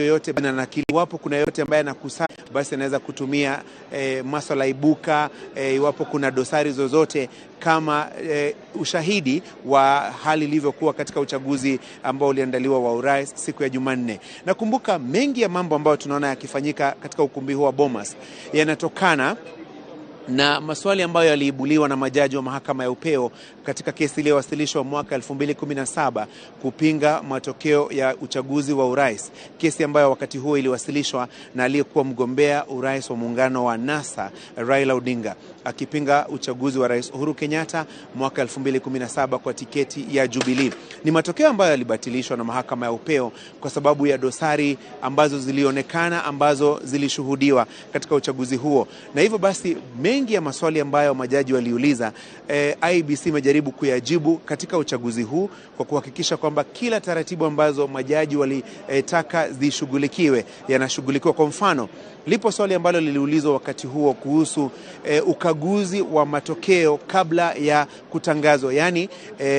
yoyote na nakili. Iwapo kuna yote ambaye anakusanya, basi anaweza kutumia masuala ibuka iwapo kuna dosari zozote kama ushahidi wa hali ilivyokuwa katika uchaguzi ambao uliandaliwa wa urais siku ya Jumanne. Nakumbuka mengi ya mambo ambayo tunaona yakifanyika katika ukumbi huu wa Bomas yanatokana na maswali ambayo yaliibuliwa na majaji wa mahakama ya upeo katika kesi iliyowasilishwa mwaka 2017 kupinga matokeo ya uchaguzi wa urais. Kesi ambayo wakati huo iliwasilishwa na aliyekuwa mgombea urais wa muungano wa NASA Raila Odinga, akipinga uchaguzi wa Rais Uhuru Kenyatta mwaka 2017 kwa tiketi ya Jubilee. Ni matokeo ambayo yalibatilishwa na mahakama ya upeo kwa sababu ya dosari ambazo zilionekana, ambazo zilishuhudiwa katika uchaguzi huo. Na hivyo basi mengi ya maswali ambayo majaji waliuliza, IEBC imejaribu kuyajibu katika uchaguzi huu kwa kuhakikisha kwamba kila taratibu ambazo majaji walitaka zishughulikiwe yanashughulikiwa. Kwa mfano, lipo swali ambalo liliulizwa wakati huo kuhusu ukaguzi wa matokeo kabla ya kutangazwa. Yani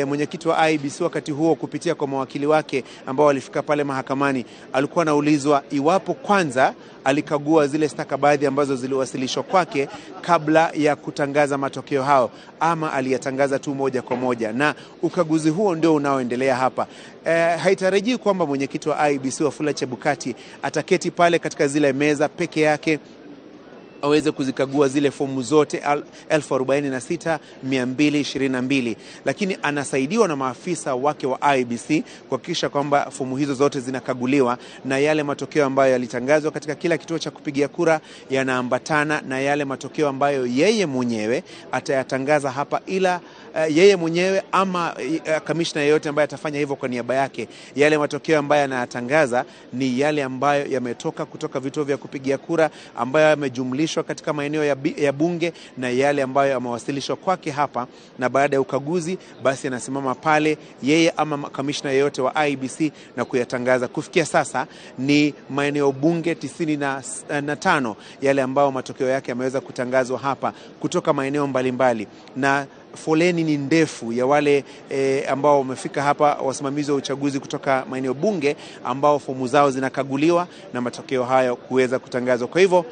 mwenyekiti wa IEBC wakati huo kupitia kwa mawakili wake ambao walifika pale mahakamani, alikuwa anaulizwa iwapo kwanza alikagua zile stakabadhi ambazo ziliwasilishwa kwake kabla ya kutangaza matokeo hao, ama aliyatangaza tu moja kwa moja. Na ukaguzi huo ndio unaoendelea hapa. Haitarajii kwamba mwenyekiti wa IEBC Wafula Chebukati ataketi pale katika zile meza peke yake aweze kuzikagua zile fomu zote 46,222, lakini anasaidiwa na maafisa wake wa IEBC kuhakikisha kwamba fomu hizo zote zinakaguliwa na yale matokeo ambayo yalitangazwa katika kila kituo cha kupigia kura yanaambatana na yale matokeo ambayo yeye mwenyewe atayatangaza hapa, ila yeye mwenyewe ama kamishna yeyote ambaye atafanya hivyo kwa niaba yake, yale matokeo ambayo anayatangaza ni yale ambayo yametoka kutoka vituo vya kupigia kura ambayo yamejumlishwa katika maeneo ya bunge na yale ambayo yamewasilishwa kwake hapa, na baada ya ukaguzi basi anasimama pale yeye ama kamishna yeyote wa IEBC na kuyatangaza. Kufikia sasa ni maeneo bunge 95 yale ambayo matokeo yake yameweza kutangazwa hapa kutoka maeneo mbalimbali, na foleni ni ndefu ya wale ambao wamefika hapa, wasimamizi wa uchaguzi kutoka maeneo bunge ambao fomu zao zinakaguliwa na matokeo hayo kuweza kutangazwa. Kwa hivyo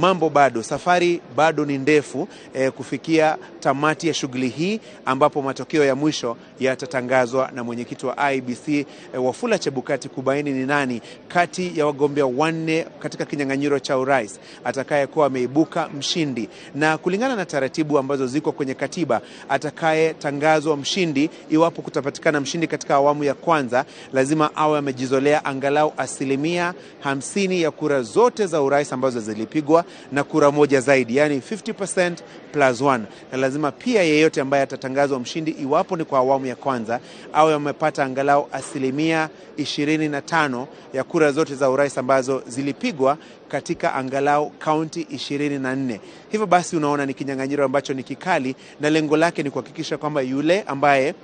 mambo bado, safari bado ni ndefu kufikia tamati ya shughuli hii ambapo matokeo ya mwisho yatatangazwa na mwenyekiti wa IEBC Wafula Chebukati kubaini ni nani kati ya wagombea 4 katika kinyang'anyiro cha urais atakayekuwa ameibuka mshindi. Na kulingana na taratibu ambazo ziko kwenye katiba, atakayetangazwa mshindi, iwapo kutapatikana mshindi katika awamu ya kwanza, lazima awe amejizolea angalau 50% ya kura zote za urais ambazo zilipigwa na kura moja zaidi, yani 50% plus 1. Na lazima pia yeyote ambaye atatangazwa mshindi, iwapo ni kwa awamu ya kwanza, awe amepata angalau 25% ya kura zote za urais ambazo zilipigwa katika angalau kaunti 24. Hivyo basi unaona ni kinyang'anyiro ambacho ni kikali, na lengo lake ni kuhakikisha kwamba yule ambaye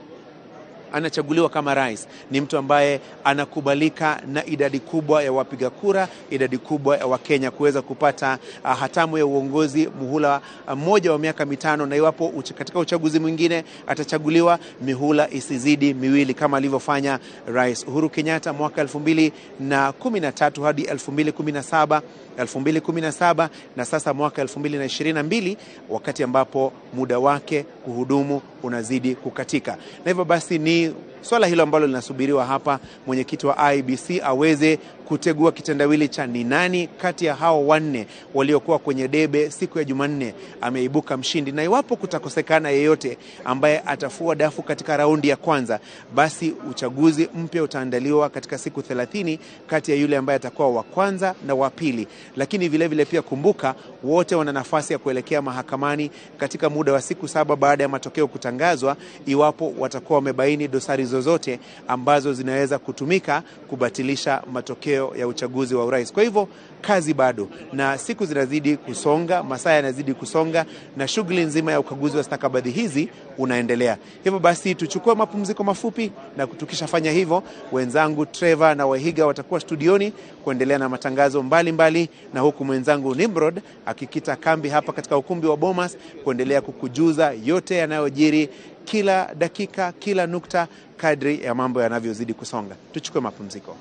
anachaguliwa kama rais ni mtu ambaye anakubalika na idadi kubwa ya wapiga kura, idadi kubwa ya Wakenya kuweza kupata hatamu ya uongozi muhula mmoja wa miaka 5, na iwapo katika uchaguzi mwingine atachaguliwa mihula isizidi 2 kama alivyofanya Rais Uhuru Kenyatta mwaka 2013 hadi 2017 na sasa mwaka 2022, wakati ambapo muda wake kuhudumu unazidi kukatika. Na hivyo basi ni swala hilo ambalo linasubiriwa hapa, mwenyekiti wa IEBC aweze kutegua kitendawili cha ni nani kati ya hao 4 waliokuwa kwenye debe siku ya Jumanne ameibuka mshindi. Na iwapo kutakosekana yeyote ambaye atafua dafu katika raundi ya kwanza, basi uchaguzi mpya utaandaliwa katika siku 30 kati ya yule ambaye atakuwa wa kwanza na wa pili. Lakini vile vile pia kumbuka, wote wana nafasi ya kuelekea mahakamani katika muda wa siku 7 baada ya matokeo kutangazwa, iwapo watakuwa wamebaini dosari zozote ambazo zinaweza kutumika kubatilisha matokeo ya uchaguzi wa urais. Kwa hivyo kazi bado, na siku zinazidi kusonga, masaa yanazidi kusonga, na shughuli nzima ya ukaguzi wa stakabadhi hizi unaendelea. Hivyo basi tuchukue mapumziko mafupi, na tukishafanya hivyo wenzangu Trevor na Wahiga watakuwa studioni kuendelea na matangazo mbalimbali, na huku mwenzangu Nimrod akikita kambi hapa katika ukumbi wa Bomas kuendelea kukujuza yote yanayojiri kila dakika, kila nukta kadri ya mambo yanavyozidi kusonga. Tuchukue mapumziko.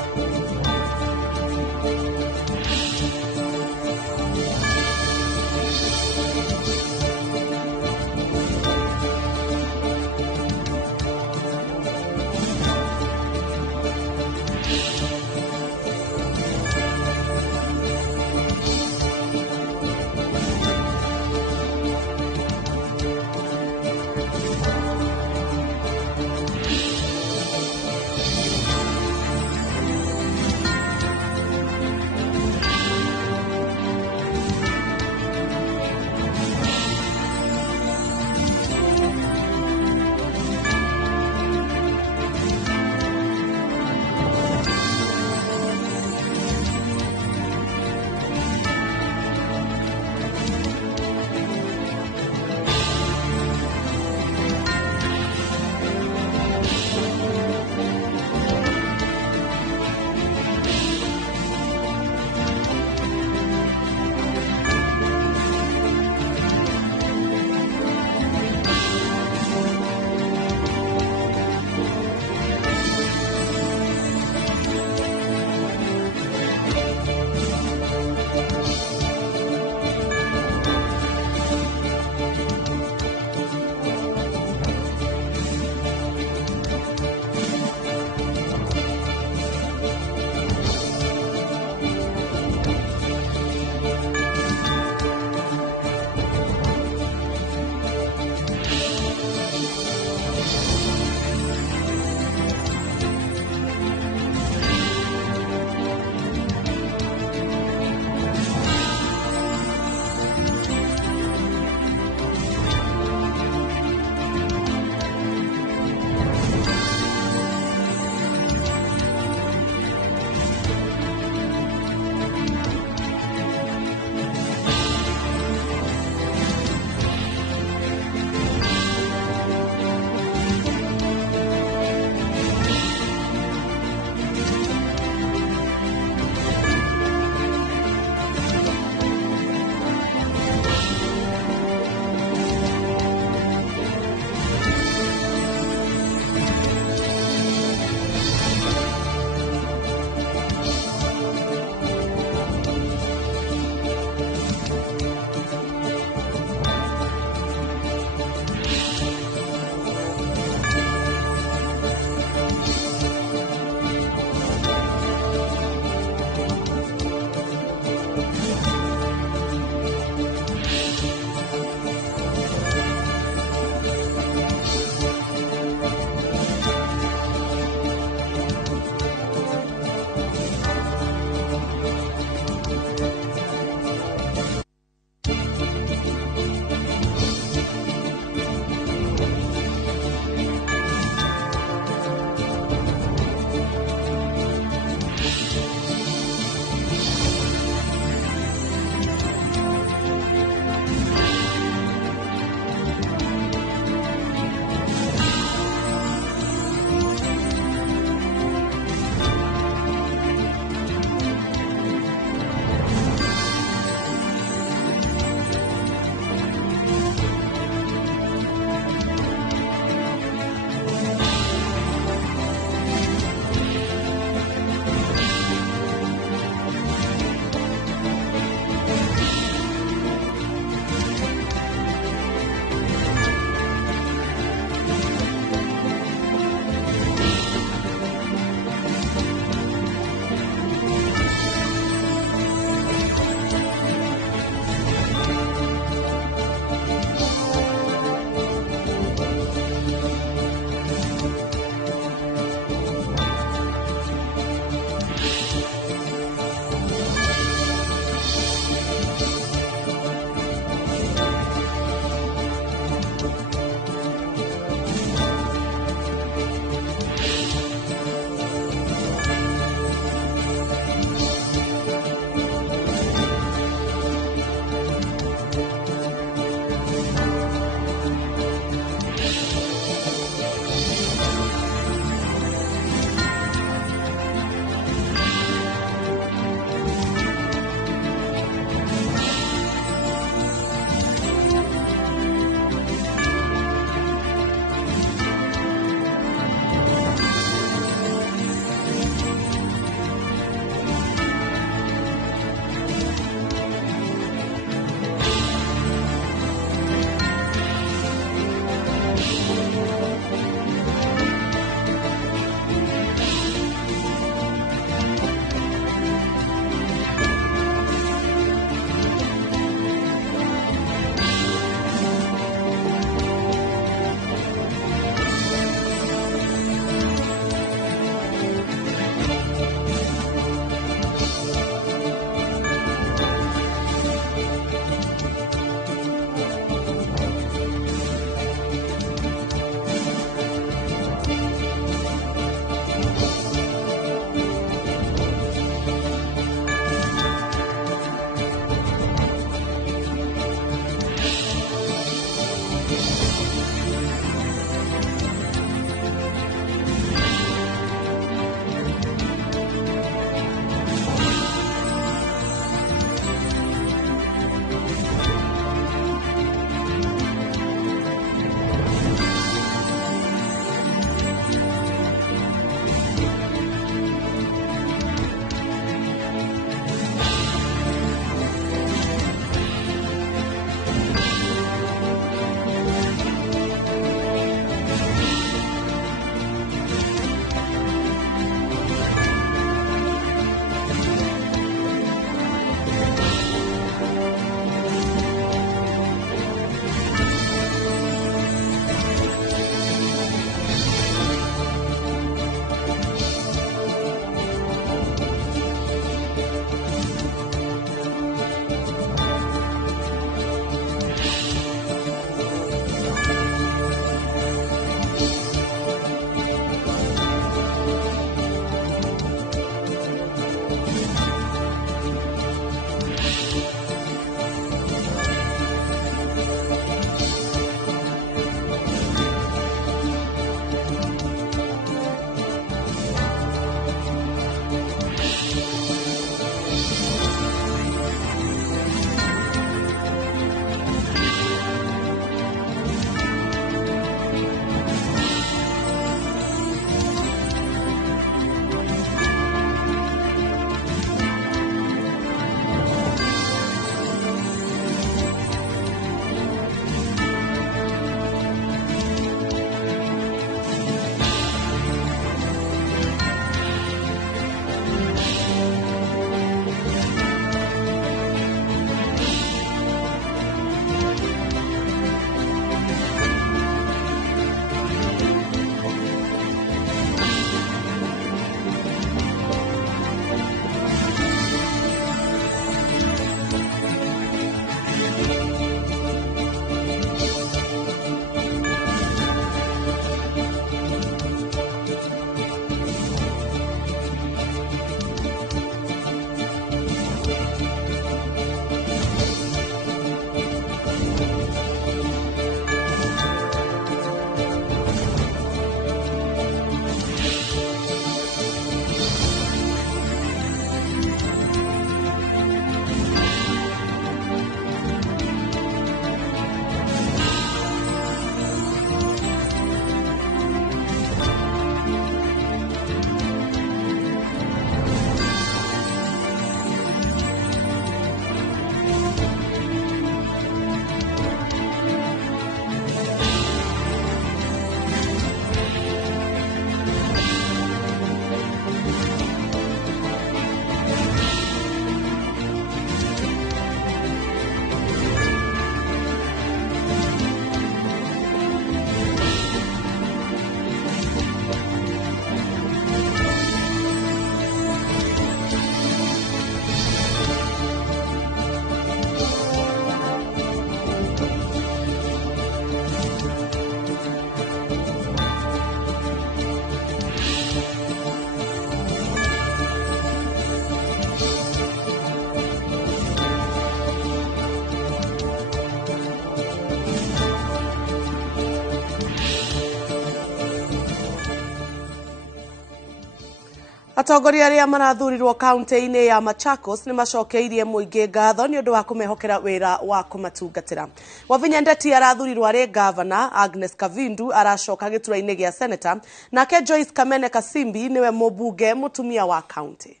Atongoria aria marathurirwo kaunti-ini ya Machakos ni macokeirie muingi ngatho ni undu wa kumehokera wira wa kumatungatira. Wavinya Ndeti arathurirwo ari governor, Agnes Kavindu aracoka gitura-ini gia senator, nake Joyce Kamene Kasimbi niwe mubunge mutumia wa kaunti.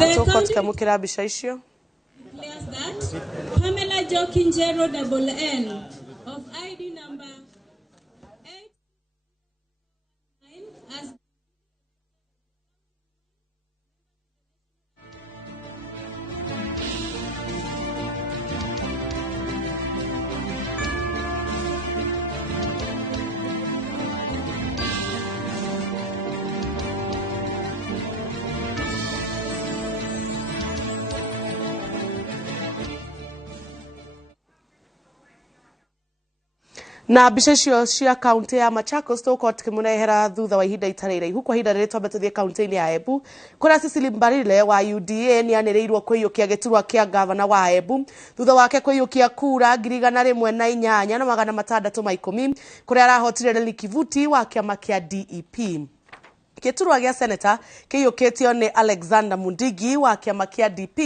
Atoka mukira bisha icio. Declares that Pamela Jokinjero double N of ID number 8 as Na bica icio cia kaunti ya Machakos tuko tukimurehera thutha wa ihinda itari iraihu kwa ihinda riri twambe tuthie kaunti-ini ya Embu kuria Cecily Mbarile wa UDA ni aniriirwo kwiyukia giturwa kia gavana wa Embu thutha wake kwiyukia kura 108,610 kuria arahotire Lily Kivuti wa kiama kia DEP. Giturwa gia senator kiyukitio ni Alexander Mundigi wa kiama kia DP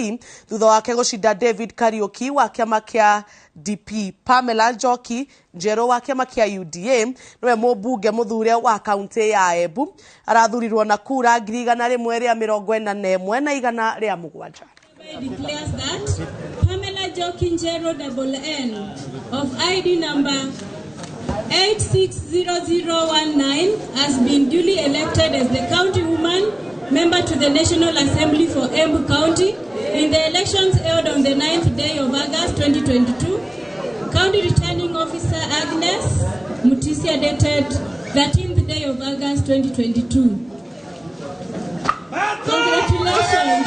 thutha wake gucinda David Kariuki wa kiama kia DP. Pamela Joki Njero wa kiama kia UDA niwe mubunge muthure wa kaunti ya Embu arathurirwo na kura 141 na 107. Declares that Pamela Joki Njero double N of ID number 860019 has been duly elected as the county woman member to the National Assembly for Embu County in the elections held on the 9th day of August 2022. County Returning Officer Agnes Mutisia dated 13th day of August 2022. Congratulations.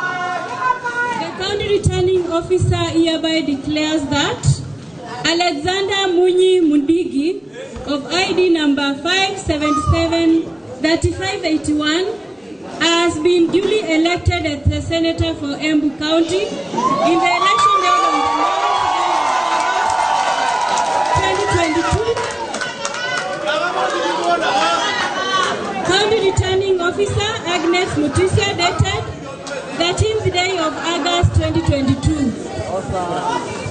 The County Returning Officer hereby declares that Alexander Munyi Mundigi of ID number 577-3581 has been duly elected as the Senator for Embu County in the election held on the 9th day of 2022. County Returning Officer Agnes Mutisia dated 13th day of August 2022.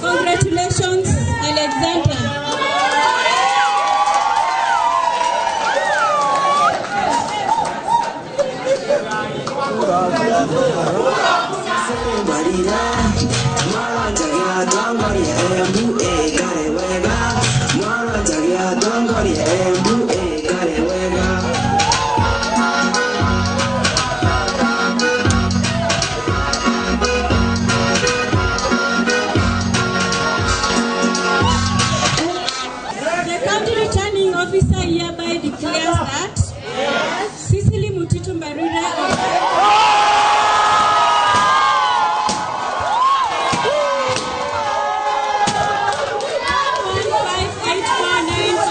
Congratulations, Alexander. Officer hereby declares that Cecily Mutitu Mbarire of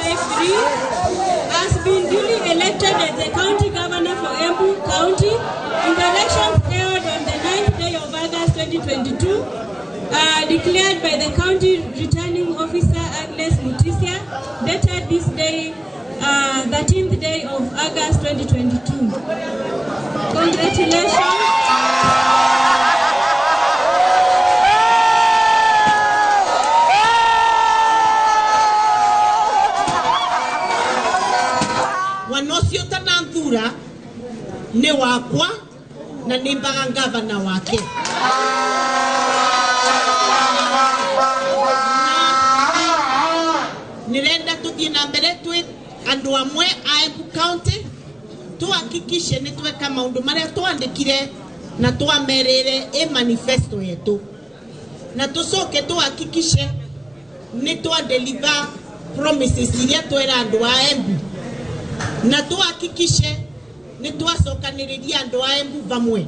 1584953 has been duly elected as the county governor for Embu County in the elections held on the 9th day of August 2022, declared by the county returning officer Agnes Mutisia, dated this day, 13th day of August 2022. Congratulations. Wanosio tananthura ni wakwa na ni gavana wake. Nirenda tuthie na mbere twi andu amwe a Embu County tuhakikishe ni tweka maundu maria twandikire na twamerere manifesto yetu na tucoke tuhakikishe ni twa deliver promises iria twera andu a Embu na tuhakikishe ni twacokaniriria andu a Embu vamwe.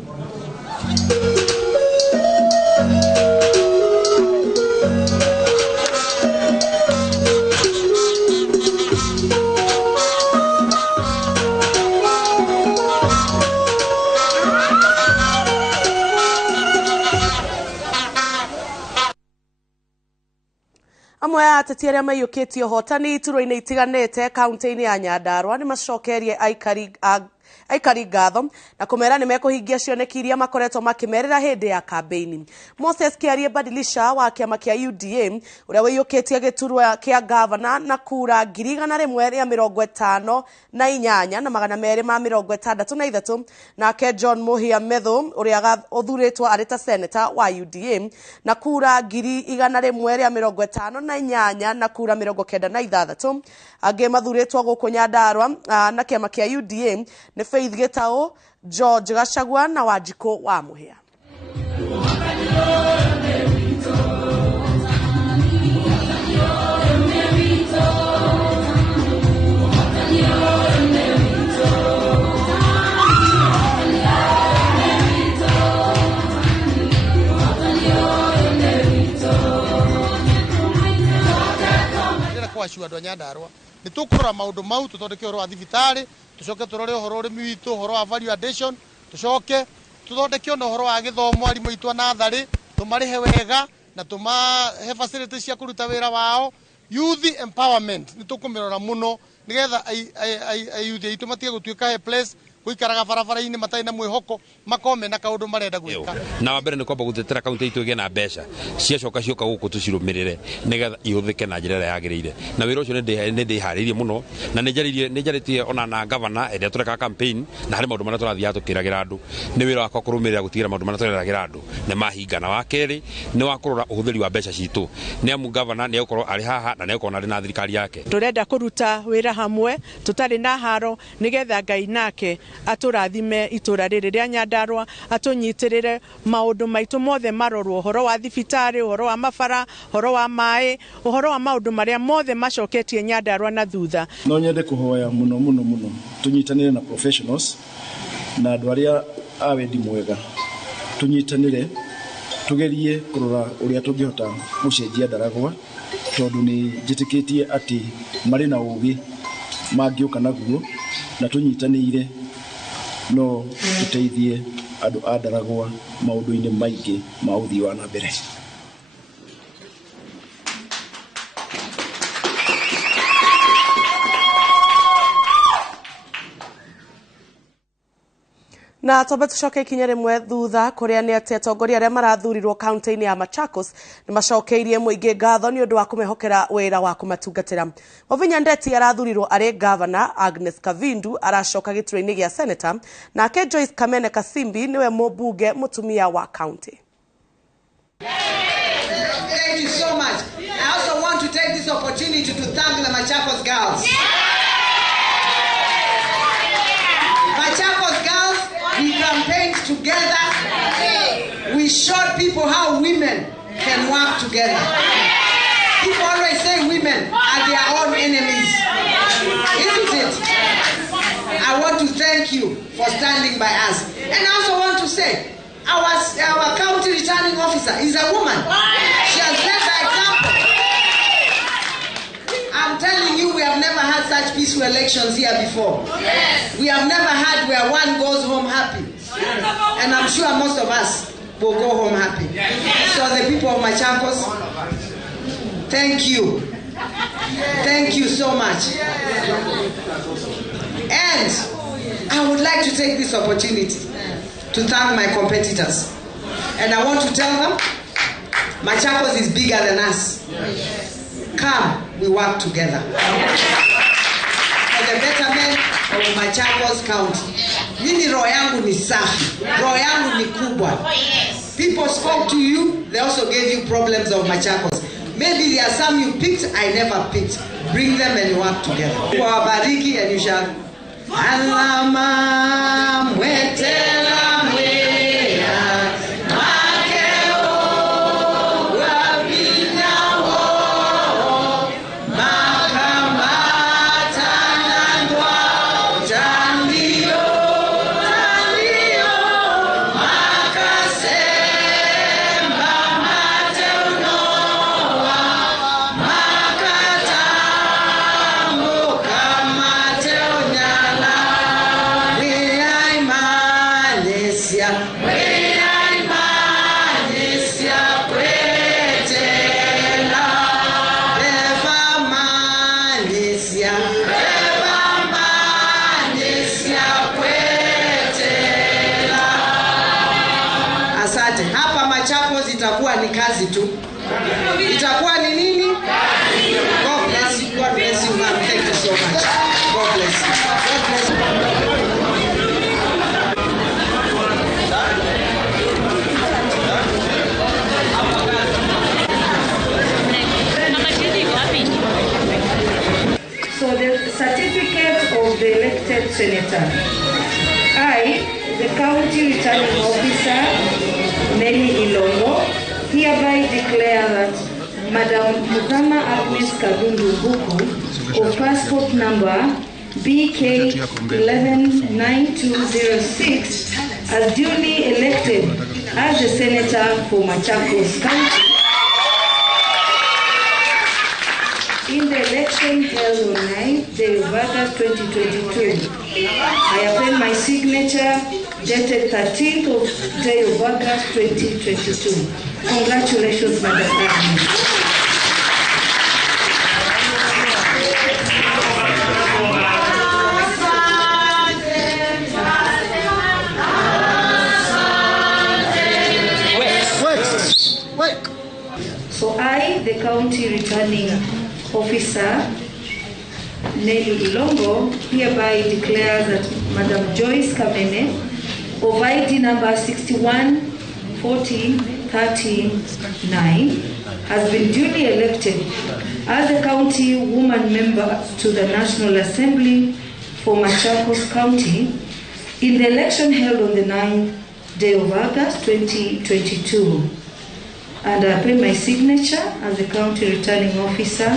Amwe ya ateti aria maiyukitio hotani ituro-ini itiganite kaunti-ini ya Nyandarua ni macokerie aikari ngatho na kumera ni mekuhingia cioneki iria makoretwo makimerera hindi ya kampeini. Moses Kiarie Badilisha wa kiama kia UDA uria wiyukitie giturwa kia gavana na kura 1,158 na 263 nake John Muhia Metho uria uthuritwo ari ta senator wa UDA na kura 158 na kura 96 ange mathuritwo guku Nyandarua na kiama kia UDA ni Faith Getao, George Gachagua na Wanjiko wa Muhia. Kwa shua do Nyandarua ni tukura maundu mau tuthondeke horo wa thibitari tucoke turore horo urimi witu horo wa value addition tucoke tuthondeke no horo wa githomo arimu itu nathari tumarihe wega na tumahe facilities cia kuruta wira wao youth empowerment ni tukumirora muno nigetha youth itu matige gutuika he place kuikaraga barabara-ini matai na mwihoko makome na kaundu marenda gwika na wambere ni kwamba gutetera kaunti itu ige na mbeca ciacoka cioka guku tucirumirire nigetha ihuthike na njira ya yagirire na wira ucio ni ndiharirie muno na nijaritie ona na governor ende tureka campaign na hari maundu maria turathia tukiragira andu ni wira wakwa kurumirira gutigira maundu maria tureragira andu ni mahinga na wakeri ni wakurora uhuthiri wa mbeca citu ni amu governor ni ukorwo ari haha na ni ukorwo ari na thirikari yake turenda kuruta wira hamwe tutari na haro nigetha Ngai nake aturathime itura riri ria Nyandarua atunyitirire maundu maitu mothe marorwo uhoro wa thibitari uhoro wa mabara uhoro wa mai uhoro wa maundu maria mothe macoketie Nyandarua na thutha no nyende kuhoya muno tunyitanire na professionals na andu aria awendi mwega tunyitanire tugerie kurora uria tungihota gucenjia Ndaragwa tondu ni njitikitie ati mari na ugi mangiuka naguo na tunyitanire no tuteithie andu a Ndaragwa maundu-ini maingi ma uthii wa na mbere. Na tobe tucoke ikinya rimwe thutha kuria ni ati atongoria aria marathurirwo kaunti-ini ya Machakos ni macokeirie muingi ngatho ni undu wa kumehokera wira wa kumatungatira. Ovinya Ndeti arathurirwo ari governor, Agnes Kavindu aracoka gituro-ini gia senator nake Joyce Kamene Kasimbi niwe mubunge mutumia wa county. Thank you so much. I also want to take this opportunity to thank the Machakos girls. Machakos girls, we campaigned together. We showed people how women can work together. People always say women are their own enemies. Isn't it? I want to thank you for standing by us. And I also want to say, our county returning officer is a woman. She has led by example. I'm telling you, we have never had such peaceful elections here before. We have never had where one goes home happy. And I'm sure most of us will go home happy. So the people of Machakos, thank you. Thank you so much. And I would like to take this opportunity to thank my competitors. And I want to tell them, Machakos is bigger than us. Come, we work together. For the betterment of Machakos County. Mimi roho yangu ni safi. Roho yangu ni kubwa. People spoke to you, they also gave you problems of Machakos. Maybe there are some you picked, I never picked. Bring them and work together. Kwa bariki and you shall. Alama mwetela mwea makeo wabinyawo makamata nangwa tandio makasemba mateunowa makatambo kamateunyala 2022. Itakuwa ni nini? God bless you. God bless you, ma'am. Thank you so much. God bless you. God bless you. So the certificate of the elected senator. I, the county returning officer, Nelly Ilongo, hereby declare that Madam Mukama Agnes Kabundu Buku, of passport number BK 119206, as duly elected as the senator for Machakos County in the election held on 9th day of August 2022. I append my signature dated 13th of day of August 2022. Congratulations, Madam Agnes. Wait. So I, the county returning officer, Nelly Ilongo, hereby declares that Madam Joyce Kamene, of ID number 614039, has been duly elected as the county woman member to the National Assembly for Machakos County in the election held on the 9th day of August 2022. And I append my signature as the county returning officer,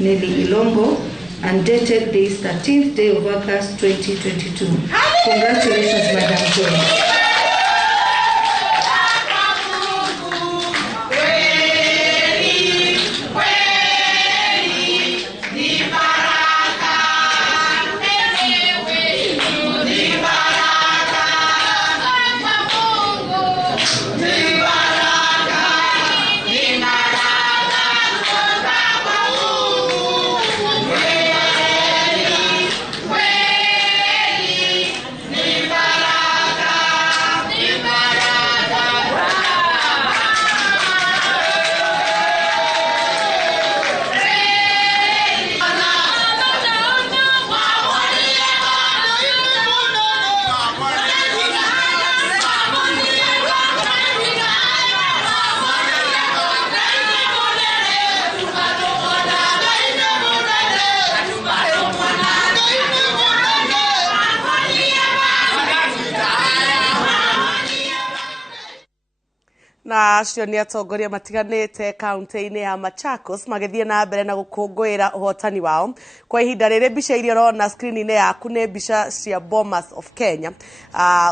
Nelly Ilongo, and dated this 13th day of August 2022. Congratulations, Madam Joyce. na acio ni atongoria matiganite kaunti-ini ya Machakos magithie na mbere na gukungwira uhotani wao. Kwa ihinda riri mbica iria urona screen-ini yaku ni mbica cia Bomas of Kenya.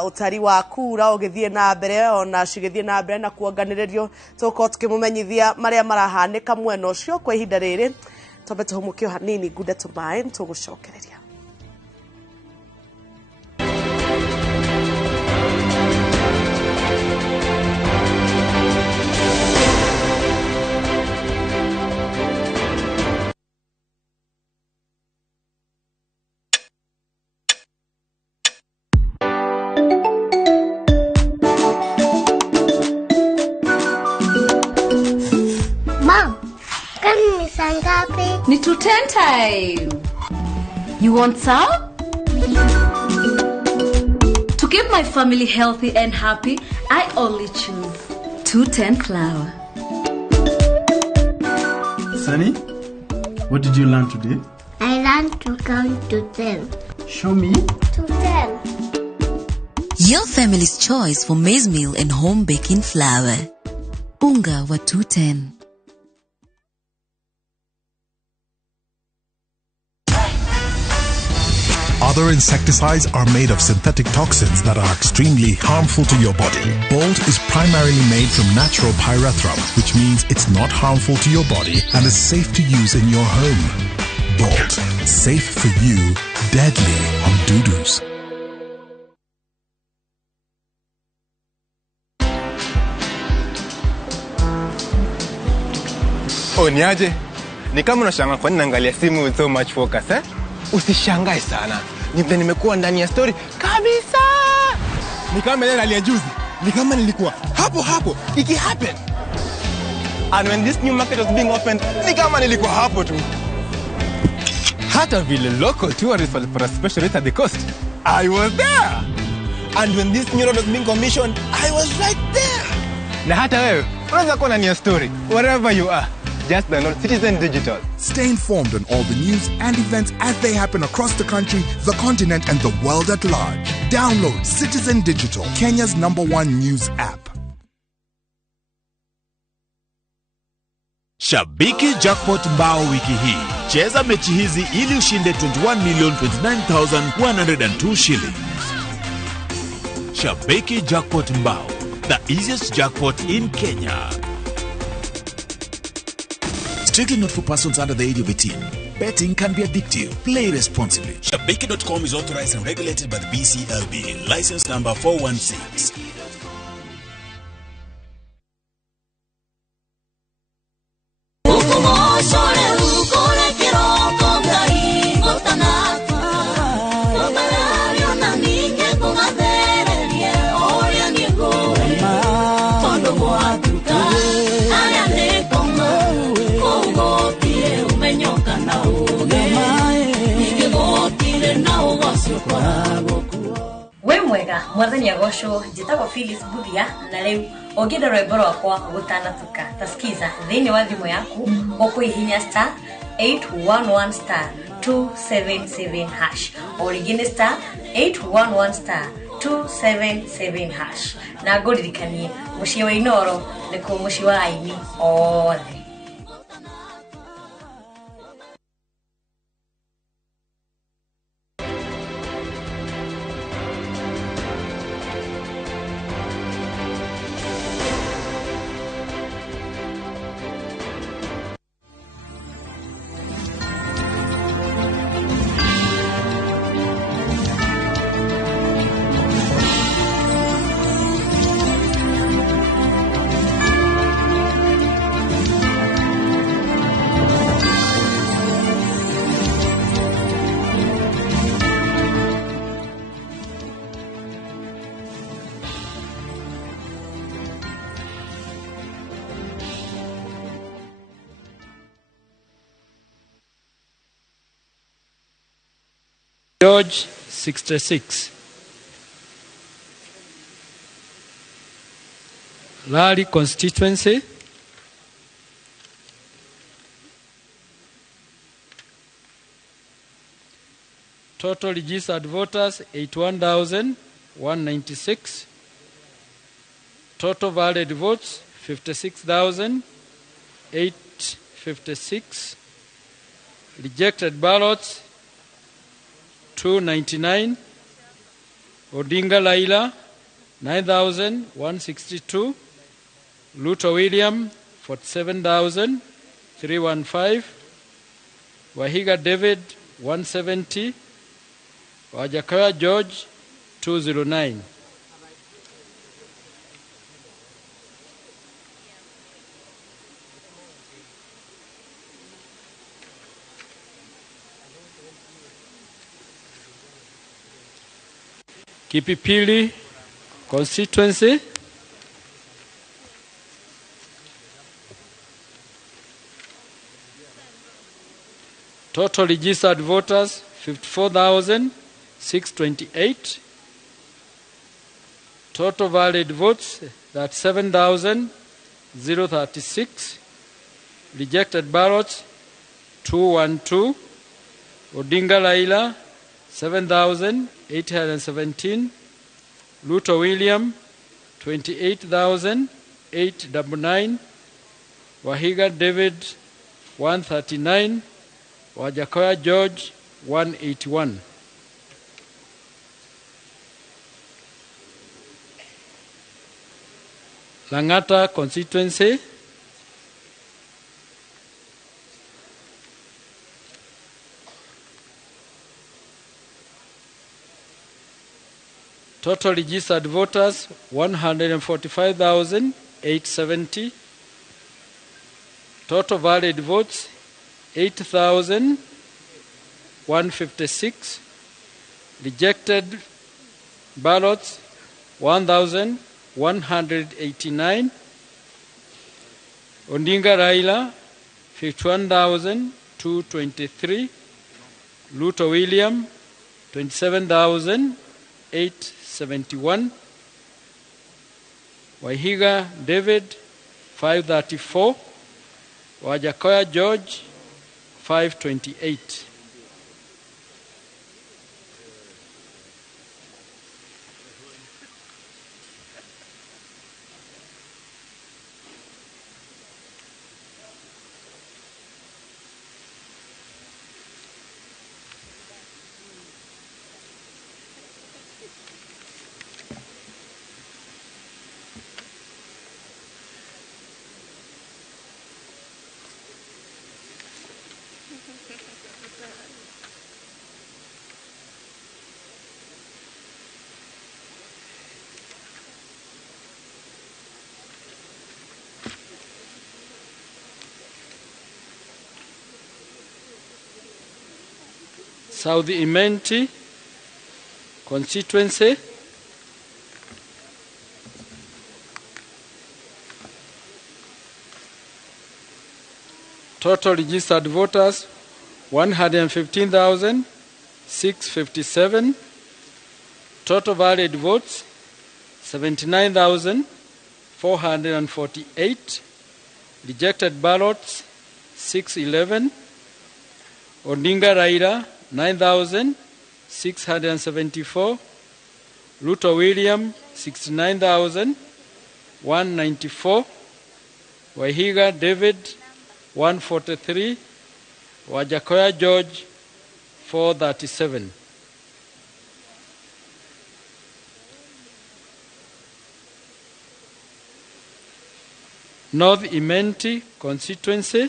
Utari wa kura ugithie na mbere ona cigithie na mbere na kuonganiririo tuko tukimumenyithia maria marahanika mwena ucio. Kwa ihinda riri tobe tuhumukio hanini gude tubae tugucokereria. Ni 2:10 time. You want some? To keep my family healthy and happy, I only choose 210 flour. Sunny, what did you learn today? I learned to count to 10. Show me. To 10. Your family's choice for maize meal and home baking flour. Unga wa 210. Other insecticides are made of synthetic toxins that are extremely harmful to your body. Bolt is primarily made from natural pyrethrum, which means it's not harmful to your body and is safe to use in your home. Bolt, safe for you, deadly on doo-doos. Niaje? Ni kama unashangaa kwa nini naangalia simu with so much focus, eh? Usishangae sana. Nimekuwa ndani ya story kabisa. Ni kama ile ya juzi. Ni kama nilikuwa hapo iki happen. And when this new market was being opened, ni kama nilikuwa hapo tu. Hata vile local tourists for a special rate at the coast, I was there. And when this new road was being commissioned, I was right there. Na hata wewe, unaweza kuwa na story, wherever you are. Just download Citizen Digital. Stay informed on all the news and events as they happen across the country, the continent, and the world at large. Download Citizen Digital, Kenya's #1 news app. Shabiki Jackpot Mbao wiki hii. Cheza mechi hizi ili ushinde 21,029,102 shillings. Shabiki Jackpot Mbao, the easiest jackpot in Kenya. Strictly not for persons under the age of 18. Betting can be addictive. Play responsibly. Shabiki.com is authorized and regulated by the BCLB. License number 416. We mwega mwathani agocwo njitagwo Phyllis Buthia na riu ongenda rwimbo rwakwa gutanatuka tasikiza thiini wa thimu yaku ukuihinya star 811 star 277 hash origin star 811 star 277 hash na nguririkanie mucii wa Inoro nikuo mucii wa aini othe. George 66. Lari constituency. Total registered voters 81,196. Total valid votes 56,856. Rejected ballots 299. Odinga Laila 9,162. Luto William 47,315. Wahiga David 170. Wajakaya George 209. Kipipili constituency. Total registered voters 54,628. Total valid votes that's 7,036. Rejected ballots 212. Odinga Laila 7,817. Luto William 28,899. Wahiga David 139. Wajakoya George 181. Langata constituency. Total registered voters 145,870. Total valid votes 8,156. Rejected ballots 1,189. Odinga Raila 51,223. Ruto William 27,871. Wahiga David 534. Wajakoya George 528. South Imenti constituency. Total registered voters 115,657. Total valid votes 79,448. Rejected ballots 611. Odinga Raila 9,674. Ruto William 69,194. Wahiga David 143. Wajakoya George 437. North Imenti constituency.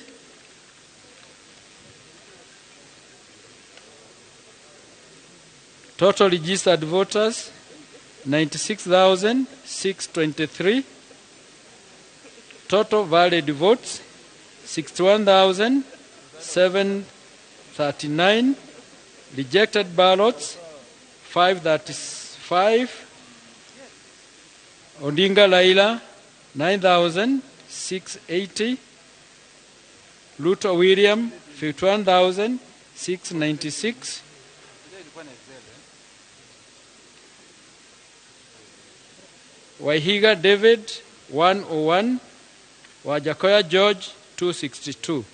Total registered voters 96,623. Total valid votes 61,739. Rejected ballots 535. Odinga Raila 9,680. Ruto William 51,696. Wahiga David 101. Wajakoya George 262.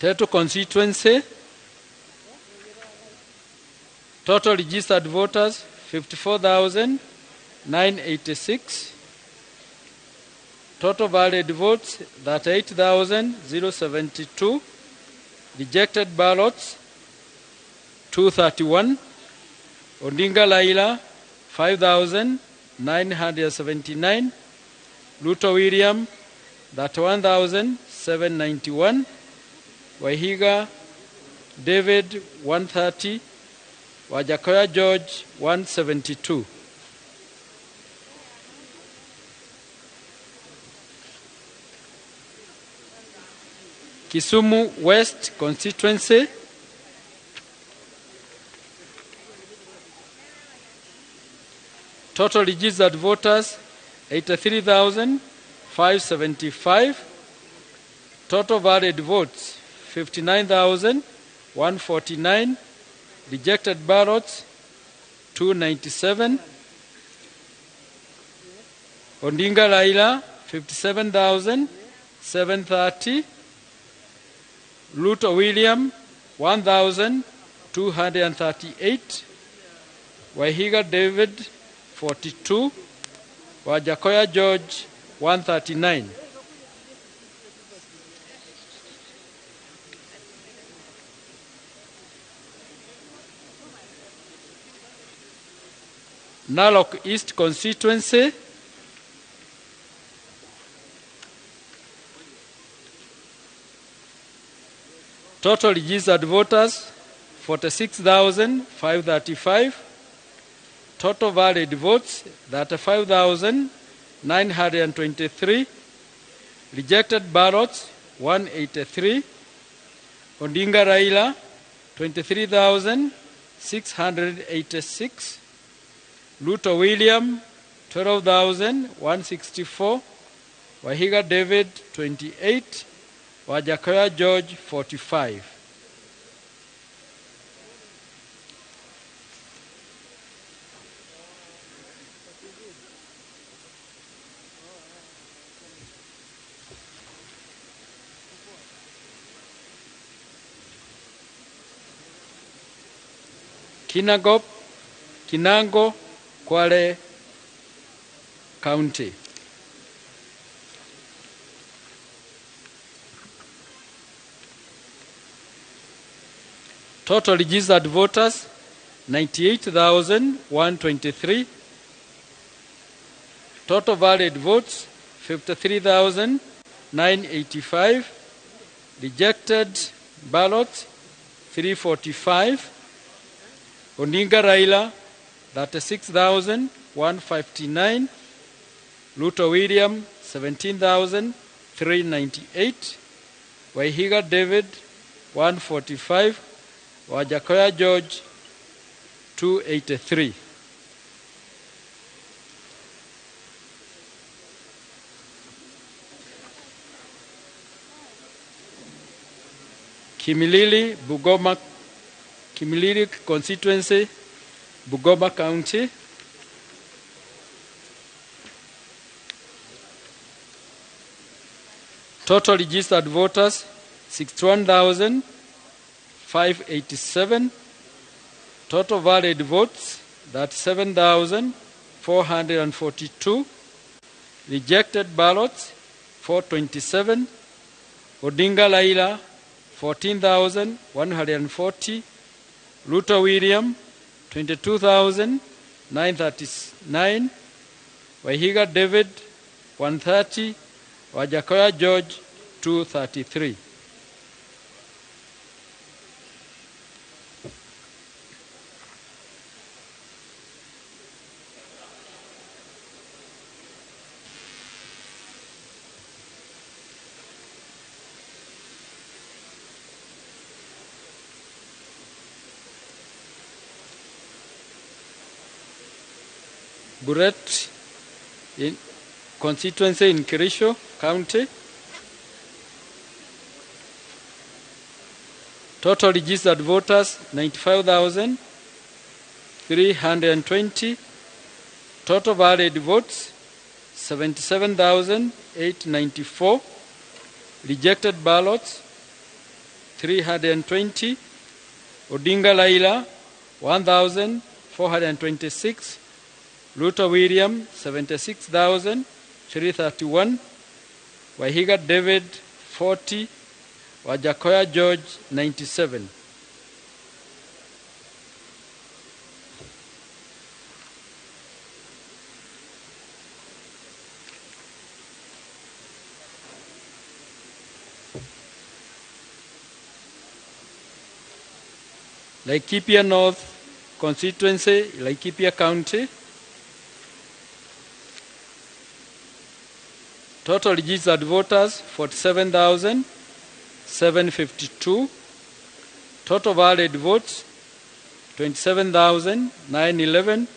Teto constituency. Total registered voters 54,986. Total valid votes 38,072. Rejected ballots 231. Odinga Raila 5,979. Ruto William 31,791. Wahiga David 130. Wajakoya George 172. Kisumu West constituency. Total registered voters 83,575. Total valid votes 59,149. Rejected ballots 297. Odinga Raila 57,730. Ruto William 1,238. Wahiga David 42. Wajakoya George 139. Narok East constituency. Total registered voters 46,535. Total valid votes 35,923. Rejected ballots 183. Odinga Raila 23,686. Luto William 12,164, Wahiga David 28, Wajakoya George 45. Kinango, Kwale County. Total registered voters 98,123. Total valid votes 53,985. Rejected ballots 345. Odinga Raila 36,159. Luto William 17,398. Wahiga David 145. Wajakoya George 283. Kimilili constituency, Bugoma County. Total registered voters 61,587. Total valid votes 37,442. Rejected ballots 427. Odinga Laila 14,140. Luto William 22,939. Wahiga David 130. Wajakoya George 233. Buret in constituency in Kirisho County. Total registered voters 95,320. Total valid votes 77,894. Rejected ballots 320. Odinga Laila 1,426. Luto William 76,331. Wahiga David 40. Wajakoya George 97. Laikipia North constituency, Laikipia County. Total registered voters 47,752. Total valid votes 27,911.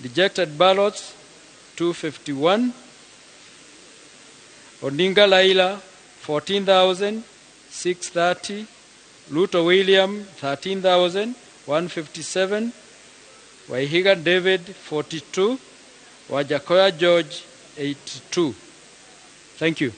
Rejected ballots 251. Odinga Laila 14,630. Luto William 13,157. Wahiga David 42. Wajakoya George 82. Thank you.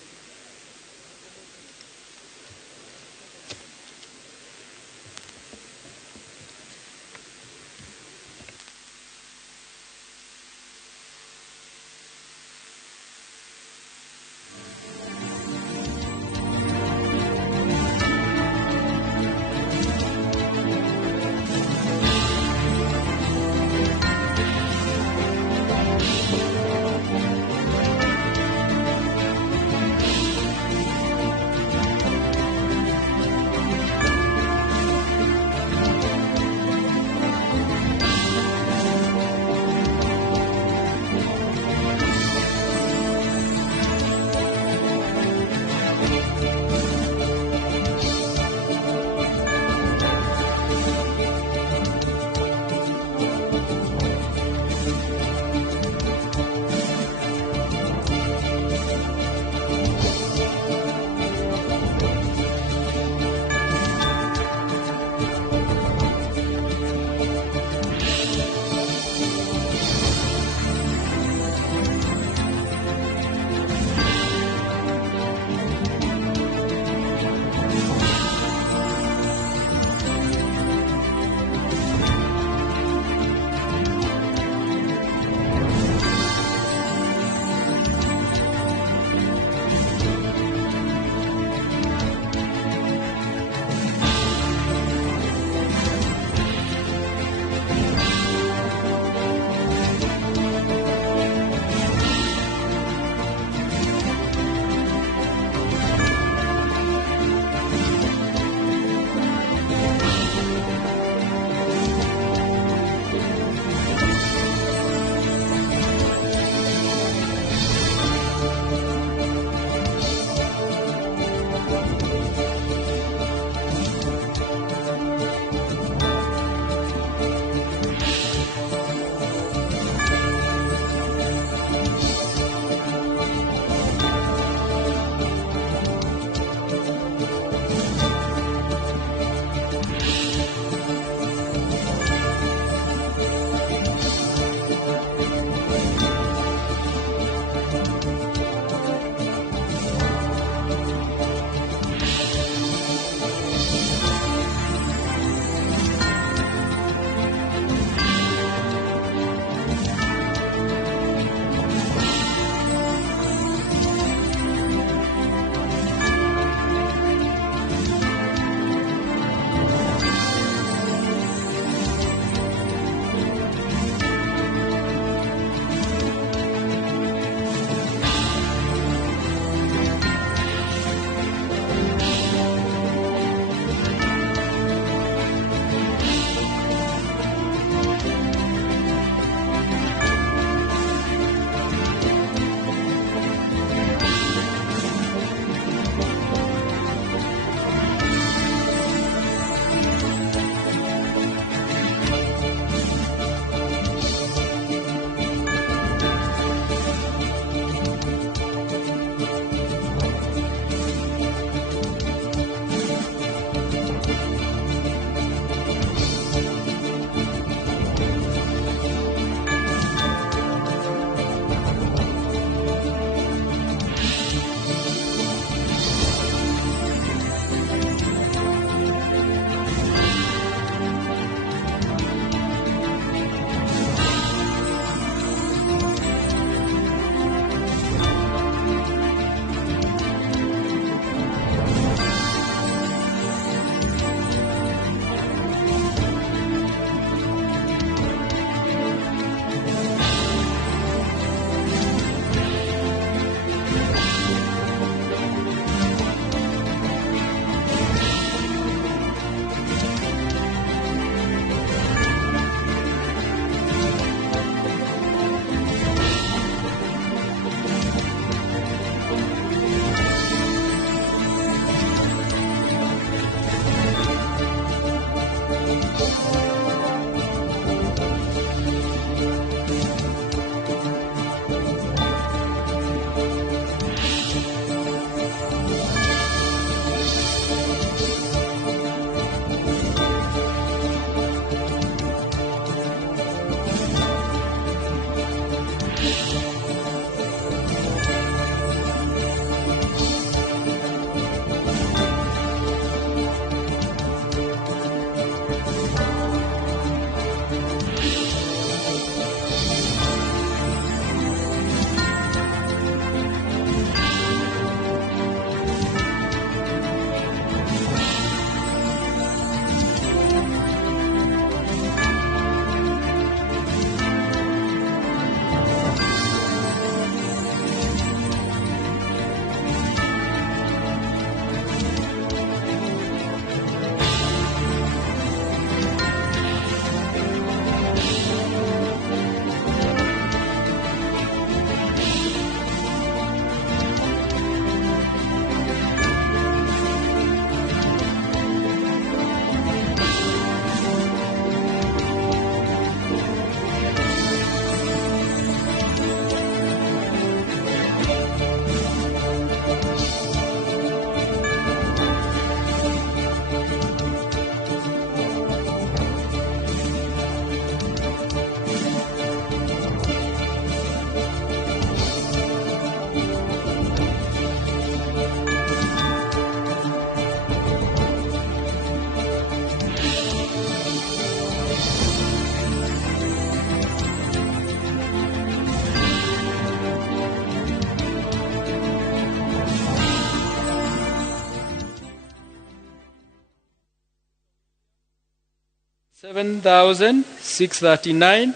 7,639.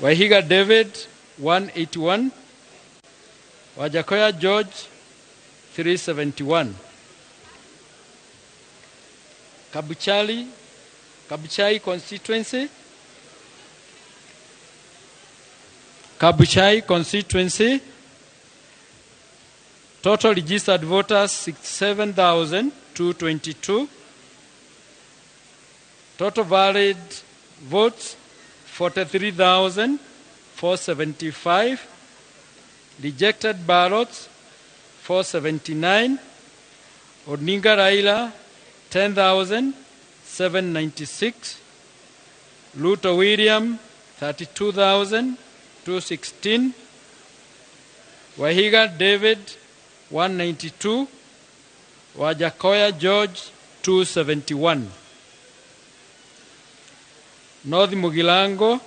Wahiga David 181. Wajakoya George 371. Kabuchai constituency. Kabuchai constituency. Total registered voters 67,222. Total valid votes 43,475. Rejected ballots 479. Odinga Raila 10,796. Luto William 32,216. Wahiga David 192. Wajakoya George 271. North Mugilango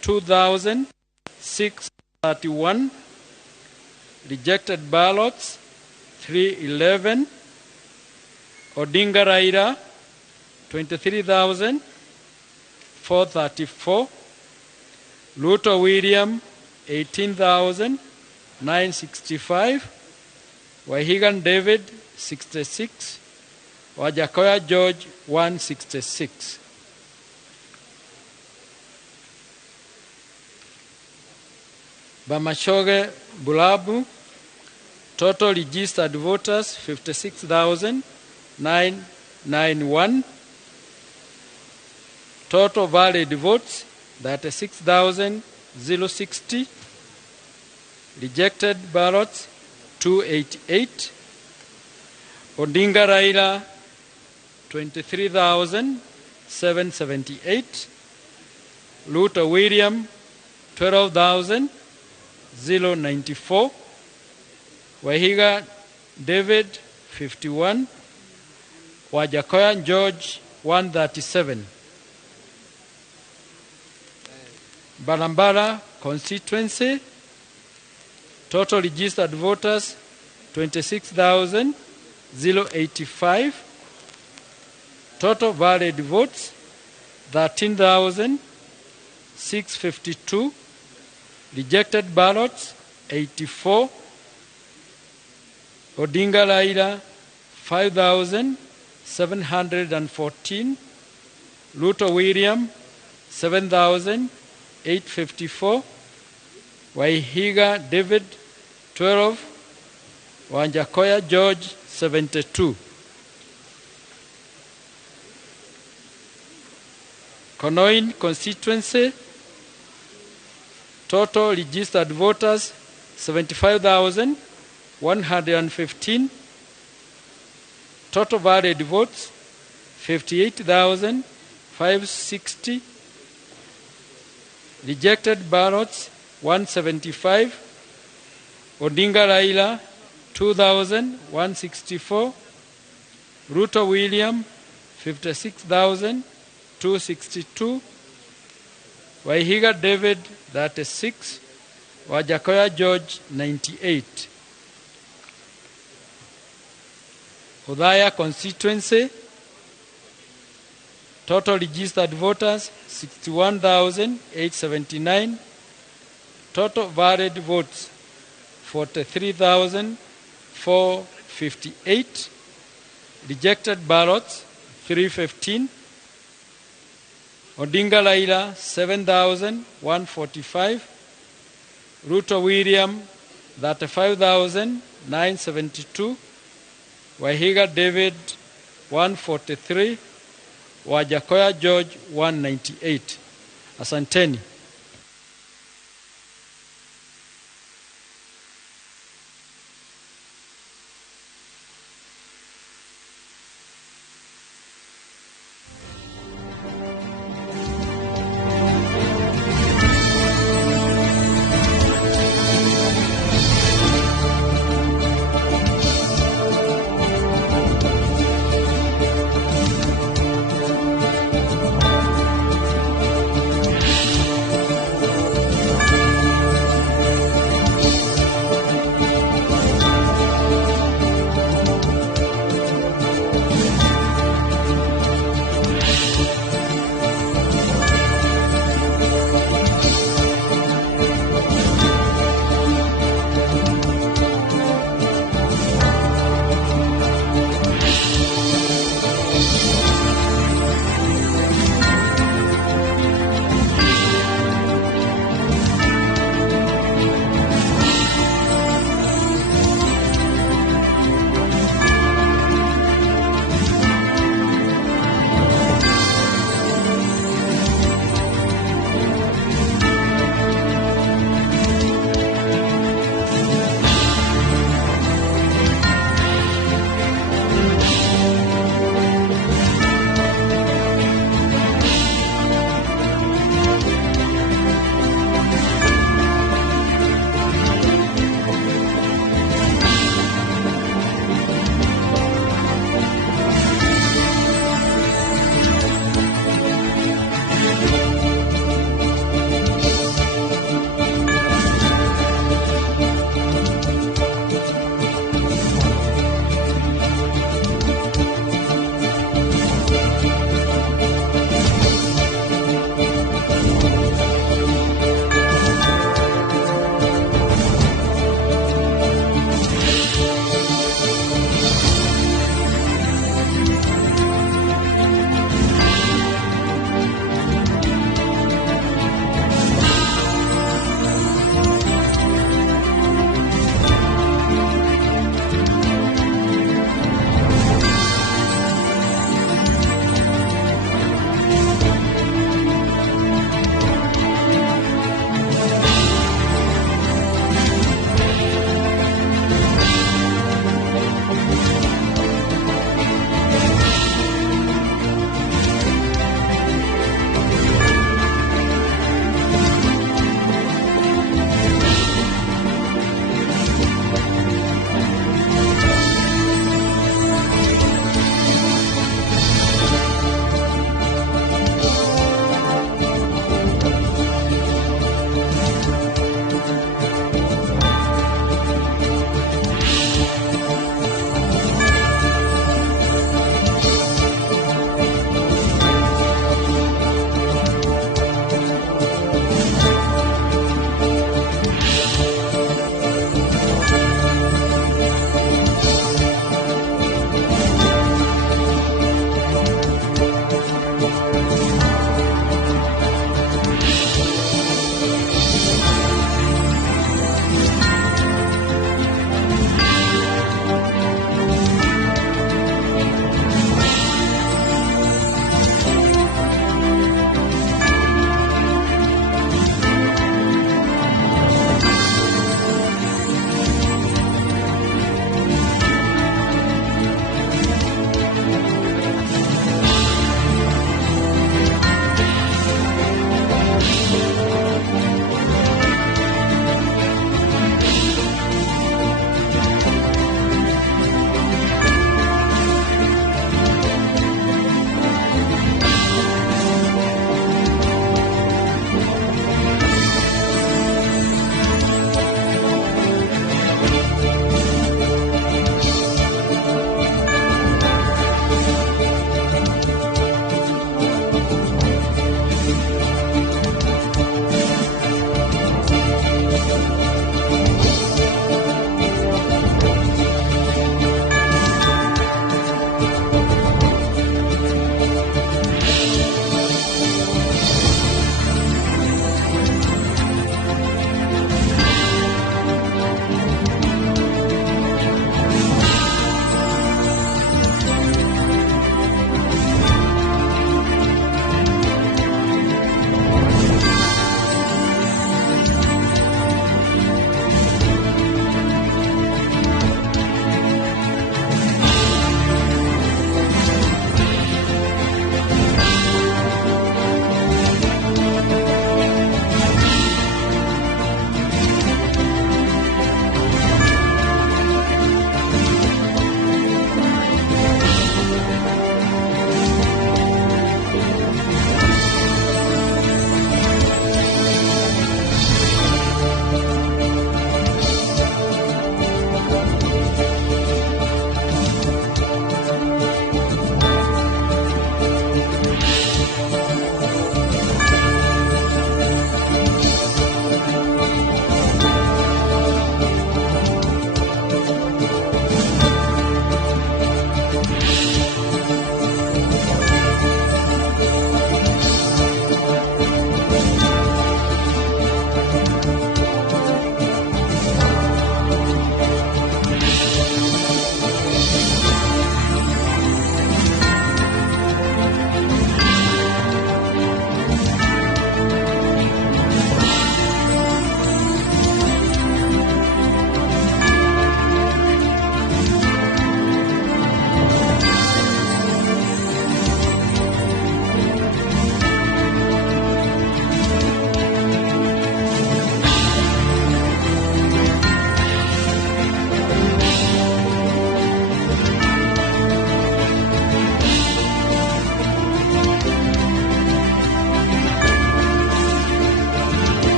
2,631. Rejected ballots 311. Odinga Raila 23,434. Luto William 18,965. Wahigan David 66. Wajakoya George 166. Bamashoge Bulabu, total registered voters 56,991. Total valid votes 36,060. Rejected ballots 288. Odinga Raila 23,778. Luto William 12,094. Wahiga David 51. Wajakoya George 137. Balambala constituency. Total registered voters 26,085. Total valid votes 13,652. Rejected ballots 84. Odinga Raila 5,714. Luto William 7,854. Wahiga David 12. Wajakoya George 72. Konoin constituency. Total registered voters 75,115. Total valid votes 58,560. Rejected ballots 175. Odinga Raila 2,164. Ruto William 56,262. Wahiga David 36. Wajakoya George 98. Udhaya constituency. Total registered voters 61,879. Total valid votes 43,458. Rejected ballots 315. Odinga Raila 7,145. Ruto William 35,972. Wahiga David 143. Wajakoya George 198. Asanteni.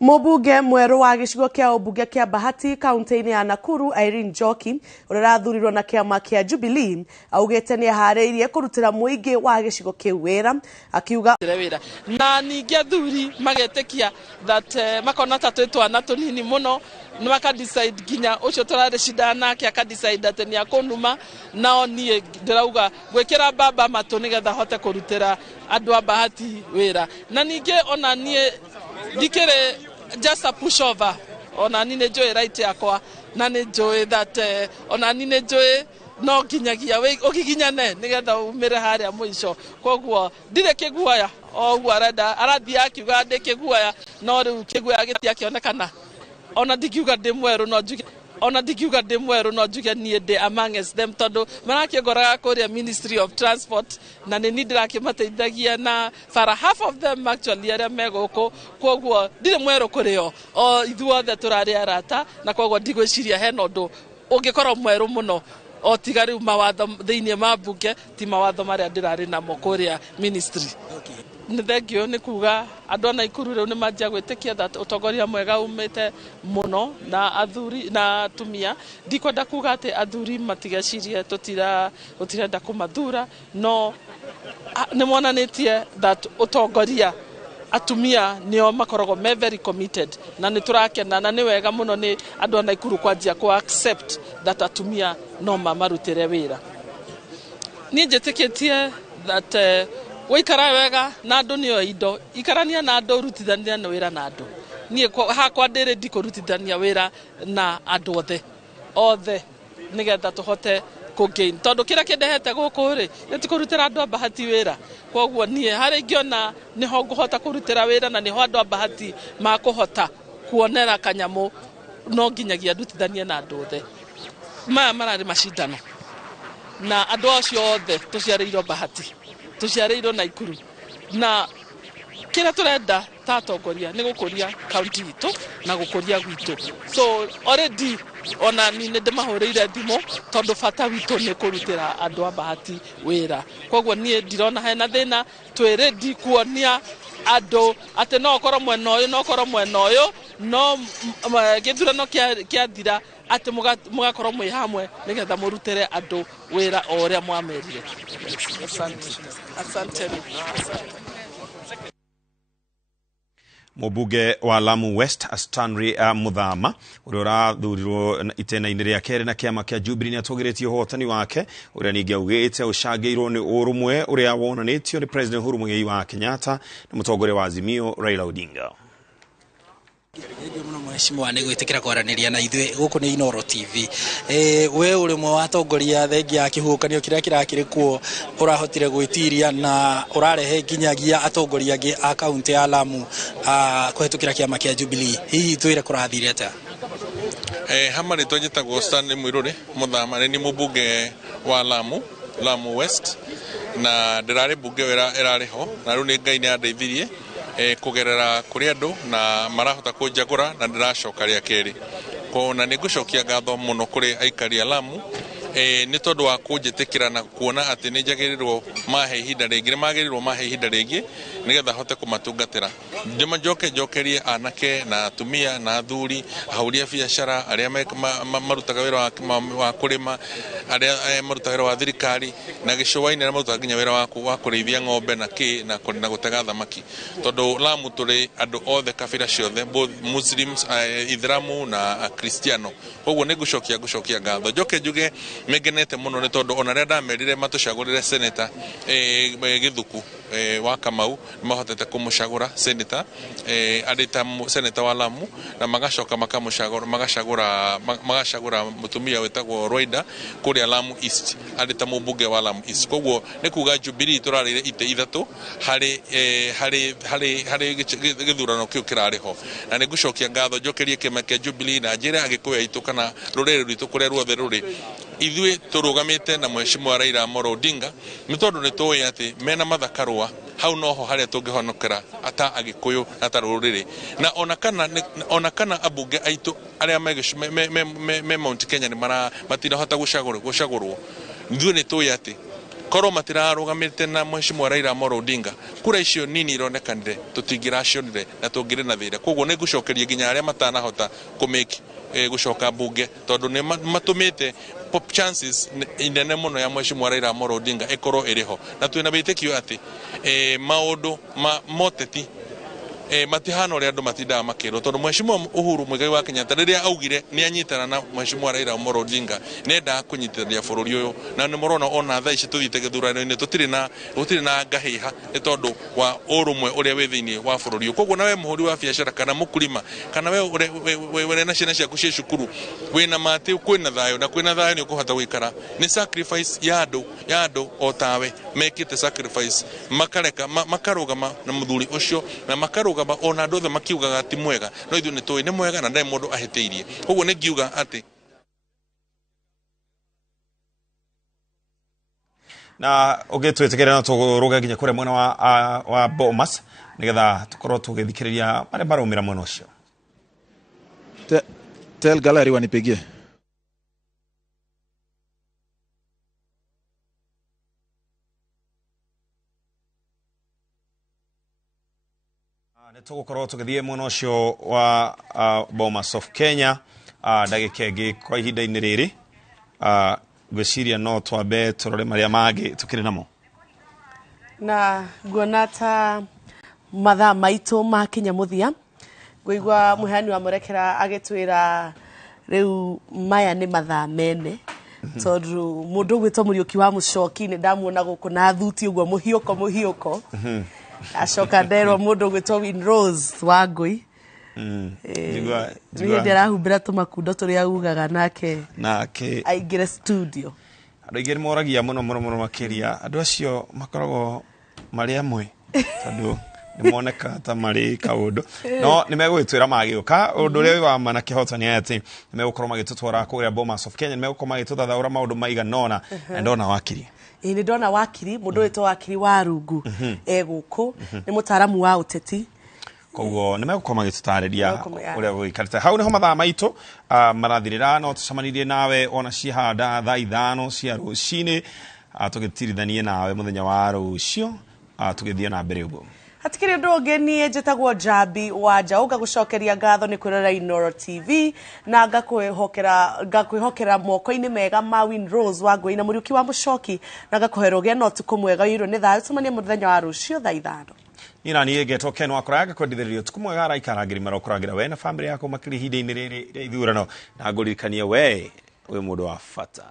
Mũbunge mwerũ wa gĩcigo kĩa ũmbunge kĩa Bahati kaunti-inĩ ya Nakuru Irene Njoki ũrĩa rathurirwo na kĩama kĩa Jubilee augĩte nĩ aharĩirie kũrutĩra mũingĩ wa gĩcigo kĩu wĩra akiuga na ningĩ athuri magetĩkia that makona ta twana tũnini mũno nĩ makadecide nginya ũcio tũrarĩ cindana nake akadecide atĩ nĩ akũnuma nao niĩ ndĩrauga gwĩkĩra mbamba matũ nĩgetha hote kũrutĩra andũ a Bahati wĩra na ningĩ ona niĩ ndikĩrĩ just a pushover ona ni nĩ njũĩ right yakwa na nĩ njũĩ that ona ni nĩ njũĩ no nginyagia ũgiginyane nĩgetha umĩre harĩa mũico koguo ndirĩ kĩguoya oguo arathiĩ akiuga ndĩ kĩguoya no rĩu kĩguoya gĩtiakĩonekana ona ndikiuga ndĩ mwerũ no njuge niĩ ndĩ amongst them tondũ marakĩngoraga kũrĩa Ministry of Transport na nĩ niĩ ndĩrakĩmateithagia na bara half of them actually arĩa megũkũ koguo ndirĩ mwerũ kũrĩ o ithuothe tũrarĩ arata na koguo ndigwĩciria hena ũndũ ũngĩkorwo mwerũ mũno o tiga rĩu mawatho thĩinĩ ma mbunge ti mawatho marĩa ndĩrarĩ namo kũrĩa ministry. Nĩ thengio nĩ kuga andũ a Nakuru rĩu nĩ manjia gwĩtĩkia that ũtongoria mwega umĩte mũno na athuri na atumia ndikwenda kuga atĩ athuri matigecirie tũtirenda kũmathura no nĩ monanĩtie that ũtongoria atumia nĩo makoragwo very committed na nĩ tũrakena na nĩ wega mũno nĩ andũ a Nakuru kwanjia ku accept that atumia no mamarutĩre wĩra. Niĩ njĩtĩkĩtie that wĩikara wega na andũ nĩo indo ikarania na andũ rutithania na wĩra na andũ niĩ hakwa ndĩrĩ ndikũrutithania wĩra na andũ othe nĩgetha tũhote kũgain tondũ kĩrĩa kĩndehete gũkũ rĩ nĩ tikũrutĩra andũ a Bahati wĩra koguo niĩ harĩ ingĩona nĩho ngũhota kũrutĩra wĩra na nĩho andũ a Bahati makũhota kuonera kanyamũ no nginyagia ndutithanie na andũ othe maya mararĩ macindano na andũ acio othe tũciarĩirwo Bahati tũciarĩirwo Nakuru na kĩrĩa tũrenda ta atongoria nĩ gũkũria kaunti itũ na gũkũria gwitũ so already ona ni nĩ ndĩmahũrĩire thimũ tondũ bata witũ nĩ kũrutĩra andũ a Bahati wĩra koguo niĩ ndirona hena thĩna twĩ ready kuonia andũ atĩ no ũkorwo mwena ũyũ no gĩthurano kĩathira atĩ mũgakorwo mwĩ hamwe nĩgetha mũrutĩre andũ wĩra o ũrĩa mwamerire. Asante. Mũbunge wa Lamu West Stanley Muthama ũrĩa ũrathurirwo itena-inĩ rĩa kerĩ na kĩama kĩa Jubilee nĩ atũgĩrĩtie ũhotani wake ũrĩa ningĩ augĩte ũcangĩirwo nĩ ũrũmwe ũrĩa wonanĩtio nĩ President Uhuru Muigai wa Kenyatta na mũtongoria wa Azimio Raila Odinga. Muno mheshimiwa nĩ gwĩtĩkĩra kwaranĩria na ithuĩ gũkũ nĩ Inoro TV. We ũrĩ ũmwe wa atongoria thengia ya kĩhuhũkanio kĩrĩa kĩrakĩrĩ kuo ũrahotire gwĩtiria na ũrarehe nginyagia atongoria angĩ a kaunti ya Lamu kũhetũkĩra kĩama kĩa Jubilee. Hihi twĩre kũrathire atĩa? Hama rĩtwa njĩtagwo Stanley Muthama Muthama nĩ mũbunge wa Lamu West na ndĩrarĩ mbunge ĩrarĩ ho na rĩu nĩ Ngai nĩ andeithirie kugerera kuri andu na marahota kunjagura na ndiracoka ria keri kona nĩ ngũcokia ngatho mũno kuri aikari a Lamu nĩ tondũ wa kunjitikira na kuona atĩ nĩ njagĩrĩrwo mahe ihinda rĩngĩ nĩgetha hote kũmatungatĩra njokerie anake na atumia na athuri ahũri a biacara arĩa marutaga wĩra wa kũrĩma arĩa marutaga wĩra wa thirikari na gĩcũa-inĩ arĩa marutaga nginya wĩra wa kũrĩithia ng'ombe na gũtega thamaki tondũ Lamu tũrĩ andũ othe kabira ciothe both Muslims Ithramu na Kristiano koguo nĩ ngũcokia ngatho njoke njuge megenete muno nĩ tondũ ona rĩa ndamerire matũcagũrĩre senator Githuku wa Kamau mahotete kũmũcagũra senator arĩta senator wa Lamu na magacoka magacagũra mũtumia wĩtagwo Roida kũrĩa Lamu East arĩta mũbunge wa Lamu East koguo nĩ kuga Jubilee tũrarĩire ite ithatũ harĩ gĩthurano kĩu kĩrarĩ ho na nĩ ngũcokia ngatho njokerie kĩama kĩa Jubilee na njĩra agĩkũyũ aitũ kana rũrĩrĩ rwitũ kũrĩa ruothe rũrĩ ithuĩ tũrũgamĩte na mheshimiwa Raila Amolo Odinga nĩ tondũ nĩ tũĩ atĩ mena mathakarwa hau noho harĩa tũngĩhonokera ata agĩkũyũ ata rũrĩrĩ na ona kana abunge aitũ arĩa me Mount Kenya nĩ matinahota gũcagũrwo ithuĩ nĩ tũĩ atĩ korwo matirarugamite na Mheshimiwa Raila Amolo Odinga kura icio nini ironekanire tutingiracionire na tungire na thira koguo ni gucokeria nginya aria matanahota kumake gucoka bunge tondu ni matumite pop chances inene muno ya Mheshimiwa Raila Amolo Odinga ikorwo iriho na twina bitikio ati maundu moteti matihana uria andu matindaga makirwo tondu Mheshimiwa Uhuru Muigai wa Kenyatta riria augire ni anyitana na Mheshimiwa Raila Amolo Odinga nendaga kunyitithania bururi uyu na ni murona ona thaa ici tuthite githurano-ini tutiri na ngahiha ni tondu wa urumwe uria wi thiini wa bururi uyu koguo nawe muhuri wa biacara kana mukulima kana we na ciana ciaku cia cukuru wina mati kwina thayo na kwina thayo ni ukuhota gwikara ni sacrifice ya andu o tawe mekite sacrifice makarugama na muthuri ucio na makarugama ona andu othe makiugaga ti mwega no ithu ni tui ni mwega na ndai mundu ahetiirie koguo ni ngiuga ati na ugitwetekera na turuga nginya kuria mwena wa Bomas nigetha tukorwo tugithikiriria maria marumira mwena ucio. Tell gallery wanipigie. Tugukorwo tugithie mwena ucio wa Bomas of Kenya ndagika ingi kwa ihinda-ini riri gwiciria no twambe turore maria mangi tukiri namo na nguona ta mathaa maitu ma kinya muthia ngũigua muheani wa murekera agitwira riu maya ni mathaa mene tondu mundu gwitwo Muriuki wa Mucoki ni ndamuona guku na thuti uguo muhiuko acoka nderwo mundu gwitwo Win Rose wa Ngui ni ndirahumbira tumakundo turia ugaga nake aingire studio andu aingĩ moragia muno makiria andu acio makoragwo mari amwe tondu ni moneka ta mari kaundu no ni megwitwira magiuka undu uria wa mana kihotani ati ni megukorwo magitutwara kuria Bomas of Kenya ni megukorwo magituthathaura maundu maiganona na ndona wakiri ni ndona wakiri mundu witwo wakiri wa rungu eguku ni mutaramu wa uteti koguo ni megukorwo magitutariria uria guikarite hau niho mathaa maitu marathirira no tucamanirie nawe ona cihanda thaa 5 cia rucini tugitirithanie nawe muthenya wa rucio tugithie na mbere uguo hatikiri ndu ungi nie njitagwo Jambi Wanja ugagucokeria ngatho ni kwirora Inoro TV na ngakwihokera moko-ini mega ma Win Rose wa Ngui na Muriuki wa Mucoki na ngakuherogia no tukumwega yiro ni thayo tumanie muthenya wa rucio thaa 5 ina ni geto ken wa kuraga kwendithiririo tukumwega araikaragira marokuragira we na family yako makiri hinde-ini riri ria ithurano na ngurikania we mundu wa fata.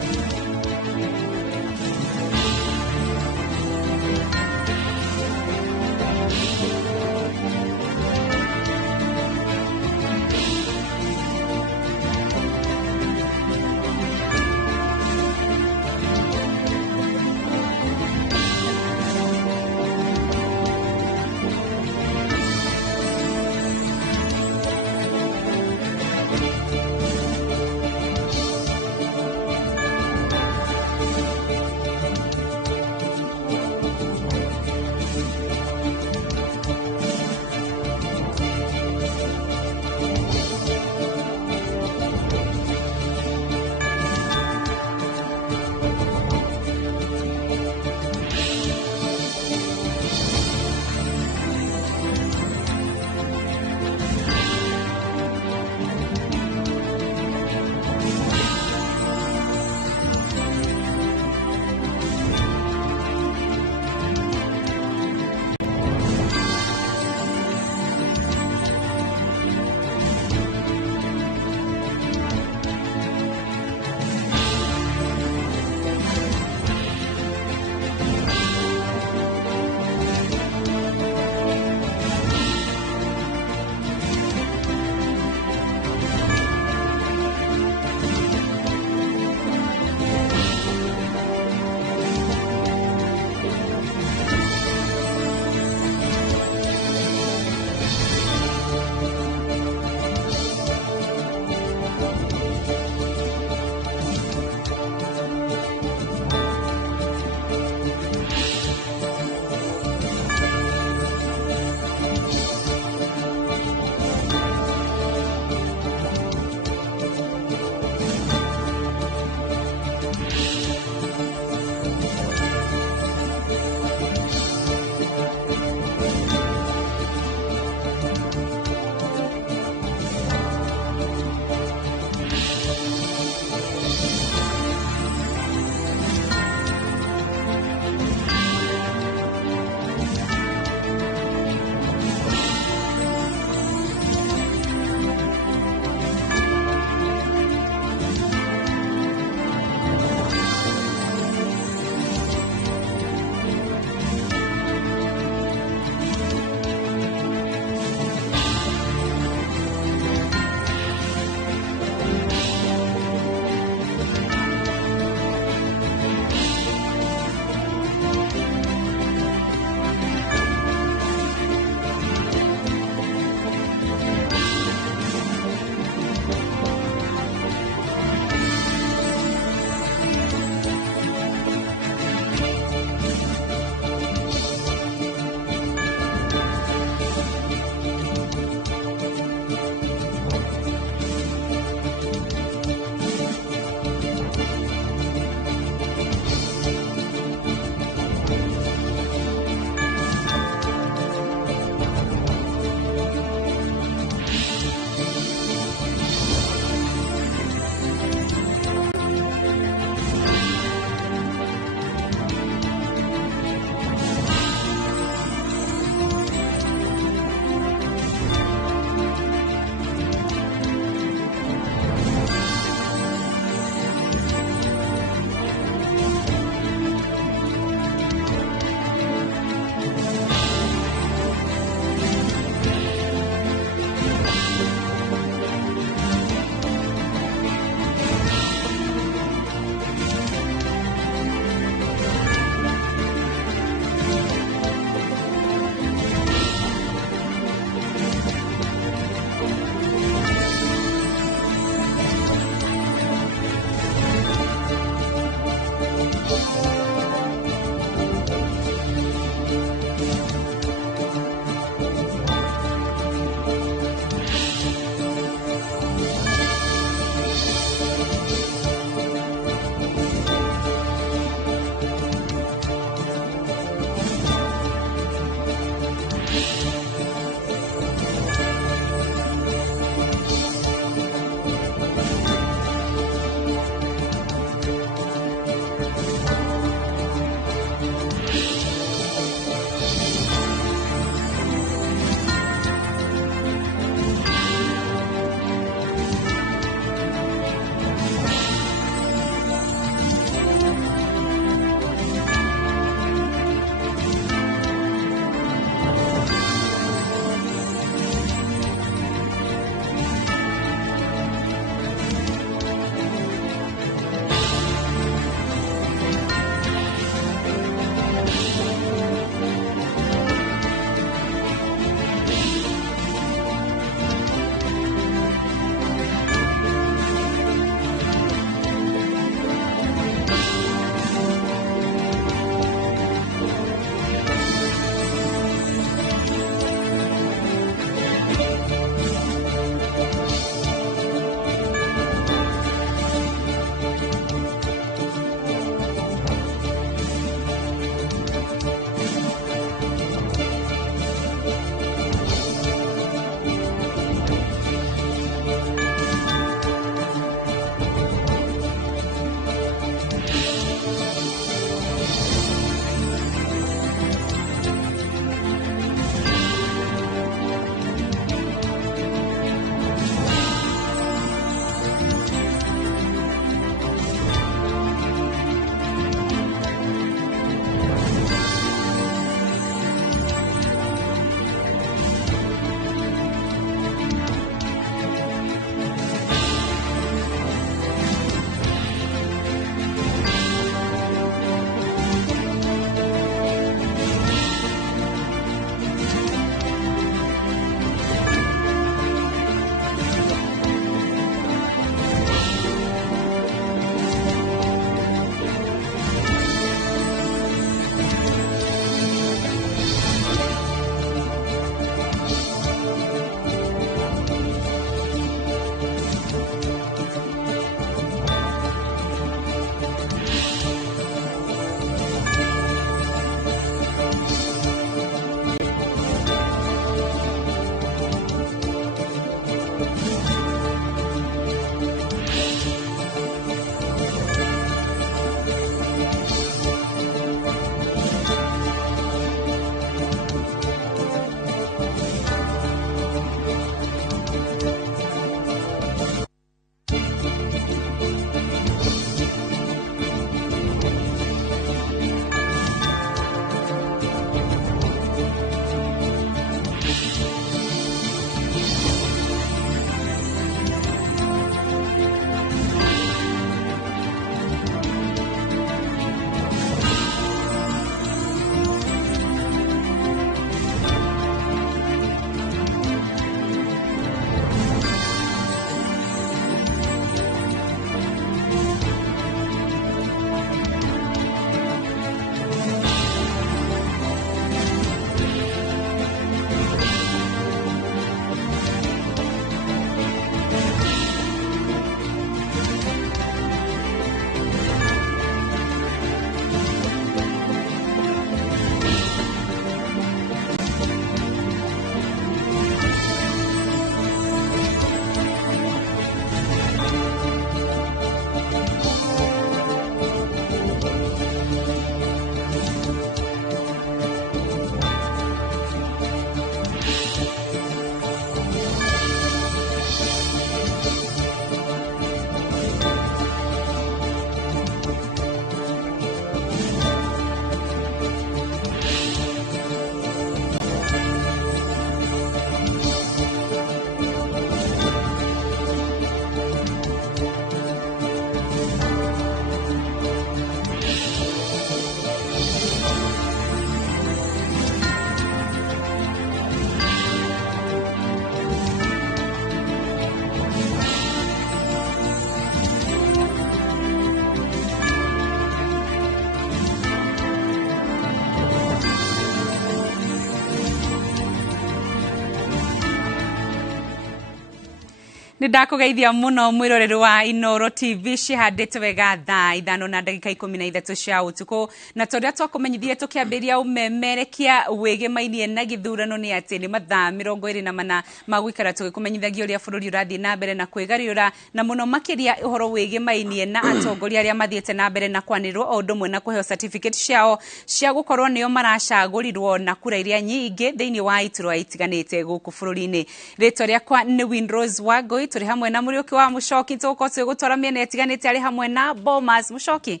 Nidakugeithia muno mwiroreri wa Inoro TV cihandite wega thaa 5:13 cia utuku na toria twakumenyithie tukiambiria umemerekia wegemaini na githurano ni ati ni mathaa 24 magwikara tugikumenyithagia uria bururi urathie na mbere na kwigariura na muno makiria uhoro wegemaini na atongoria aria mathiete na mbere na kwanirwo o ndumwe na kuheo certificate ciao cia gukorwo nio maracagurirwo na kura iria nyingi thiini wa iturwa itiganite guku bururi-ini. Ritwa riakwa ni Windrose Wangui, turi hamwe na Muriuki wa Mucoki tukoce gutora miene itiganite ari hamwe na Bomas Mucoki.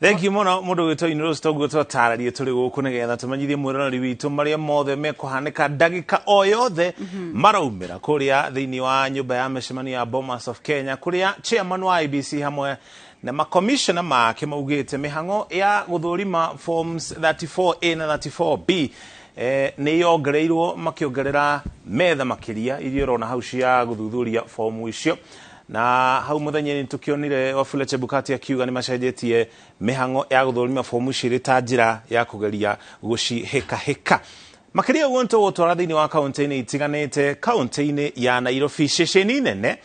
Thank you muno mundu wito Inrose togu twatararie turi guku nigetha tumanyithie mwiroreri witu maria mothe mekuhanika ndagika o yothe maraumira kuria thiini wa nyumba ya micemania ya Bomas of Kenya kuria chairman wa IBC hamwe na makomishona make maugite mihango ya guthurima forms 34A na 34B ni yongereirwo makiongerera metha makiria iria rona hau cia guthuthuria fomu icio na hau muthenya ni tukionire Wafula Chebukati akiuga ni macenjetie mihango ya guthurima fomu icio ta njira ya kugeria guciheka makiria wonto gutwara thiini wa kaunti-ini itiganite kaunti-ini ya Nairobi ceceni nene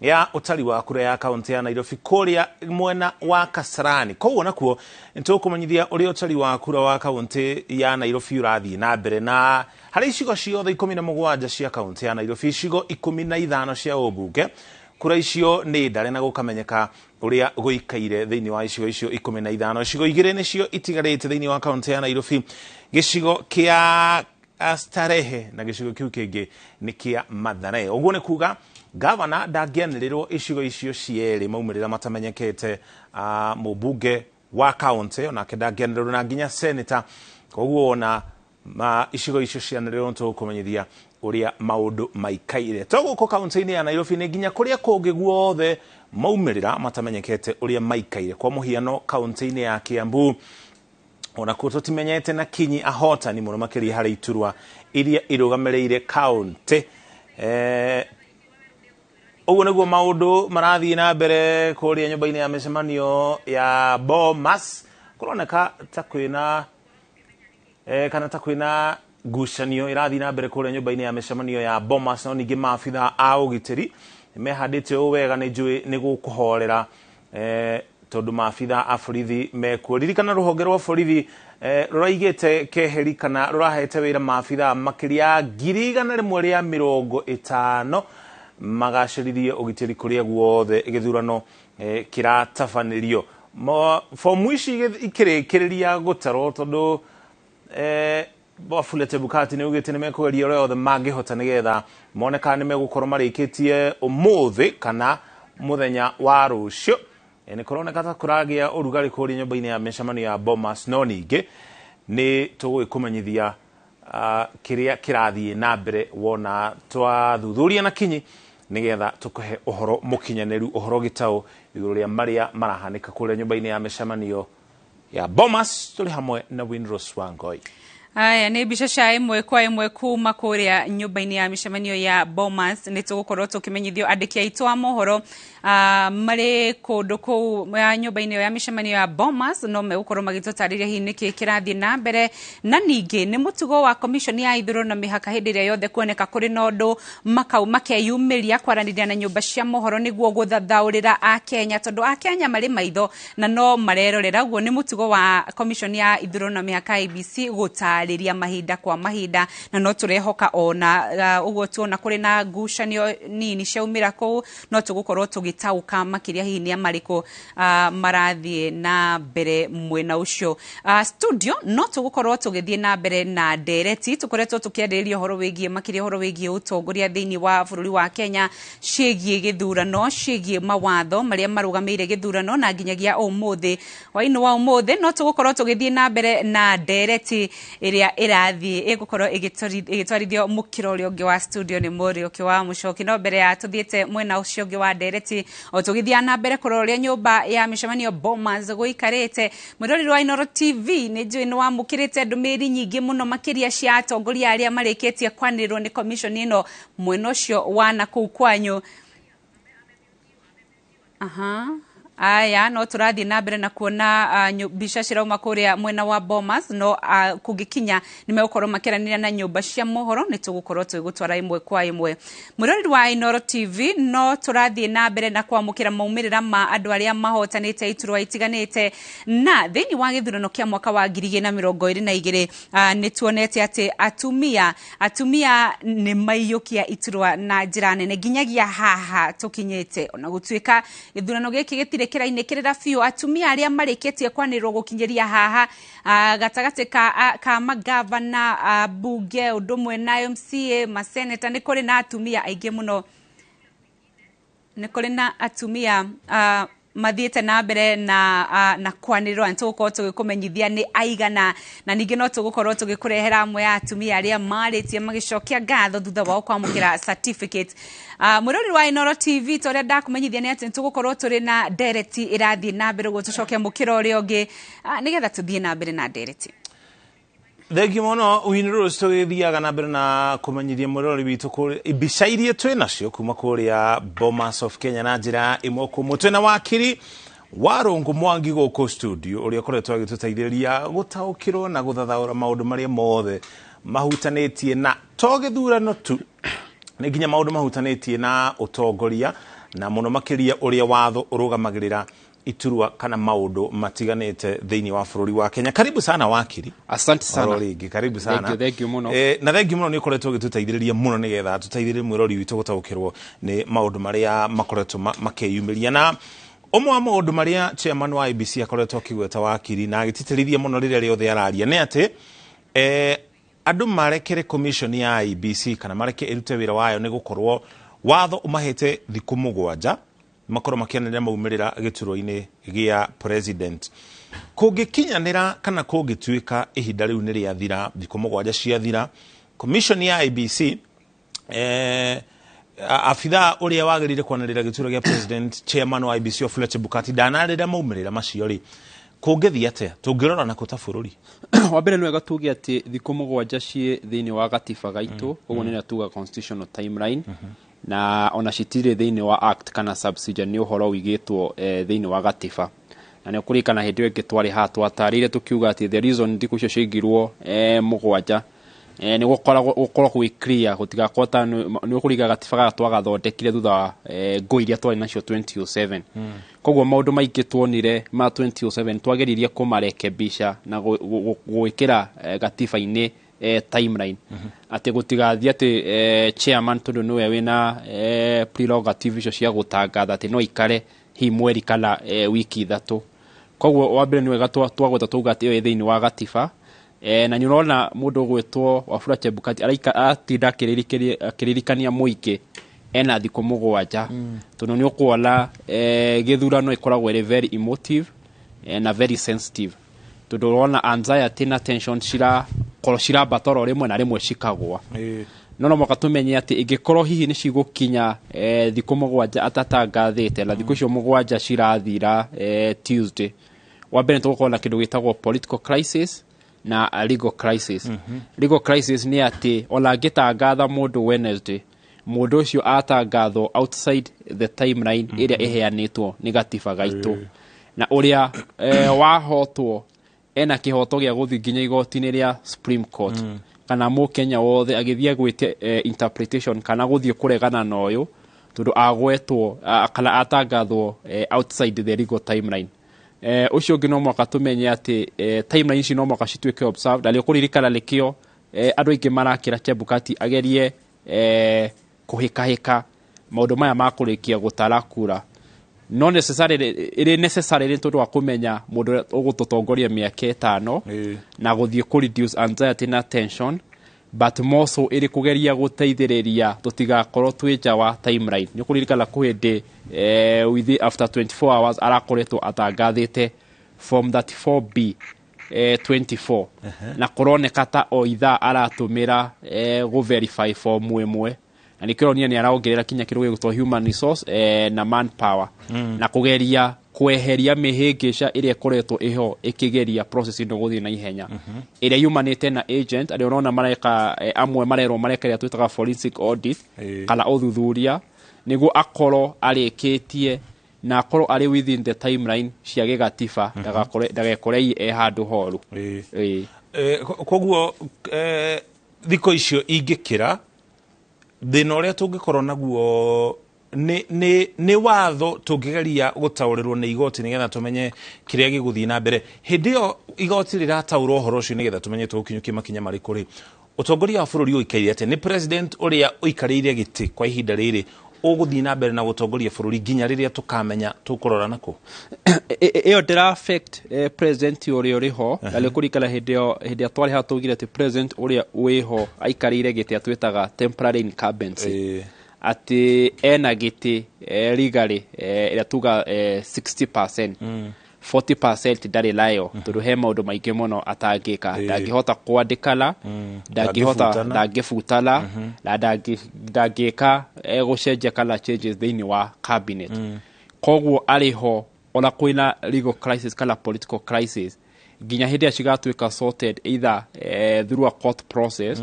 ya utari wa kura ya kaunti ya Nairobi kuria mwena wa Kasarani koguo nakuo nitukumenyithia uria utari wa kura wa kaunti ya Nairobi urathie na mbere na hari icigo ciothe 17 cia kaunti ya Nairobi icigo 15 cia ubunge kura icio ni ndare na gukamenyeka uria guikaire thiini wa icigo icio 15 icigo igire nicio itigarite thiini wa kaunti ya Nairobi gicigo kia Starehe na gicigo kiu kingi ni kia Mathare uguo ni kuga Gavana ndagianirirwo icigo icio cieri maumirira matamenyekete mubunge wa county ona kedagianirirwo na nginya senator koguo ona icigo icio cianirirwo tukumenyithia uria maundu maikaire toguko county-ini ya Nairobi ni nginya kuria kungi guothe maumirira matamenyekete uria maikaire kwa muhiano county-ini ya Kiambu ona kuo tutimenyete na Kinyi ahotani muno makiria hari iturwa iria irugamirire county uguo niguo maundu marathie na mbere kuria nyumba-ini ya micemanio ya Bomas kuroneka ta kwina kana ta kwina ngucanio irathie na mbere kuria nyumba-ini ya micemanio ya Bomas no ningi maabitha a ugitiri mehandite wega ni njui ni gukuhorera tondu maabitha a borithi mekuririkana ruhonge rwa borithi ruraigite keheri kana rurahete wira maabitha makiria 150 magacirithie ugitiri kuria guothe githurano kiratabanirio fomu ici ikirikiriria gutaro tondu Wafula Chebukati ni ugite ni mekugeria uria othe mangihota nigetha moneka ni megukorwo marikitie umuthi kana muthenya wa rucio ni kuroneka ta kuragia urugari kuri nyumba-ini ya micemanio ya Bomas no ningi ni tugikumenyithia kiria kirathie na mbere wona twathuthuria na Kinyi nigetha tukuhe uhoro mukinyaniru uhoro gitao iguru ria maria marahanika kuri nyumba-ini ya micemanio ya Bomas tuli hamwe na Windrose Wangui. Aya ni bica cia imwe kwa imwe kuma kuria nyumba-ini ya micemanio ya Bomas ni tugukorwo tukimenyithio andiki aitu a mohoro mari kundu ku nyumba-ini ya micemanio ya Bomas no megukorwo magitutariria hihi niki kirathie na mbere na ningi ni mutugo wa commission ya ithuro na mihaka hindi ria yothe kuoneka kuri nondu makau makeyumiria kwaraniria na nyumba cia mohoro niguo guthathaurira a Kenya tondu a Kenya mari maitho na no marerorera guo ni mutugo wa commission ya ithuro na mihaka IBC gutariria mahinda kwa mahinda na no turehoka ona uguo tuona kuri na ngucanio nini ciaumira ku no tugukorwo tugitauka makiria hihi ni amariku marathie na mbere mwena ucio studio no tugukorwo tugithie na mbere na ndereti tukoretwo tukienderia horo wigie makiria horo wigie utongoria thiini wa bururi wa Kenya cigie githurano cigie mawatho maria marugameire githurano na nginyagia umuthi waino wa umuthi no tugukorwo tugithie na mbere na ndereti iria irathie igukorwo igitwarithio mukiro uria ungi wa studio ni Muriuki wa Mucoki no mbere ya tuthiete mwena ucio ungi wa ndereti o tugithia na mbere kuroria nyumba ya micemanio Bomas guikarite mwiroreri wa Inoro TV ni njui ni wamukirite ndumiri nyingi muno makiria cia atongoria aria marikitie kwanirwo ni commission ino mwena ucio wa nakuu kwanyu Aya no turathie na mbere na kuona mbica cirauma kuria mwena wa Bomas no kungikinya nimegukorwo makeranira na nyumba cia mohoro ni tugukorwo twigutwara imwe kwa imwe. Mwirori wa Inoro TV no turathie na mbere na kwamukira maumirira ma andu aria mahotanite iturwa itiganite na thiini wa githurano kia mwaka wa 2022 ni tuonete ati atumia ni maiyukia iturwa na njira nene nginyagia haha tukinyete ona gutuika githurano giki gitire kirainekirira fiu atumia aria mariketie kwanirwo gukinyeria haha gatagate ka magavana bunge udumwe na MCA maseneta ni kuri na atumia aingi muno ni kuri na atumia mathiete na mbere na kwanirwo ntugukorwo tugikumenyithia ni aigana na ningi no tugukorwo tugikurehera amwe ya atumia aria maritie magicokia ngatho thutha wa kwamukira certificate. Mwirori wa Inoro TV toria ndakumenyithia ni ati tugukorwo turi na direct irathie na mbere gutucokia mukira uri ongi nigetha tuthie na mbere na direct. Thegi mono Inoro tugithiaga na mbere na kumenyithia mwirori witu kuri ibica iria twi nacio kuma kuria Bomas of Kenya na njira imwe kumwe twina wakiri Warungu Mwangi guku studio uria koretwo agitutaithiriria gutaukirwo na guthathaura maundu maria mothe mahutanetie na togithurano tu ni nginya maundu mahutanetie na utongoria na muno makiria uria watho urugamagirira iturwa kana maundu matiganete thiini wa bururi wa Kenya. Karibu sana wakiri. Asante sana. Origi karibu sana. Thank you muno. Na thank you muno ni koretwo gitutaithiriria muno nigetha tutaithiririe mwirori witu gutaukirwo ni maundu maria makoretwo makeyumiria na omwe wa maundu maria chairman wa IBC akoretwo akigweta wakiri na agititirithia muno riria riothe araria ni ati andu marekere commission ya IBC kana mareke irute wira wayo ni gukorwo watho umahete thiku 7 makorwo makianira maumirira giturwo-ini gia president kungikinyanira kana kungituika ihinda riu ni riathira thiku 7 ciathira commission ya IBC afitha uria wagirire kwanirira giturwo gia president chairman wa IBC Wafula Chebukati danarira maumirira macio ri kungithia ate tungirora na kuta bururi wa mbere nwe gatugi ati thiku 7 cie thiini wa gatiba gaitu uguo ni atuga constitutional timeline na ona citire thiini wa act kana subsidiary ni uhoro wigitwo thiini wa gatiba na ni kurikana hindi ĩngĩ twari ha twatarire tukiuga ati the reason ndiku cio cingirwo 7 ni gukorwo gwi clear gutigakota ni ukuriga gatiba twagathondekire thutha ngũ iria twari nacio 2007 koguo maundu maingi tuonire ma 2007 twageririe kumarekebisha na gwikira gatiba-ini timeline ati gutigathia ati chairman tondu niwe wina prerogative icio cia gutangatha ati no ikare hi mweri kana wiki 3 koguo wa mbere niwe twagweta tuga ati thiini wa gatiba na nyurona mundu gwetwo Wafula Chebukati araika atinda kiririkania muingi ena thiku 7 tondu ni ukuona githurano ikoragwo iri very emotive na very sensitive tondu urona anxiety na tension cira batoro rimwe na rimwe cikagwa no mwaka tumenye ati ingikorwo hihi ni cigukinya thiku 7 atatangathite na thiku icio 7 cirathira Tuesday wa mbere tugukorwo na kindu gitagwo political crisis na legal crisis. Legal crisis ni ati ona ngitangatha mundu Wednesday mundu ucio atangatho outside the timeline iria iheanitwo ni gatiba gaitu na uria wahotwo ena kihoto gia guthi nginya igoti-ini ria Supreme Court kana mu Kenya wothe agithia gwite interpretation kana guthie kuregana na uyu tondu agwetwo kana atangathwo outside the legal timeline. Ucio ngi no mwaka tumenye ati timeline ici no mwaka cituike observed ali kuririkana likio andu aingi marakira Chebukati agerie kuhika maundu maya makurikia gutara kura no necessarily tondu wa kumenya mundu ugututongoria miaka 5 na guthie ku reduce anxiety na tension but more so iri kugeria guteithiriria tutigakorwo twija wa timeline ni kuririkana kuhindi after 24 hours arakoretwo atangathite form 34B 24 na kuroneka ta oitha aratumira go verify form imwe na nikironia ni araongerera kinya kiruge gutwa human resource na manpower na kugeria kweheria mihingisha iria ikoretwo iho ikigeria process ino guthii na ihenya iria yumanite na agent ari unaona mareka amwe marero marekeria twitaga forensic audit kana uthuthuria niguo akoro arikitie na akorwo ari within the timeline cia gigatiba ndagekore handu horu koguo thiko icio ingikira thina uria tungikorwo naguo ni watho tungigeria gutaurĩrwo nĩ igoti nigetha tumenye kiria giguthii na mbere hindi yo igoti rirataurwo horo ucio nigetha tumenye tugukinyukia makinya marĩkũ ri utongoria wa bũrũri ũikaire ate ni president uria ũikarĩire giti kwa ihinda rĩrĩ uguthii na mbere na gutongoria bũrũri nginya rĩrĩa tukamenya tukurora nako iyo ndira affect president uria uriho na kurikana hindi atwari ha tugire ati president uria wiho aikarĩire giti atwetaga temporary incumbency ati ena giti legally ira tuga 60% 40% ndari layo tondu he maundu maingi muno atangika ndangihota kwandikana ndangifutana na ndangika gucenjia kana changes thiini wa cabinet koguo ariho ona kwina legal crisis kana political crisis nginya hindi acigatuika sorted either through a court process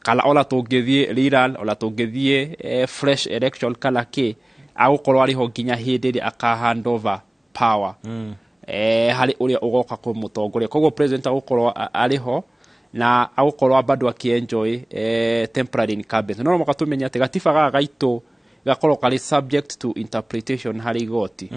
kala ola tungithie rerun ola tungithie fresh election kala ki agukorwo ariho nginya hindi ri aka hand over power hari uria ugoka ku mutongoria koguo president agukorwo ariho na agukorwo bado akienjoy temporary incumbency no mwaka tumenya ati gatiba gaitu gakorwo kali subject to interpretation hari igoti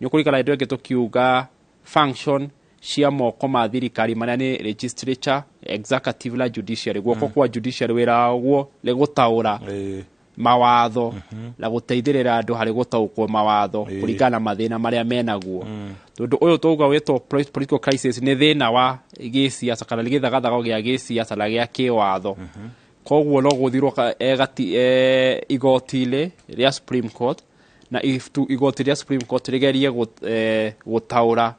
nyukurikana indo ngeto kiuga function cia moko ma thirikari maria ni legislature executive la judiciary guoko kwa judiciary wira guo le gutaura mawatho la guteithirira andu hari gutaukwo mawatho kurigana mathina maria menaguo tondu uyu tuga wetwo political crisis ni thina wa gisiasa kana githagathago gia gisiasa na gia kiwatho koguo no guthirwo igoti-ile ria Supreme Court na igoti ria Supreme Court rigerie gutaura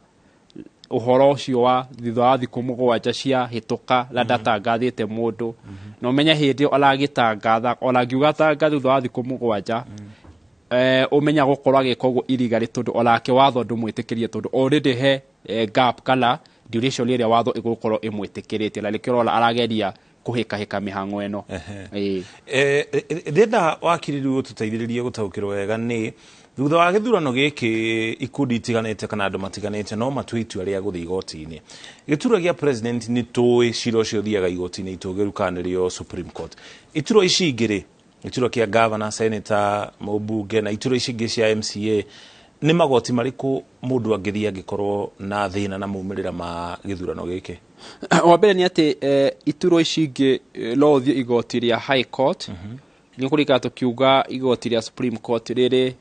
uhoro ucio wa thitha wa thiku mugwanja cia hituka la ndatangathite mundu no menya hindi alagitangatha ona ngiuga tangatha thutha wa thiku mugwanja umenya gukorwo agikoguo illegal tondu onake watho ndumwitikirie tondu already he gap kana duration iria watho igukorwo imwitikirite na likiro arageria kuhika mihango eno ndenda wakiriru tuteithiririe gutaukirwo wega ni thutha wa githurano giki ikundi itiganite kana andu matiganite no matwitu aria guthi igoti-ini giturwa gia president ni tui ciro cio thiaga igoti-ini itugirukanĩrio Supreme Court iturwa ici ingiri iturwa kia governor senator mubunge na iturwa ici ingi cia MCA ni magoti mariku mundu angithia angikorwo na thina na maumirira ma githurano giki wa mbere ni ati iturwa ici ingi lo thio igoti ria High Court ni kurika tukiuga igoti ria Supreme Court riri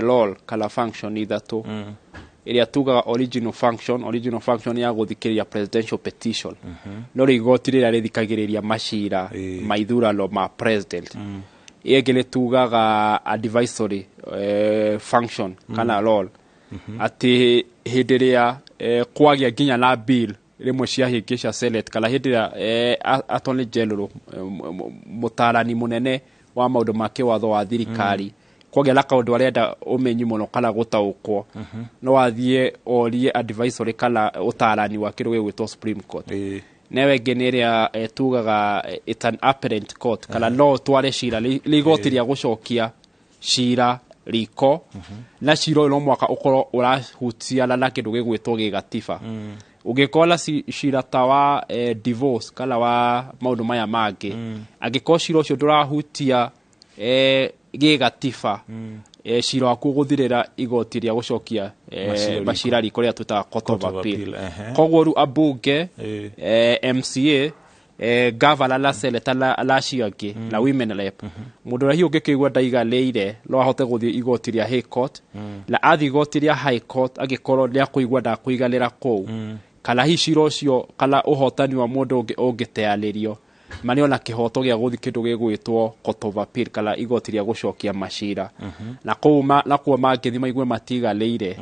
role kala function ithatu iria tuga original function ya guthikiria presidential petition no igoti rira rithikagiriria mashira maithurano ma president egele tugaga advisory function kana role ati hindiria kwagia nginya na bill rimwe cia hingisha Senate kala hindiria attorney general mutarani munene wa maundu ma kiwatho wa thirikari kwagia la kaundu arenda umenyi muno kana gutaukwo no wathie orie advisory kana utarani wa kiru gwitwo Supreme Court newe generia tugaga it's an apparent court kana no tware shira ligotiria gucokia shira riko na shiro no mwaka ukorwo urahutia na kindu gigwitwo gigatiba ugikola shira tawa divorce kala wa maundu maya mangi agiko shiro cio ndurahutia gigatiba shiro akuguthirira igoti ria gucokia mashira riko ria tuta court of appeal koguo ru abunge MCA governor la senator la ciangi na women rep mundu rahi ungikigwa ndaiganĩire no ahote guthii igoti ria High Court na athi igoti ria High Court agikorwo ria kuigwa nda kuiganira kou kana hiciro cio kana uhotani wa mundu ungiteanirio mani ona kihoto gia guthi kindu gigwitwo court of appeal kana igoti ria gucokia mashira na kuuma na kuo mangithi maigwe matiganĩire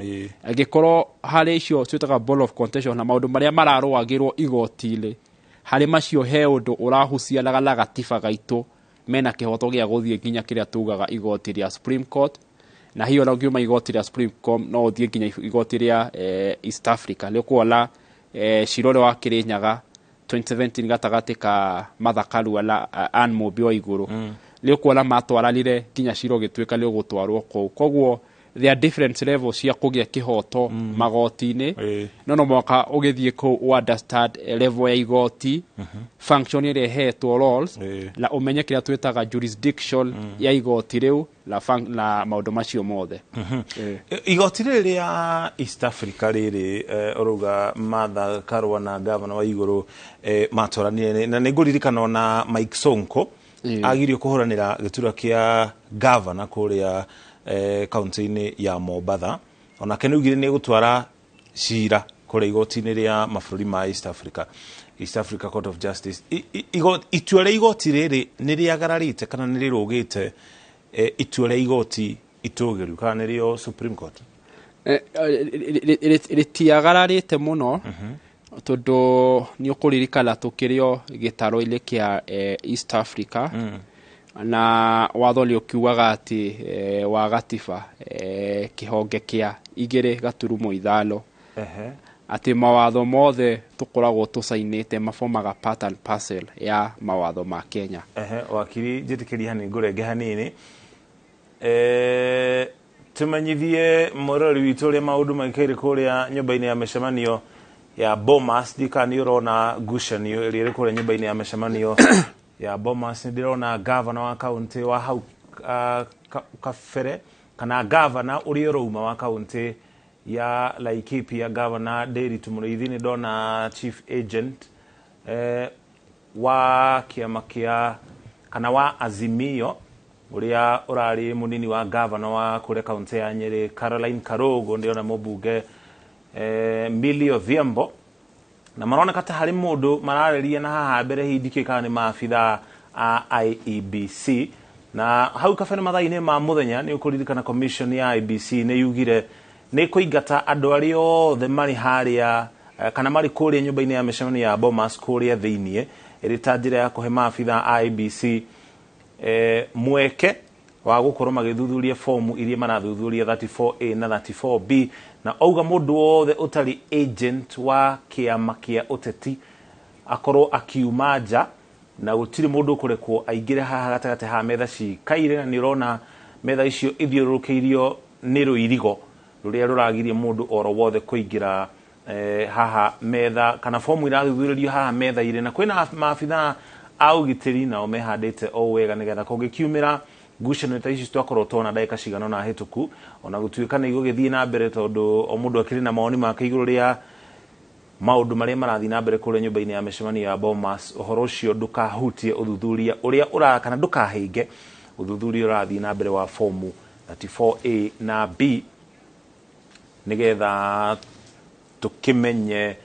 agikorwo hari icio twitaga ball of contention na maundu maria mararwagirwo igoti-ile hari macio he undu urahucianaga na gatiba gaitu mena kihoto gia guthie nginya kiria tugaga igoti ria Supreme Court na hiyo na ngiuma igoti ria Supreme Court no uthie nginya igoti ria East Africa likuola shirore wa Kirinyaga 2017 gatagati ka mathakaru ala anmobio iguru likuola matwaralire nginya shiro gitwika lio gutwarwo koguo there are different levels ya kugia kihoto magoti-ini no mwaka ugithie ku understand level ya igoti function ile hetwo roles la umenye kila twetaga jurisdiction ya igoti riu la maundu macio mothe igoti riri ya East Africa riri oruga Martha Karua na governor wa iguru matoranire na niguririkana na Mike Sonko agirio kuhuranira gitura kia governor kuria county-ini ya Mombatha ona kenugire ni gutwara cira kuri igoti-ini ria mabũrũri ma East Africa Court of Justice itua ria igoti riri ni riagararite kana ni rirugite itua ria igoti itugiru kana rio Supreme Court ritiagararite muno tondu ni ukuririkana tukirio gitaro-ini kia East Africa na watholi ukiugaga ati wa gatiba kihonge kia 2.5 ati mawatho mothe tukoragwo tusainite mafomaga part and parcel ya mawatho ma Kenya wakiri njitikiria hani ngurenge hanini tumenyithie morori witu ria maundu maikaire kuria nyumba-ini ya mishemanio ya Bomas dikani urona ngucanio iri kuria nyumba-ini ya mishemanio ya Bomas ndirona governor wa county wa hau kafere kana governor uri rouma wa county ya Laikipia governor Deri Tumureithi ni dona chief agent wa kiama kia kana wa Azimio uria urari munini wa governor wa kure county ya Nyeri Caroline Karogo ndiona mubunge Milio Viembo na marona kata hari mundu marareria na haha mbere hindikika ni maabitha a IEBC na hau kabere mathaini ma muthenya ni ukuririkana commission ya IEBC ni yugire ni kuingata andu ari othe mari haria kana mari kuria nyumba-ini ya mishemanio ya Bomas kuria thiinie iri ta njira ya kuhe maabitha a IEBC mweke wa gukorwo magithuthuria fomu iria marathuthuria 34A na 34B na auga mundu wothe utari agent wa kiama kia uteti akorwo akiuma nja na gutiri mundu kurekwo aingire haha gatagate ha metha cikaire na ni urona metha icio ithiurukiirio ni ruirigo ruria ruragirie mundu oro wothe kuingira haha metha kana fomu irathuthurio haha metha ire na kwina maabitha au gitiri nao mehandite o wega nigetha kungikiumira ngucanio ta ici twakorwo tona ndagika cigana na hituku ona gutuika ni igugithie na mbere tondu o mundu akiri na maoni make iguru ria maundu maria marathie na mbere kure nyumba-ini ya mishemanio ya Bomas uhoro ucio ndukahutie uthuthuria uria urakana ndukahinge uthuthuria urathie na mbere wa fomu 34A na B nigetha tukimenye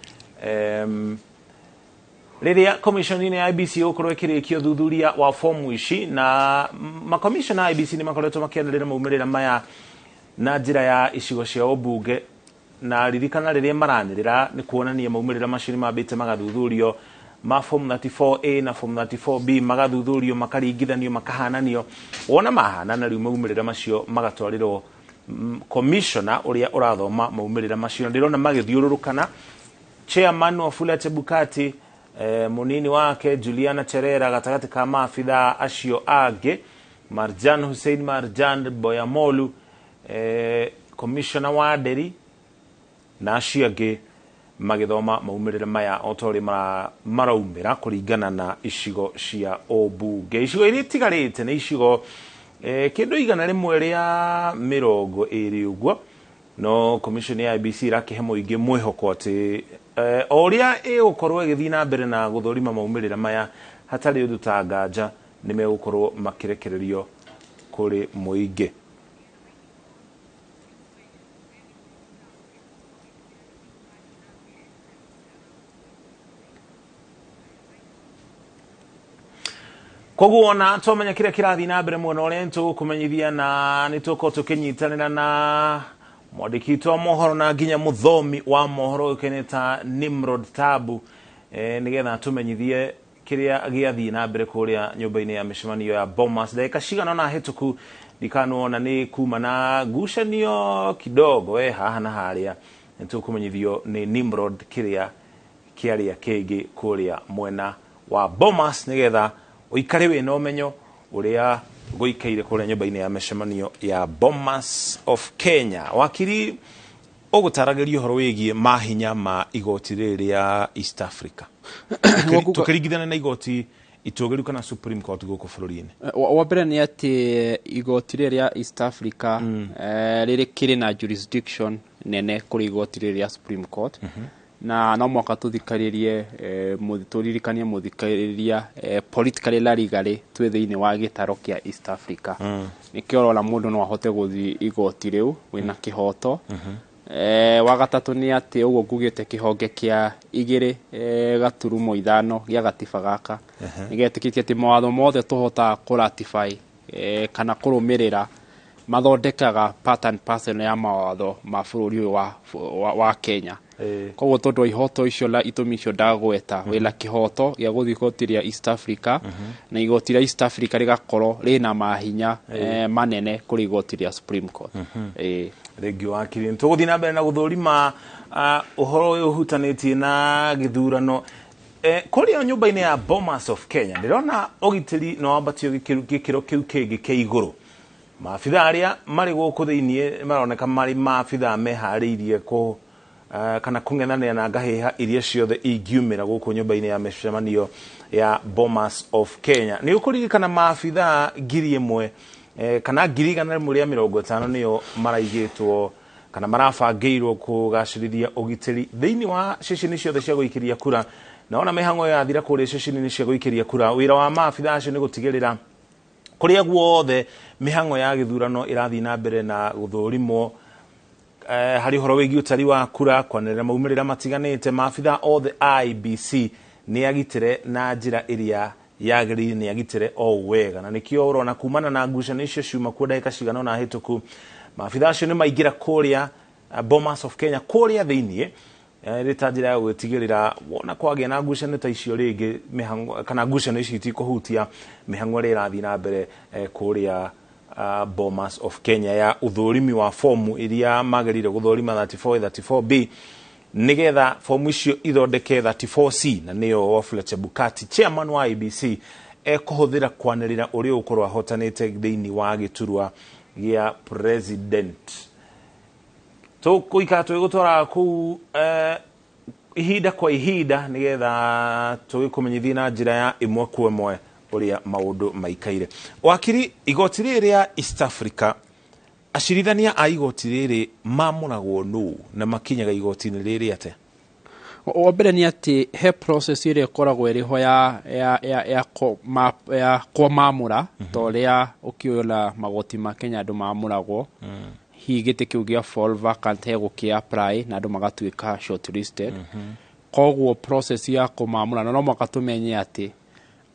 riria commission ya IBC ukorwo ikirikio thuthuria wa fomu ici na commission ya IBC ni makoretwo makiendelea maumirira maya na njira ya icigo cia ubunge na ririkana riria maranirira ni kuonania maumirira macio mambite magathuthurio ma form 34A na form 34B magathuthurio makaringithanio makahananio wona mahanana riu maumirira macio magatwarirwo commissioner uria urathoma maumirira macio ndirona magithiururukana chairman wa Fula Chebukati munini wake Juliana Cherera gatagati ka maabitha acio angi Marjan Hussein Marjan Boyamolu commissioner wa Deri na acio angi magithoma maumirira maya otori maraumira kuringana na icigo cia obunge icigo iri tigarite ni icigo kindu igana rimwe ria 20 uguo no commission ya IBC rakihe muingi mwihoko ati oria ukorwo igithii na mbere na guthurima maumirira maya hatari undu ta nganja ni megukorwo makirekererio kuri muingi koguona twamenya kire kirathi na mbere muno ria nitukumenyithia na nituko tukinyitanira na mwandiki twa mohoro na nginya muthomi wa mohoro ukeneta Nimrod Tabu nigetha tumenyithie kiria giathi na mbere kuria nyumba-ini ya mishemanio ya Bomas ndagika cigana na hituku ndikanuona ni kuma na ngucanio kidogo haha na haria nitukumenyithio ni Nimrod kiria kiaria kingi kuria mwena wa Bomas nigetha uikare we no menyo uria guikaire kuria nyumba-ini ya mishemanio ya Bomas of Kenya. Wakiri ogutaragerio horo wigie mahinya ma igoti riria East Africa tukiringithana na igoti itogeru kana Supreme Court goko bururi-ini. Wa mbere ni ati igoti riria East Africa riri kiri na jurisdiction nene kuri igoti riria Supreme Court na no mwaka tuthikaririe turirikanie muthikariria politically legally twi thiini wa gitaro kia East Africa nikio rora mundu no ahote guthi igoti riu wina kihoto. Wa gatatu ni ati uguo ngugite kihonge kia 2.5 gia gatiba gaka nigetikitie ati mawatho mothe tuhota kuratify kana kurumirira mathondekaga pattern parcel ya mawatho ma bururi wa Kenya. Koguo tondu ihoto icio la itumi icio ndagweta wila kihoto gia guthi igoti ria East Africa na igoti ria East Africa rigakorwo rina mahinya manene kuri igoti ria Supreme Court. Regi wa kiri tuguthi na mbere na guthurima uhoro uyu hutanitie na githurano kuri nyumba-ini ya Bomas of Kenya. Ndirona ogitiri no ambatio gikiro kiu kingi ke iguru. Maabitha aria mari guku thiini maroneka mari maabitha mehariirie ko kana kung'ethanira na ngahiha iria ciothe ingiumira guku nyumba-ini ya mishemanio ya Bomas of Kenya. Ni ukuririkana maabitha 1,000 kana 150 niyo maraigitwo kana marabangirwo kugacirithia ugitiri thiini wa ceceni ciothe cia guikiria kura. Naona mihango ya thira kuri ceceni cia guikiria kura. Wira wa maabitha acio ni gutigirira kuria guothe mihango ya githurano irathi na mbere na guthurimwo hari horo wigi utari wa kura kwanirira maumirira matiganite. Maabitha othe IBC ni agitire na njira iria yagiri ni agitire o wega na nikio urona kumana na ngucanio icio ciuma kwa ndagika cigana na hituku. Maabitha acio ni maingira kuria Bomas of Kenya kuria thiini ritanjira ya gutigirira wona kwagia na ngucanio ta icio ringi mihango kana ngucanio icio itikuhutia mihango ria irathi na mbere kuria Bomas of Kenya ya uthurimi wa fomu iria magerire guthurima 34B nigetha fomu icio ithondeke 34C na niyo Wafula Chebukati chairman wa IBC kuhuthira kwanirira uri ukorwa hotanite thiini wa giturwa gia president. Kuika twigutora ku ihinda kwa ihinda nigetha tugikumenyithia na njira ya imwe kwa imwe uria maundu maikaire. Wakiri igoti riria East Africa acirithania a igoti riri mamuragwo nu na makinyaga igoti-ini riri ate? Wa mbere ni ati he process iria ikoragwo iriho ya mamura toria ukiola magoti ma Kenya andu mamuragwo higite kiu gia fall vacant he gukia apply na andu magatuika shortlisted. Koguo process ya kumamura no makatumenye ati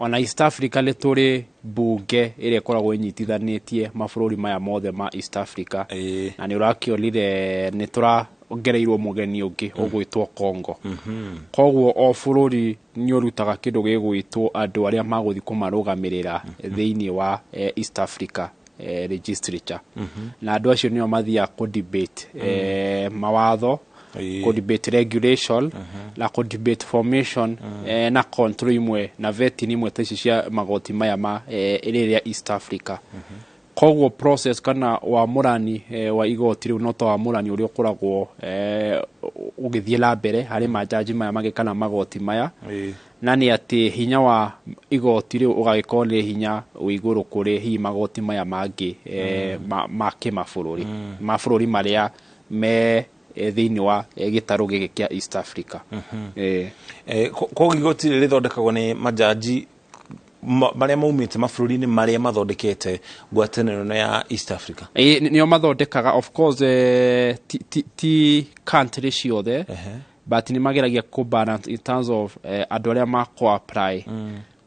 ona East Africa le turi bunge iria ikoragwo inyitithanitie mabũrũri maya mothe ma East Africa na ni urakiolire ni turaongereirwo mugeni ungi ugwitwo Congo. Koguo o bũrũri ni urutaga kindu gigwitwo andu aria maguthi kumarugamirira thiini wa East Africa legislature na andu acio nio mathia ku debate mawatho ku debate regulation na ku debate formation na control imwe na vetting imwe taci cia magoti maya ma iriria East Africa. Koguo process kana wa murani wa igoti riu no to wa murani uri ukoragwo ugithie la mbere hari majaji maya magikana magoti maya na ni ati hinya wa igoti riu ugagikorwo hinya uiguru kuri hi magoti maya mangi ma kimabũrũri mabũrũri maria me thiini wa gitaro gigi kia East Africa. Ko igoti rithondekagwo ni majaji maria maumite mabũrũri-ini maria mathondekete ngwatanĩro ya East Africa. Nio mathondekaga of course ti country ciothe but ni mageragia ku balance in terms of andu aria ma apply.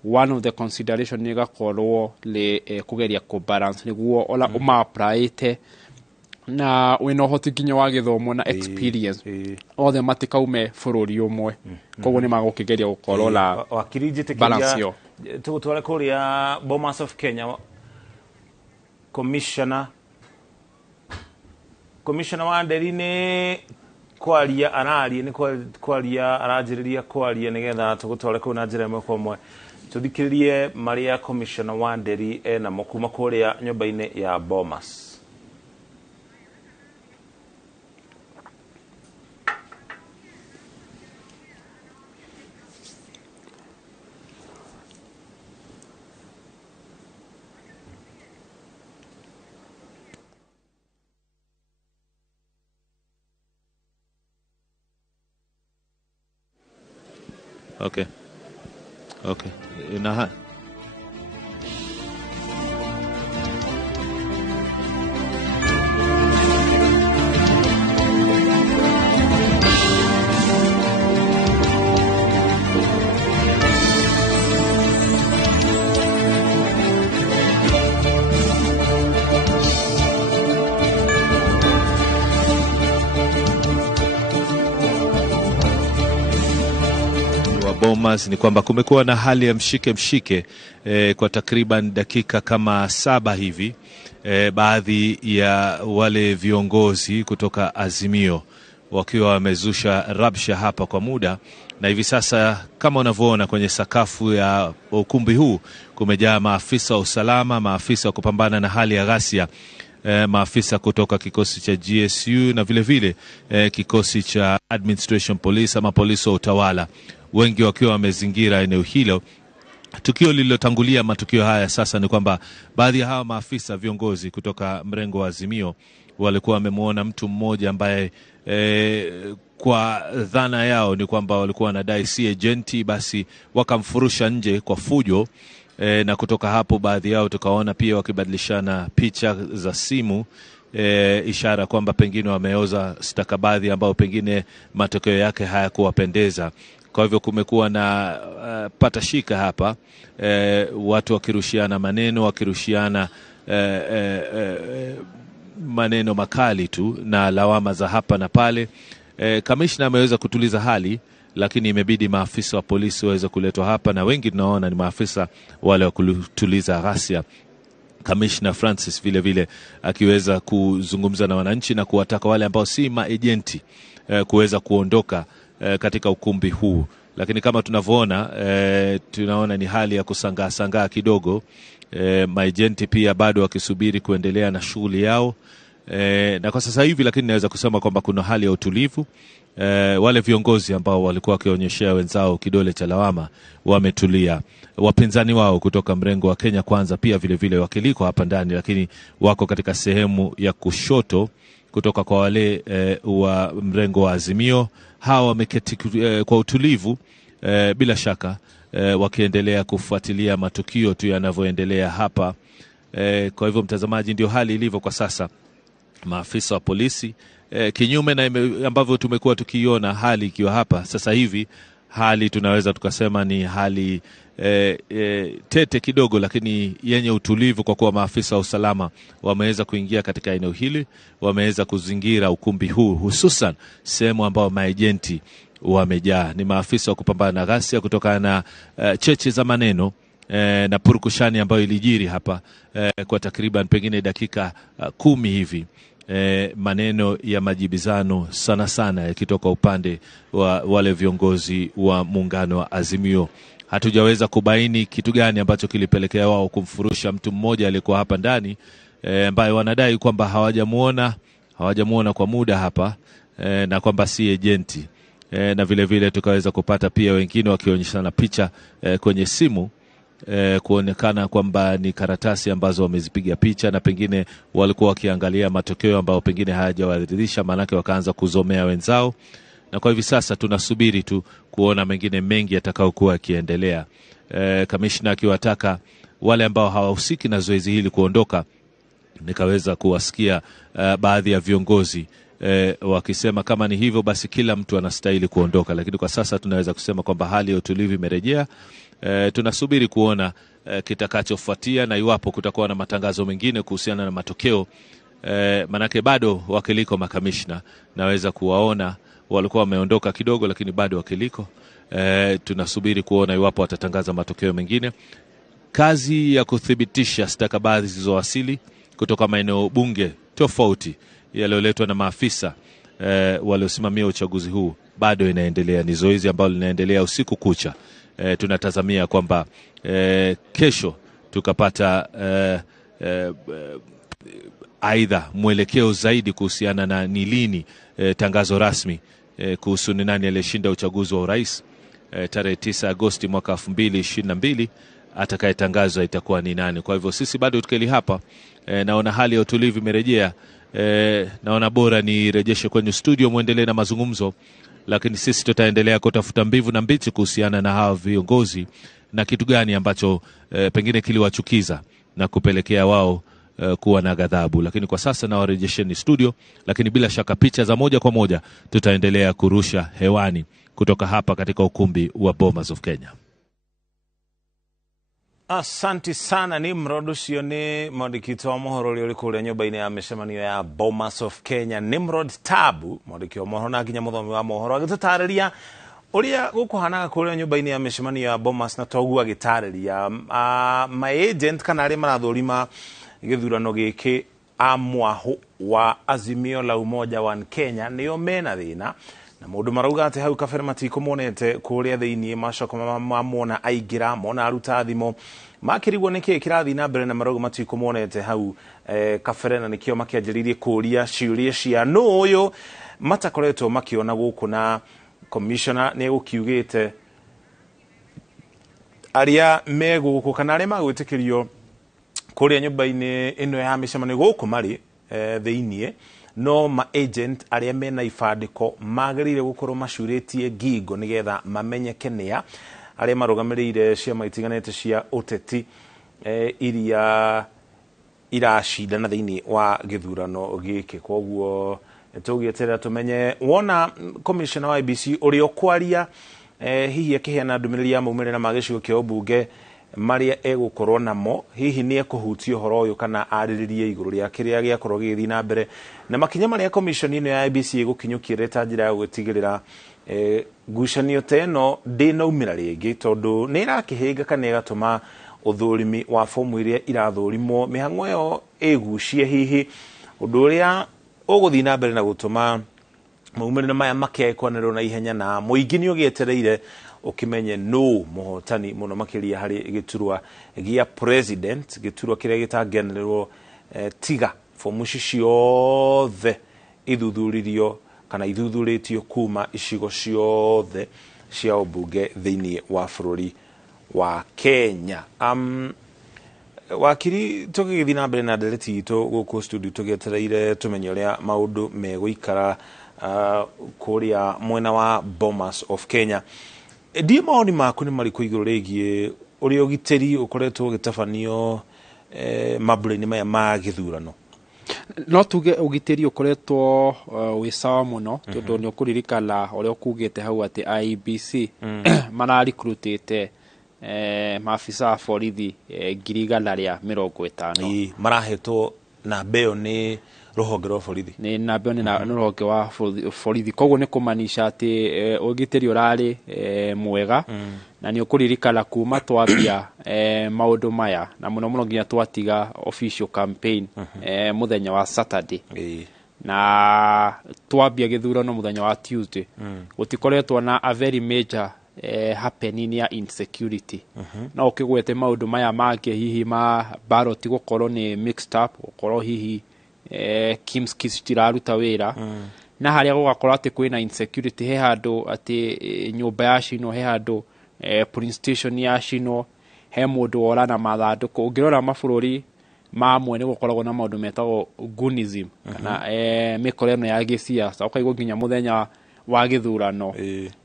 One of the consideration ni gakorwo le kugeria ku balance niguo ola uma applyite na wino hoti nginya wa githomo na experience othe matikaume bũrũri umwe. Koguo ni magukigeria gukorwo la balance yo tugutware kuria Bomas of Kenya commissioner wa nderi ni kwaria araria ni kwaria arajiriria kwaria nigetha tugutware ku na njira imwe kwa mwe tuthikiririe Maria Commissioner wa Nderi na mukuma kuria nyumba-ini ya Bomas. Okay. Inaha. Bomas ni kwamba kumekuwa na hali ya mshike kwa takriban dakika kama 7 hivi. Baadhi ya wale viongozi kutoka Azimio wakiwa wamezusha rabsha hapa kwa muda, na hivi sasa kama unavyoona kwenye sakafu ya ukumbi huu kumejaa maafisa wa usalama, maafisa wa kupambana na hali ya ghasia, maafisa kutoka kikosi cha GSU na vile vile kikosi cha administration police ama polisi wa utawala, wengi wakiwa wamezingira eneo hilo. Tukio lililotangulia matukio haya sasa ni kwamba baadhi ya hawa maafisa viongozi kutoka mrengo wa Azimio walikuwa wamemuona mtu mmoja ambaye kwa dhana yao ni kwamba walikuwa wanadai si agenti, basi wakamfurusha nje kwa fujo. Na kutoka hapo baadhi yao tukaona pia wakibadilishana picha za simu, ishara kwamba pengine wameoza stakabadhi ambao pengine matokeo yake hayakuwapendeza. Kwa hivyo kumekuwa na patashika hapa, watu wakirushiana maneno, wakirushiana maneno makali tu na lawama za hapa na pale. Kamishna ameweza kutuliza hali, lakini imebidi maafisa wa polisi waweze kuletwa hapa, na wengi tunaona ni maafisa wale wa kutuliza ghasia. Commissioner Francis vile vile akiweza kuzungumza na wananchi na kuwataka wale ambao si maagenti kuweza kuondoka katika ukumbi huu. Lakini kama tunavyoona, tunaona ni hali ya kusangaa kidogo. Maagenti pia bado wakisubiri kuendelea na shughuli yao. Na kwa sasa hivi lakini naweza kusema kwamba kuna hali ya utulivu. Wale viongozi ambao walikuwa wakionyeshea wenzao kidole cha lawama wametulia. Wapinzani wao kutoka mrengo wa Kenya Kwanza pia vile vile wakiliko hapa ndani, lakini wako katika sehemu ya kushoto kutoka kwa wale wa mrengo wa Azimio. Hawa wameketi kwa utulivu, bila shaka wakiendelea kufuatilia matukio tu yanavyoendelea hapa. Kwa hivyo mtazamaji, ndio hali ilivyo kwa sasa. Maafisa wa polisi kinyume na ambavyo tumekuwa tukiona hali ikiwa hapa sasa hivi, hali tunaweza tukasema ni hali tete kidogo, lakini yenye utulivu, kwa kuwa maafisa wa usalama wameweza kuingia katika eneo hili, wameweza kuzingira ukumbi huu, hususan sehemu ambao maagenti wamejaa. Ni maafisa wa kupambana na ghasia kutokana na cheche za maneno na purukushani ambayo ilijiri hapa kwa takriban pengine dakika 10 hivi. Maneno ya majibizano sana yakitoka upande wa wale viongozi wa muungano wa Azimio. Hatujaweza kubaini kitu gani ambacho kilipelekea wao kumfurusha mtu mmoja aliyekuwa hapa ndani, ambaye wanadai kwamba hawajamuona kwa muda hapa, na kwamba si agenti. Na vile vile tukaweza kupata pia wengine wakionyeshana picha kwenye simu, kuonekana kwamba ni karatasi ambazo wamezipiga picha, na pengine walikuwa wakiangalia matokeo ambao pengine hayajawaridhisha, manake wakaanza kuzomea wenzao. Na kwa hivi sasa tunasubiri tu kuona mengine mengi yatakayokuwa yakiendelea. Kamishna akiwataka wale ambao hawahusiki na zoezi hili kuondoka. Nikaweza kuwasikia baadhi ya viongozi wakisema kama ni hivyo basi kila mtu anastahili kuondoka, lakini kwa sasa tunaweza kusema kwamba hali ya utulivu imerejea. Tunasubiri kuona kitakachofuatia, na iwapo kutakuwa na matangazo mengine kuhusiana na matokeo, manake bado wakiliko makamishna naweza kuwaona walikuwa wameondoka kidogo, lakini bado wakiliko. Tunasubiri kuona iwapo watatangaza matokeo mengine. Kazi ya kuthibitisha stakabadhi zilizowasili kutoka maeneo bunge tofauti yaliyoletwa na maafisa waliosimamia uchaguzi huu bado inaendelea. Ni zoezi ambalo linaendelea usiku kucha. Tunatazamia kwamba kesho tukapata aidha mwelekeo zaidi kuhusiana na ni lini tangazo rasmi kuhusu ni nani aliyeshinda uchaguzi wa urais tarehe 9 Agosti mwaka 2022 atakayetangazwa itakuwa ni nani. Kwa hivyo sisi bado tukeli hapa, naona hali ya utulivu imerejea. Naona bora ni rejeshe kwenye studio muendelee na mazungumzo, lakini sisi tutaendelea kutafuta mbivu na mbichi kuhusiana na hawa viongozi na kitu gani ambacho pengine kiliwachukiza na kupelekea wao kuwa na ghadhabu. Lakini kwa sasa na warejesheni studio, lakini bila shaka picha za moja kwa moja tutaendelea kurusha hewani kutoka hapa katika ukumbi wa Bomas of Kenya. Asante sana Nimrod. Ucio ni mwandiki wa mohoro uri kuria nyumba-ini ya micemanio ya Bomas of Kenya, Nimrod Tabu, mwandiki wa mohoro na nginya muthomi wa mohoro, agitutariria uria gukuhanaga kuria nyumba-ini ya micemanio ya Bomas, na togu agitariria my agent kana ari marathurima githurano giki amwahu wa Azimio la Umoja wa Kenya nio mena thina, na mundu marauga ati hau kabere matikumonete kuria thiini macoko mamona aingira mona aruta thimo makirigwo niki kirathi na mbere, na marauga matikumonete hau kabere, na nikio makianjiririe kuria ciuria cia no uyu matakoretwo makiona guku, na commissioner ni gukiugite aria meguku kana aria magwitikirio kuria nyumba-ini ino ya micemanio guku mari thiini, no ma agent aria mena ifandiko magirire gukorwo macuritie ngingo nigetha mamenyeke nia aria marugamirire ciama itiganete cia uteti iria iracindana thiini wa githurano giki. Koguo tugieterera tumenye wona commissioner wa IBC uria kwaria hihi akiheana ndumiriri ya maumirira ma gicigo kia ubunge maria egukorwo namo, hihi ni ekuhutio horo uyu kana ariririe iguru ria kiria giakorwo githi na mbere, na makinya maria commission ino ya IBC egukinyukire ta njira ya gutigirira ngucanio teno ndinaumira ringi, tondu ni irakihinga kana igatuma uthurimi wa fomu iria irathurimwo mihang'o yo egucie hihi undu uria uguthi na mbere na gutuma maumirira maya makekwanirwo na ihenya, na muingi ni ugietereire ukimenye no muhotani muno makiria hari giturwa gia president, giturwa kiria gitangenerwo tiga fomu ciothe ithuthuririo kana ithuthuritio kuma icigo ciothe cia ubunge thiini wa bururi wa Kenya. Wakiri tugithi na mbere na ndereti itu guku studio tugietereire tumenye uria maundu meguikara kuria mwena wa Bomas of Kenya. Ndi maoni maku ni mariko iguru rigie uria ugiteri ukoretwo gitabanio mabura-ini maya ma githurano? No tuge ugiteri ukoretwo wi sawa muno, tondu ni ukuririkana uria ukugite hau ati IBC mana recruitete maafisa a borithi 150 marahetwo na beo ni ruhonge rwa borithi, ni na beo ni ruhonge wa borithi. Koguo ni kumanisha ati ugiteri urari mwega, na ni ukuririkana kuma twambia maundu maya na muno muno nginya twatiga official campaign muthenya wa Saturday na twambia githurano muthenya wa Tuesday, gutikoretwo na a very major happening ya insecurity. Na ukigwete maundu maya make hihi ma ballot gukorwo ni mixed up, gukorwo hihi Kim's kitiraruta wira, na haria gugakorwo ati kwina insecurity, he handu ati nyumba ya cino, he handu police station ya cino, he mundu ora na mathanduku. Ungirora mabururi mamwe ni gukoragwo na maundu metagwo gunism kana mikoreno ya giciasa, ukaigwa nginya muthenya wa githurano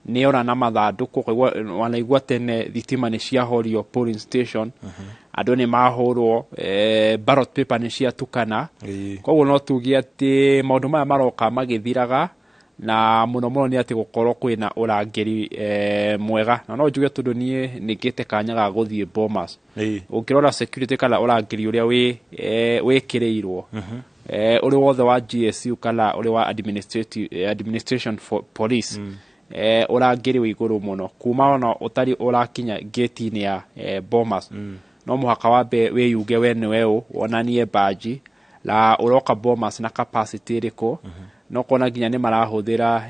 ni ora na mathanduku, ukaigwa wanaigwa tene thitima ni ciahorio polling station, andu ni mahurwo ballot paper ni ciatukana. Koguo no tugie ati maundu maya maroka magithiraga, na muno muno ni ati gukorwo kwina urangiri mwega, na no njuge tondu nie ningite kanya ga guthie Bomas. Ukirora security kana urangiri uria wikireirwo uri wothe wa GSU kana uri wa administration for police urangiri wi iguru muno, kuma ona utari urakinya gate ni ya Bomas no muhaka wambe wiyuge we ni weu wonanie badge la uroka Bomas na capacity riko no kona nginya nĩ marahũthĩra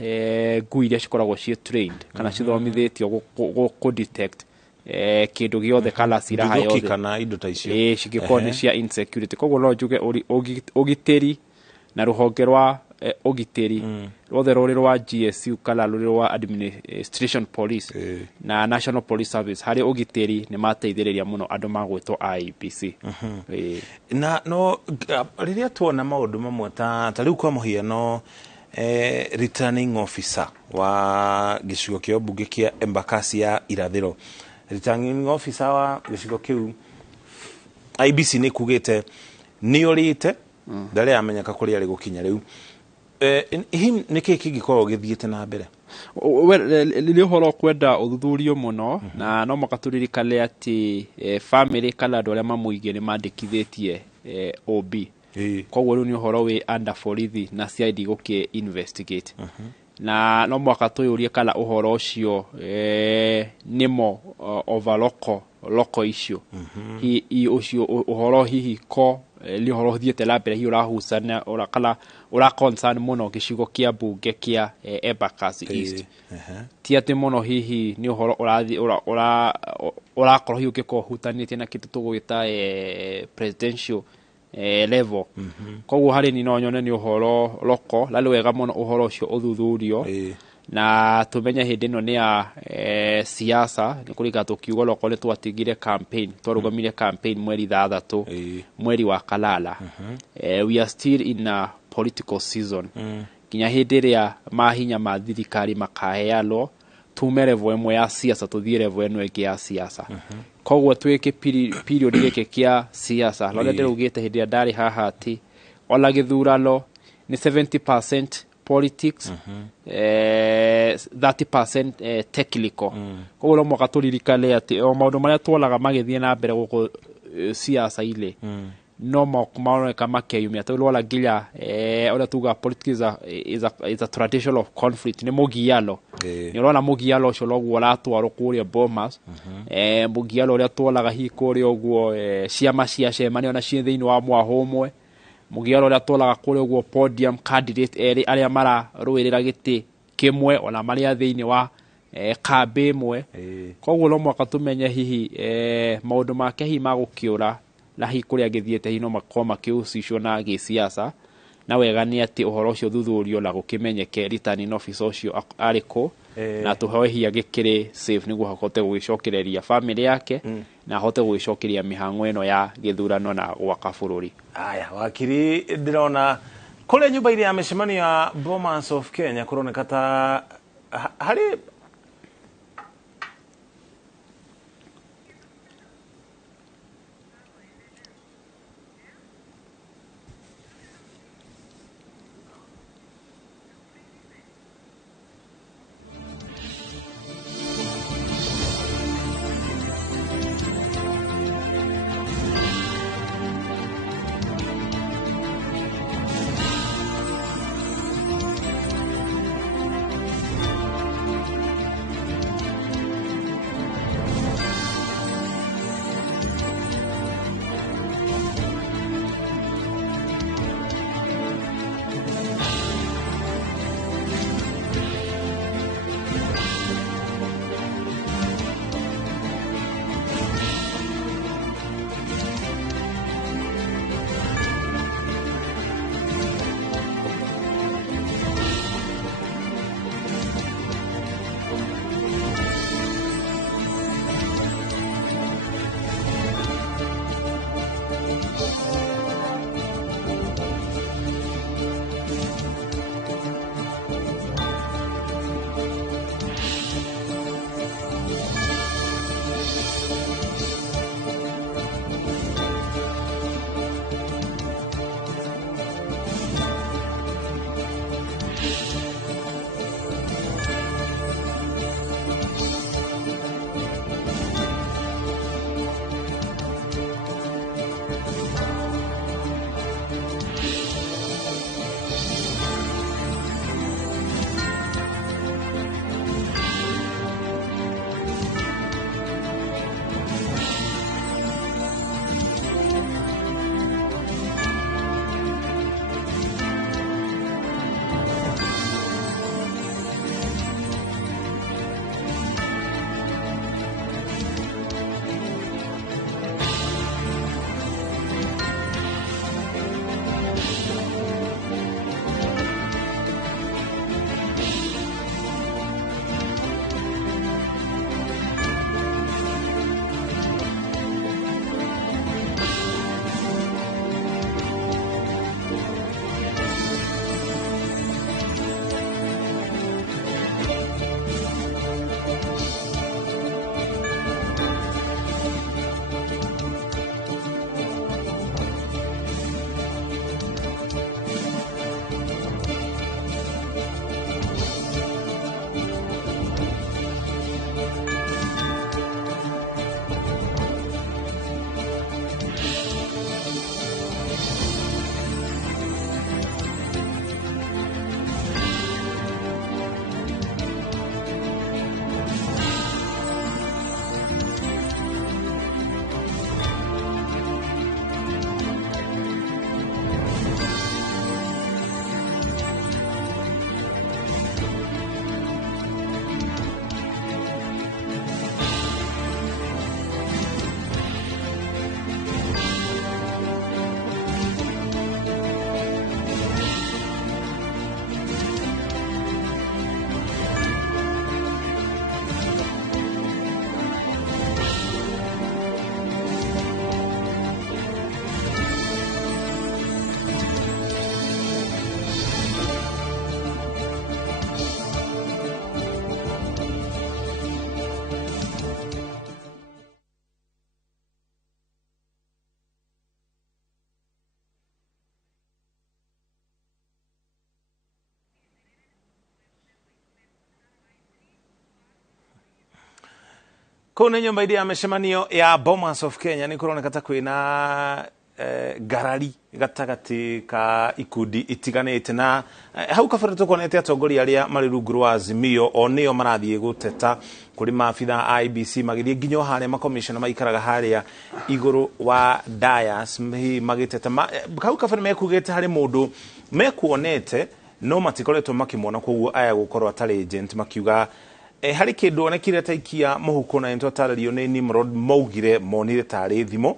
ngui iria cikoragwo cie trained kana cithomithĩtio gũ detect kĩndũ gĩothe kana ciraha yothe kana indo ta icio cingĩkorwo nĩ cia insecurity. Koguo no njuge ũgitĩri na rũhonge rwa ũgitĩri rwothe rũrĩ rwa GSU kana rũrĩ rwa administration police na national police service harĩ ũgitĩri nĩ mateithĩrĩria mũno andũ magwĩtwo IEBC. Na no rĩrĩa tuona maũndũ mamwe ta rĩu kwa mũhiano returning officer wa gĩcigo kĩa mbunge kĩa Embakasi ya irathĩro, returning officer wa gĩcigo kĩu IEBC nĩ kugĩte nĩ ũrĩte ndarĩ amenyeka kũrĩa arĩ gũkinya rĩu. Nĩkĩ kĩngĩkorwo gĩthiĩte na mbere? Nĩ ũhoro kwenda ũthuthurio mũno na no makatũririkane atĩ family kana andũ arĩa mamũigĩ nĩ mandĩkithĩtie OB. Koguo rĩu nĩ ũhoro wĩ under borithi na CID gũkĩ investigate. Na no mwaka tũyũrie kana ũhoro ũcio nĩmo over local issue. Ũcio ũhoro hihi ko nĩ ũhoro ũthiĩte na mbere hihi ũrahucana kana ũraconcern mũno gĩcigo kĩa mbunge kĩa Embakasi East. Ti atĩ mũno hihi nĩ ũhoro ũrakorwo hihi ũngĩkorwo ũhutanĩtie na kĩndũ tũgwĩta presidential level. Koguo harĩ ni no nyone nĩ ũhoro loko na nĩ wega mũno ũhoro ũcio ũthuthurio na tumenye hĩndĩ ĩno nĩ ya siasa nĩ kũrĩka tũkiuga loko nĩ twatigire campaign twarũgamire campaign mweri 3 mweri wa Kalala. We are still in a political season. Kinya hĩndĩ ĩrĩa mahinya ma thirikari makaheanwo tume level ĩmwe ya siasa tũthiĩ level ĩno ĩngĩ ya siasa. Koguo twĩke period gĩkĩ kĩa siasa rĩrĩa ndĩraugĩte hĩndĩ ĩrĩa ndarĩ haha atĩ ona gĩthurano nĩ 70% politics 30% technical. Koguo no mwaka tũririkane atĩ o maũndũ marĩa tuonaga magĩthiĩ na mbere gũkũ siasa-inĩ no maoneka makeyumia tondũ wala nginya ũrĩa tuga politics is a tradition of conflict nĩ mũgiano. Nĩ ũrona mũgiano ũcio noguo ũratwarwo kũrĩa Bomas. Mũgiano ũrĩa tuonaga hihi kũrĩa ũguo ciama cia cemania ona ciĩ thĩinĩ wa mwahũ ũmwe. Mũgiano ũrĩa tuonaga kũrĩa ũguo podium candidate arĩa mararũĩrĩra gĩtĩ kĩmwe ona marĩa thĩinĩ wa kambe ĩmwe. Koguo no mwaka tũmenye hihi maũndũ make hihi magũkĩũra na hihi kũrĩa gĩthiĩte hihi no makorwo makĩhusishwo na gĩsiasa na wega nĩ atĩ ũhoro ũcio thuthurio na gũkĩmenyeke returning officer ũcio arĩkũ na tũhoe hihi agĩkĩrĩ safe nĩguo ahote gũgĩcokereria family yake na ahote gũgĩcokeria mĩhang'o ĩno ya gĩthurano na gwaka bũrũri. Aya wakiri ndĩrona kũrĩa nyũmba-inĩ ya mĩcemanio ya Bomas of Kenya kũroneka ta harĩ Kuna nyumba ya mishemanio ya Bomas of Kenya ni kuroneka ta kwina garari gatagati ka ikundi itiganite na hau kabere tukonete atongoria aria mari rungu rwa Azimio onio marathie guteta kuri maabitha IBC magithie nginyo haria makomishona maikaraga haria iguru wa Dias magiteta hau kabere mekugete hari mundu mekuonete no matikoretwo makimona koguo aya gukorwo atari agent makiuga hari kindu onekire taikia muhuko na into tarario ni Nimrod maugire monire tari thimo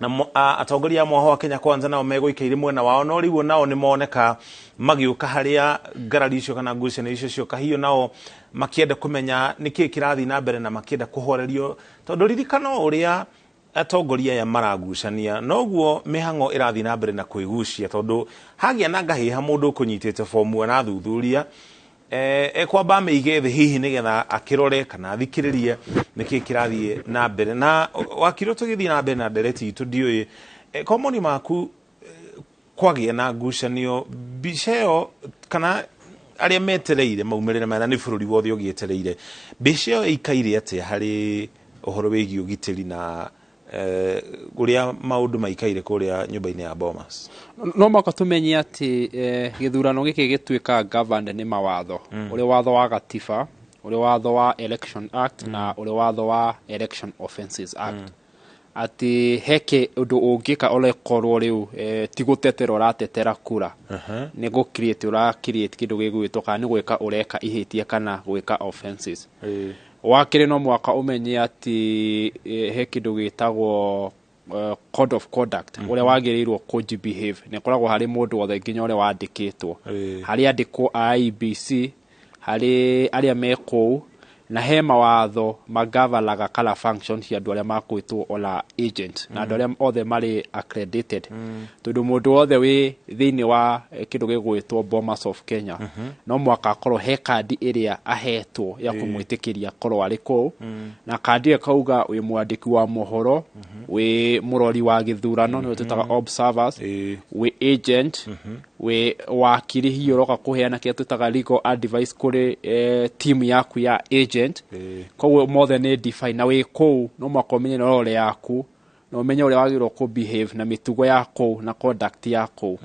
na atongoria mwaho wa Kenya Kwanza nao megoikaire mwena wao no riwo nao ni moneka magiuka haria garari icio kana ngucanio icio cio kahio nao makienda kumenya niki kirathi na mbere na makienda kuhorerio tondu ririkano uria atongoria ya maragucania noguo mihango irathi na mbere na kwigucia tondu hagia na ngahiha mundu kunyitite form na thuthuria kwamba meige the hihi nigetha akirore kana thikiririe niki kirathie na mbere na wakiro tugithie na mbere na ndereti itu ndioi komoni maku kwagia na ngucanio biceo kana aria metereire maumirire mena ni bururi wothe ogietereire biceo ikaire ate hari uhoro wigi ugitiri na guria maundu maikaire kuria nyumba-ini ya Bomas no maka tumenye ati githurano giki gitwika governed ni mawatho uri watho wa gatiba uri watho wa Election Act na uri watho wa Election Offences Act ati heke undu ungika ole korwo riu tigutetera ratetera kura ni go create kindu gigwitwo kana ni gwika ureka ihitia kana gwika offenses wakire no mwaka umenye ati he kindu gitagwo code of conduct ule wagirirwo code behave ne koragwo hari mundu wothe nginya ule wandikitwo hari andikwo IBC hari aria meko na he mawatho magavalaga kala functions ya andu aria makwitwo ola agent na andu aria othe mari accredited tondu mundu wothe wi thiini wa kindu gigwitwo Bomas of Kenya no mwaka korwo he kandi iria ahetwo ya kumwitikiria korwo ari ko na kandi akauga wi mwandiki wa mohoro wi murori wa githurano ni tutaga observers wi agent we wakiri hiyo roka kuheana kia tutaga legal advice kuri team yaku ya agent koguo mothe ni define na we ko no makomenye no role yaku no menye uri wagirwo ku behave na mitugo yako na conduct yako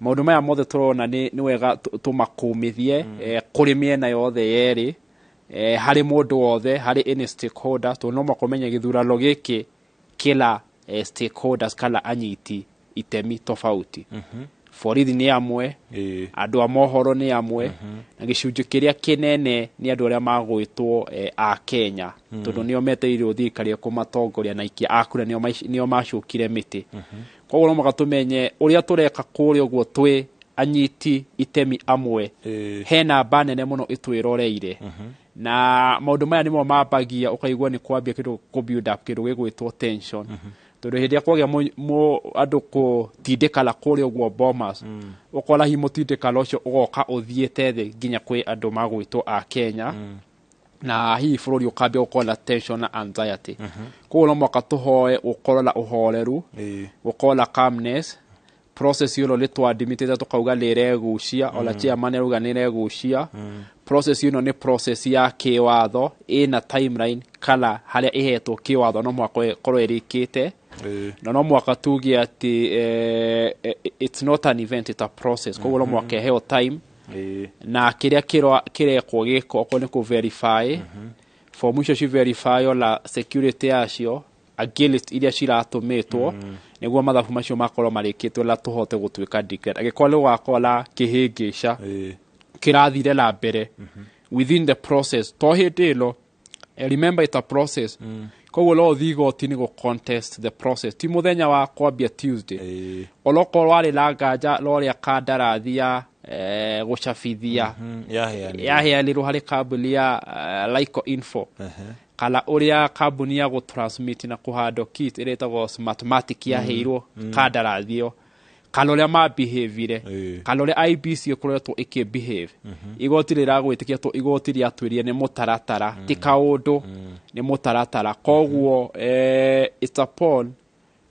maundu maya mothe turona ni wega tumakumithie kuri miena yothe yeri hari mundu wothe hari any stakeholder to no makomenye githurano giki kila stakeholders kala anyiti itemi tofauti borithi ni amwe andu a mohoro ni amwe na gicunji kiria kinene ni andu aria magwitwo a Kenya tondu nio meteirwo thirikari kumatongoria na ikia akura nio macukire miti koguo no magatumenye uria tureka kuri uguo twi anyiti itemi amwe hena banene muno itwiroreire na maundu maya nimo mabagia ukaigua ni kwambia kindu ku build up kindu gigwitwo tension tondu hindi akwagia andu kutindikala kuri uguo Bomas ukora hi mutindikala ucio ugoka uthiete thi nginya kwi andu magwitwo a Kenya na hi bururi ukambia ukona tension na anxiety koguo no mwaka tuhoe ukora na uhoreru ukora calmness process yolo litwa admitted tukauga lere gucia ola chairman ruga nire gucia process yino ni process ya kiwatho ina timeline kala haria ihetwo kiwatho no mwaka korwo erikite no mwaka tugi ati it's not an event, it's a process koguo no mwaka heo time na kiria kirekwo giko ko ni ku verify for musho shi verify ola security yacio against iria ciratumitwo niguo mathabu macio makorwo marikitwo la tuhote gutwika declare agikole wakola kihingisha kirathire la mbere within the process to hindilo remember it's a process koguo lo thigo tini go contest the process ti muthenya wa kwambia Tuesday olokorwo ari la nganja lo ria kandarathia gucabithia yaheanirwo hari kambuni ya Lyco Info kala uria kambuni ya gutransmit na kuhando kit iretagwo Smartmatic yaheirwo kandarathio kala uria ma behavior kala uria IBC ikoretwo ikibehave igoti riragwitikia to igoti ria atwirie ni mutaratara ti kaundu ni mutaratara koguo it's upon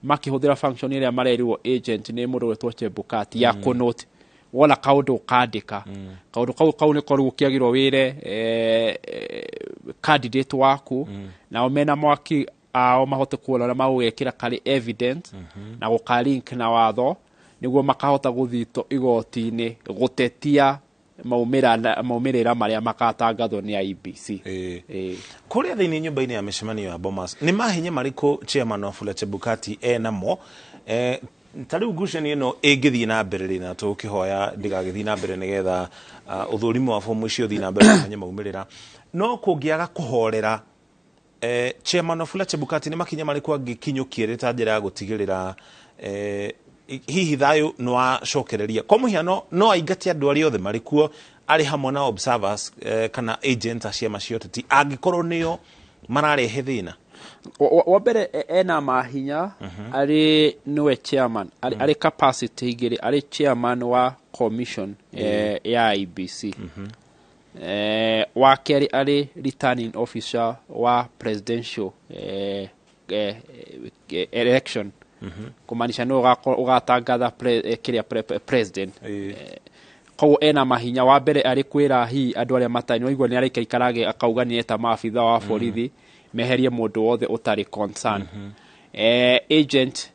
makihuthira function iria marerirwo agent ni mundu wetwo Chebukati ya kunote wala kaundu ukandika kaundu kau ni koru kiagirwo wire candidate waku na omena mwaki ao mahote kuona na mawekira kali evidence na gukalink na watho niguo makahota guthito igoti-ini gutetia maumirira maria makatangathwo ni IBC kuria thiini nyumba-ini ya mishemanio ya Bomas ni mahinya mariko chairman wa Wafula Chebukati enamo tariu ngucanio ino ingithii na mbere na tukihoya ndigagithii na mbere nigetha uthurimo wa fomu icio thii na mbere kwenye maumirira no kungiaga kuhorera chairman wa Wafula Chebukati ni makinya mariko angikinyukia ta njira ya gutigirira hihi thayu no acokereria kwa muhiano no aingati andu ari othe marikuo ari hamwe na observers kana agent acia macioteti angikorwo nio mararehe thina wa mbere ena mahinya ari niwe chairman ari capacity igiri ari chairman wa commission ya IBC wa keri ari returning officer wa presidential election kumanisha no ugatangatha kiria president ko ena mahinya wa mbere ari kwira hi andu aria matani oigwa ni ari kaikarage akauga ni eta maafitha wa borithi meherie mundu wothe utari concern agent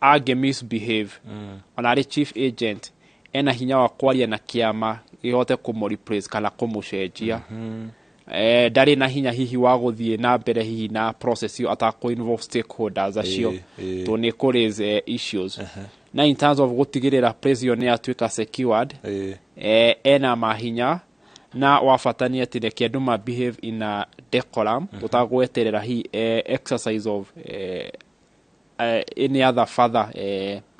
age misbehave on ari chief agent ena hinya wa kwaria na kiama ihote kumreplace kana kumucenjia ndari na hinya hihi wa guthie na mbere hihi na process yo atako involve stakeholders acio to ni raise issues na in terms of gutigirira prison ni atuika secured ena mahinya na wafatania tine kianduma behave in a decorum utagweterera hi exercise of any other further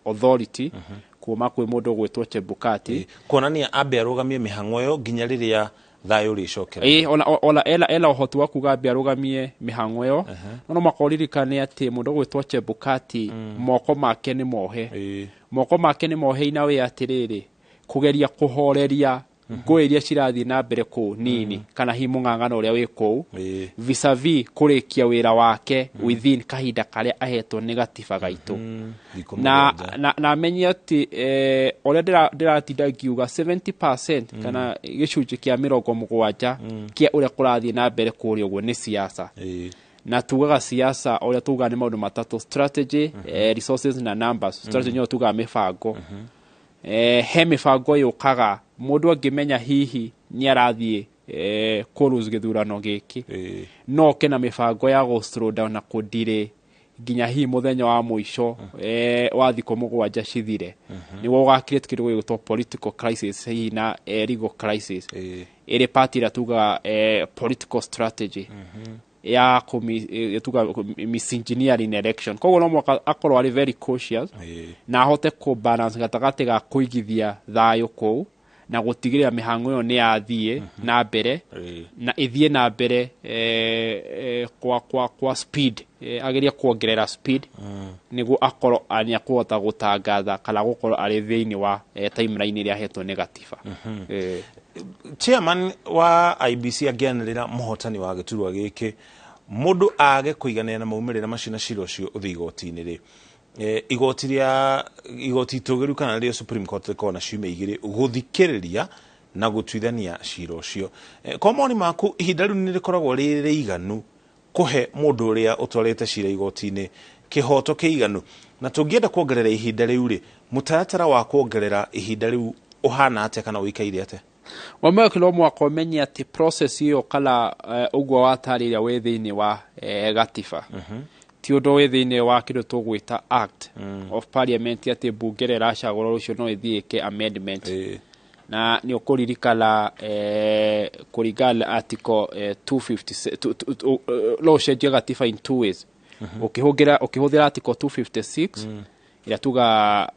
authority kuma kwi mundu gwitwo Chebukati kuonania ambe arugamie mihango yo ginya riria thayo ricokera ona ela uhoti wa kuga ambe arugamie mihango yo no makoririkane ati mundu gwitwo Chebukati moko make ni mohe moko make ni mohe inawe atiriri kugeria kuhoreria ngwe iria cirathi na mbere ku nini kana hi mung'ang'ano uria wi ku vis-a-vis kurikia wira wake within kahinda karia ahetwo ni gatiba gaitu na menye ati uria ndiratinda ngiuga 70% kana gicunji kia 70% kia uria kurathi na mbere kuri uguo ni siasa na tugaga siasa uria tuga ni maundu matatu strategy resources na numbers strategy nyo tuga mifango he mifango yukaga mundu angimenya hihi ni arathie kuruz githurano giki no kena mifango ya go slow down na kudire ginya hi muthenya wa muico wa thiko mugwanja cithire ni wo ga create kindu gitwa political crisis hi na legal crisis ere party ra tuga political strategy ya tuga misengineering election koguo no mwaka akorwo ari very cautious na ahote ku balance gatagati ga kuigithia thayo ku na gutigirira mihango yo ni athie na mbere na ithie na mbere kwa speed ageria kuongerera speed niguo akorwo ania kuhota gutangatha kana gukorwo ari thiini wa timeline iria hetwo ni gatiba chairman wa IBC agianirira muhotani wa giturwa giki mundu age kuiganira na maumirira macina ciro cio uthi igoti-ini ri igoti tugiru kana rio Supreme Court kona ciume igiri guthikiriria na gutwithania ciro cio kwa moni maku ihinda riu ni rikoragwo riri iganu kuhe mundu uria utwarite cira igoti-ini kihoto kiiganu na tungienda kuongerera ihinda riu ri mutaratara wa kuongerera ihinda riu uhana atia kana wikaire atia wamwe kilo mwako menya ati process hiyo kala ugwa watariria we thiini wa gatiba ti undu we thiini wa kindu tugwita act of parliament ati bungere racagura rucio no ithiike amendment na ni ukuririkana kurigala article 256 law change gatiba in two ways ukihuthira article 256 ila tuga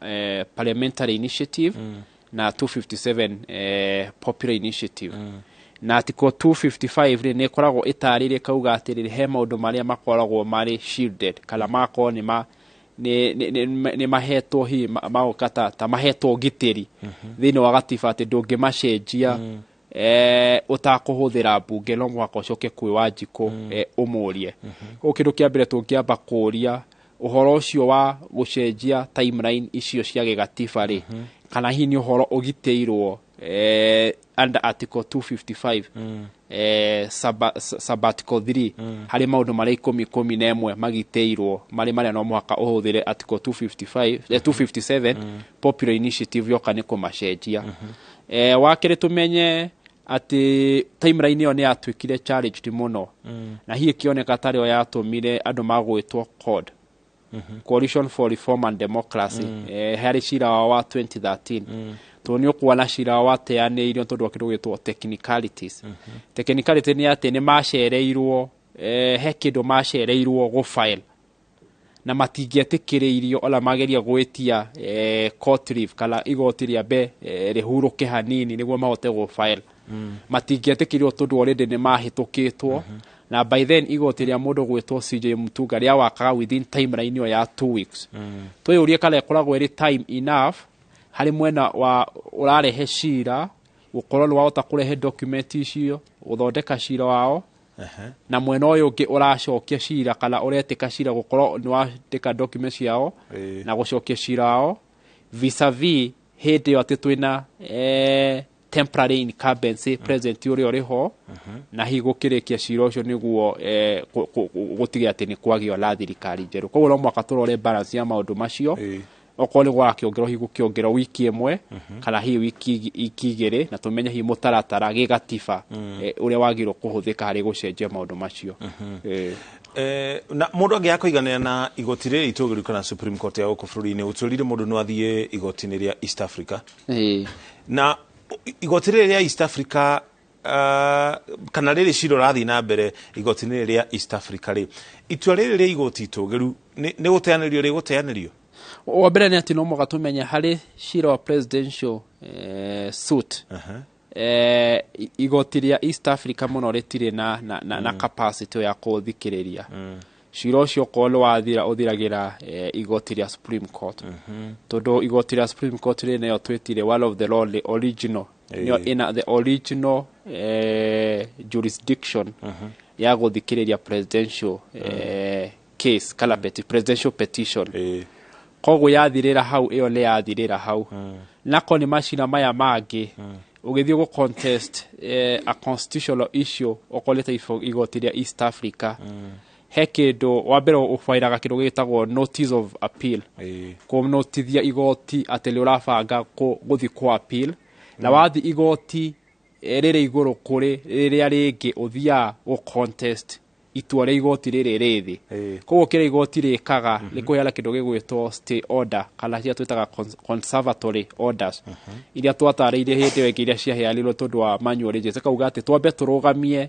parliamentary initiative na 257 popular initiative na article 255 ni koragwo itarire kauga atirire he maundu maria makoragwo mari shielded kala mako ni mahetwo hi maukata ta mahetwo gitiri thini wa gatiba ati ndungimacenjia utakuhuthira bunge no mwaka ucoke kwi wanjiko umurie ukindu kia mbere tungiamba kuria uhoro ucio wa gucenjia timeline icio cia gatiba ri kana hi ni horo ogiteirwo under article 255 sabbatical 3 hari maundu mari 10 magiteirwo mari no muhaka uhuthire article 255 257 popular initiative yoka ni kumacenjia wakire tumenye ati timeline yo ni atwikire challenge muno na hi ikioneka tari o yatumire andu magwitwo code Coalition for Reform and Democracy hari cira wa 2013 tonio kuona cira wa teaneirio tondu akirugitwo technicalities technicality ni ati ni macereirwo he kindu macereirwo go file na matingietikiriirio ola mageria gwetia court leave kala igoti ria be rihuruke hanini niguo mahote go file matingietikiririo tondu already ni mahitukitwo na by then igoti ria mundu gwetwo CJ Mutunga ria wakaga within timeline yo ya 2 weeks tuyurie kala ikoragwo iri time enough hari mwena wa urarehe cira ukorwo ni wahota kurehe document icio uthondeka cira wao na mwena uyu ungi uracokia cira kana uretika cira gukorwo ni wandika documents yao na gucokia cira wao vis-a-vis hindi yo ati twina temporary incumbency president uri oriho na higo kirekia cira ucio niguo gutigia ati ni kwagio la thirikari njeru koguo no mwaka turore balance ya maundu macio okole gwa kiongero higo kiongero wiki imwe kana hi wiki ikigere na tumenye hi mutaratara gigatiba uria wagiro kuhuthika hari gucenjia maundu macio na mundu angi akoiganira na igoti riri itugiru kana Supreme Court ya uko bururi-ini uturire mundu no athie igoti-ini ria East Africa na igoti riri ria East Africa kana riri ciro rathi na mbere igoti-ini ria East Africa ri itua riri ria igoti itugiru ni guteanirio ri guteanirio wa mbere ni ati no muga tumenya hari ciro wa presidential suit igoti ria East Africa muno retire na capacity ya kuthikiriria ciro ucio kolo wathira uthiragira igoti ria Supreme Court todo igoti ria Supreme Court ri nayo twetire one of the law the original the original jurisdiction ya guthikiriria presidential case kala presidential petition kogo yathirira hau iyo le yathirira hau nako ni mashina maya mangi ugithio go contest a constitutional issue okoleta igoti ria East Africa hekedo wabero ufairaga kindu gitagwo notice of appeal ko notithia igoti atele urafanga guthi kwa appeal na wathi igoti riri iguru kuri riria ringi uthia go contest itua ria igoti riri rithi koguo kira igoti rikaga rikuheana kindu gigwitwo stay order kana cia twitaga conservatory orders iria twatariire hindi wengi iria ciaheanirwo tondu wa manual registry kauga ati twambe turugamie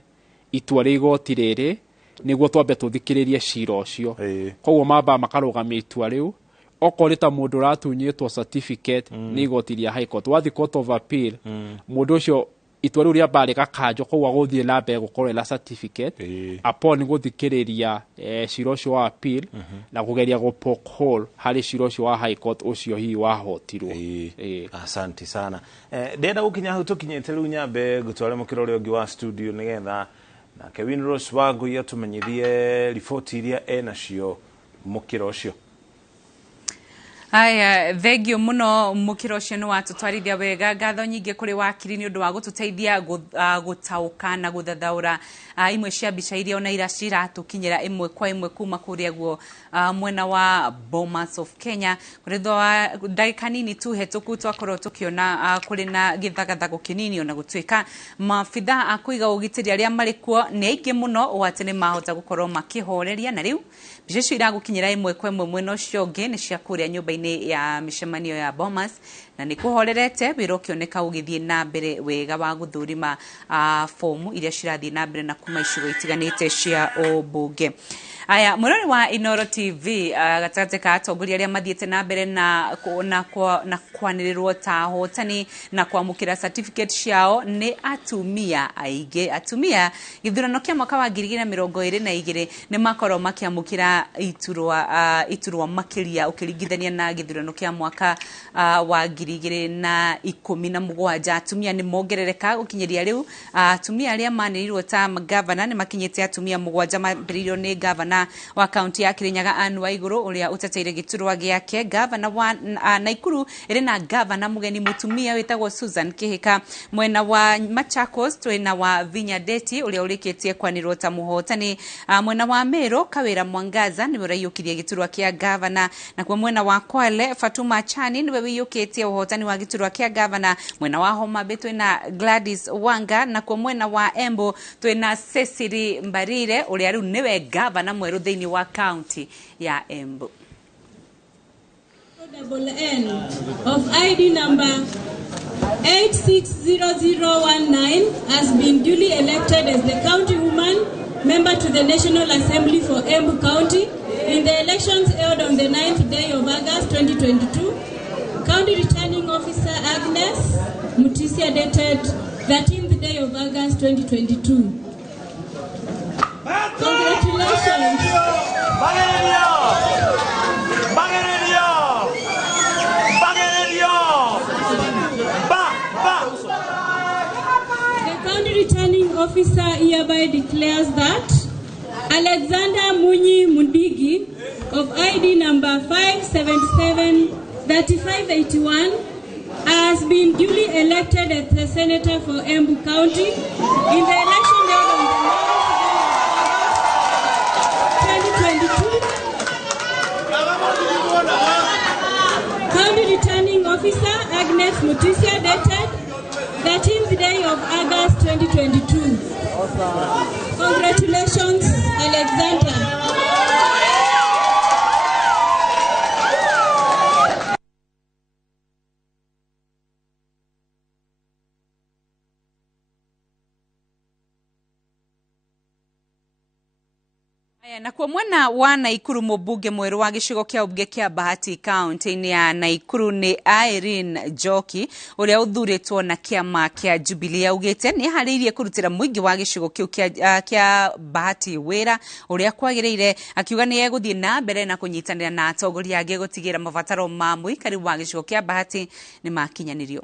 itua ria igoti riri niguo twambe tuthikiririe cira ucio koguo mamba makarugamia itua riu okorita mundu ratunyitwo certificate ni igoti ria high court wathi court of appeal mundu ucio itua riu ria bari gakanjo koguo guthie na mbere gukorwo na certificate upon guthikiriria cira ucio wa appeal na kugeria go poke hole hari cira ucio wa high court ucio hi wahotirwo asante sana ndenda gukinya hu tukinyete riu nyambe gutware mukiro uri ungi wa studio nigetha na Kevin Ross wangu ya tumenyithie ripoti iria enacio mukiro ucio Aya thegio muno mukiro cio no watutwarithia wega ngatho nyingi kuri wakiri ni undu wa gututeithia gutauka na guthathaura imwe cia mbica iria ona ira cira tukinyira imwe kwa imwe kuma kuria guo mwena wa Bomas of Kenya kuritho ndagika nini tu hetuku twakorwo tukiona kuri na githagathago kinini ona gutwika mafitha akuiga ugitiri aria mari kuo ni aingi muno watene mahota gukorwo makihoreria na riu mbica cio iragukinyira imwe kwa imwe mwena ucio ungi ni cia kuria nyumba-ini ya mishemanio ya Bomas na ni kuhorerete wiro kioneka ugithie na mbere wega wa guthurima fomu iria cirathie na mbere na kuma icigo itiganite cia obunge aya murori wa Inoro TV gatagate ka atongoria aria mathiete na mbere na kwanirirwo ta hotani na kwamukira certificate ciao ni atumia aige atumia githurano kia mwaka wa 2022 ni makoro makiamukira iturwa makiria ukiringithania na githurano kia mwaka wa 2017 atumia ni mongerereka gukinyeria riu atumia aria manirirwo ta governor ni makinyite atumia 7 mambirirwo ni governor wa county ya Kirinyaga Anne Waiguru uria uteteire giturwa giake governor wa Naikuru iri na governor mugeni mutumia witagwo Susan Kihika mwena wa Machakos twina wa Vinyadeti uria urikitie kwanirwo ta muhotani mwena wa Meru Kawira Mwangaza niwe urayukirie giturwa kia governor na kwa mwena wa Kwale Fatuma Chani niwe wiyukitie uhotani wa giturwa kia governor mwena wa Homa Bay twina Gladys Wanga na kwa mwena wa Embu twina Cecily Mbarire uria riu niwe governor mweru thiini wa county ya Embu. N of ID number 860019 has been duly elected as the county woman member to the National Assembly for Embu County in the elections held on the 9th day of August 2022. County Returning Officer Agnes Mutisia dated 13th day of August 2022. Congratulations. The county returning officer hereby declares that Alexander Munyi Mundigi of ID number 577-3581 has been duly elected as the senator for Embu County in the election held on the 9th County returning officer Agnes Mutisia dated 13th day of August 2022. Congratulations, Alexander. Na kwa mwena wa Naikuru mubunge mweru wa gicigo kia ubunge kia Bahati county ya Naikuru ni Irene Joki uria uthuritwo na kiama kia Jubilee ugite ni hariirie kurutira muingi wa gicigo kiu kia Bahati wira uria kwagireire akiuga ni eguthie na mbere na kunyitanira na atongoria angi gutigira mabataro ma muikari wa gicigo kia Bahati ni makinyanirio.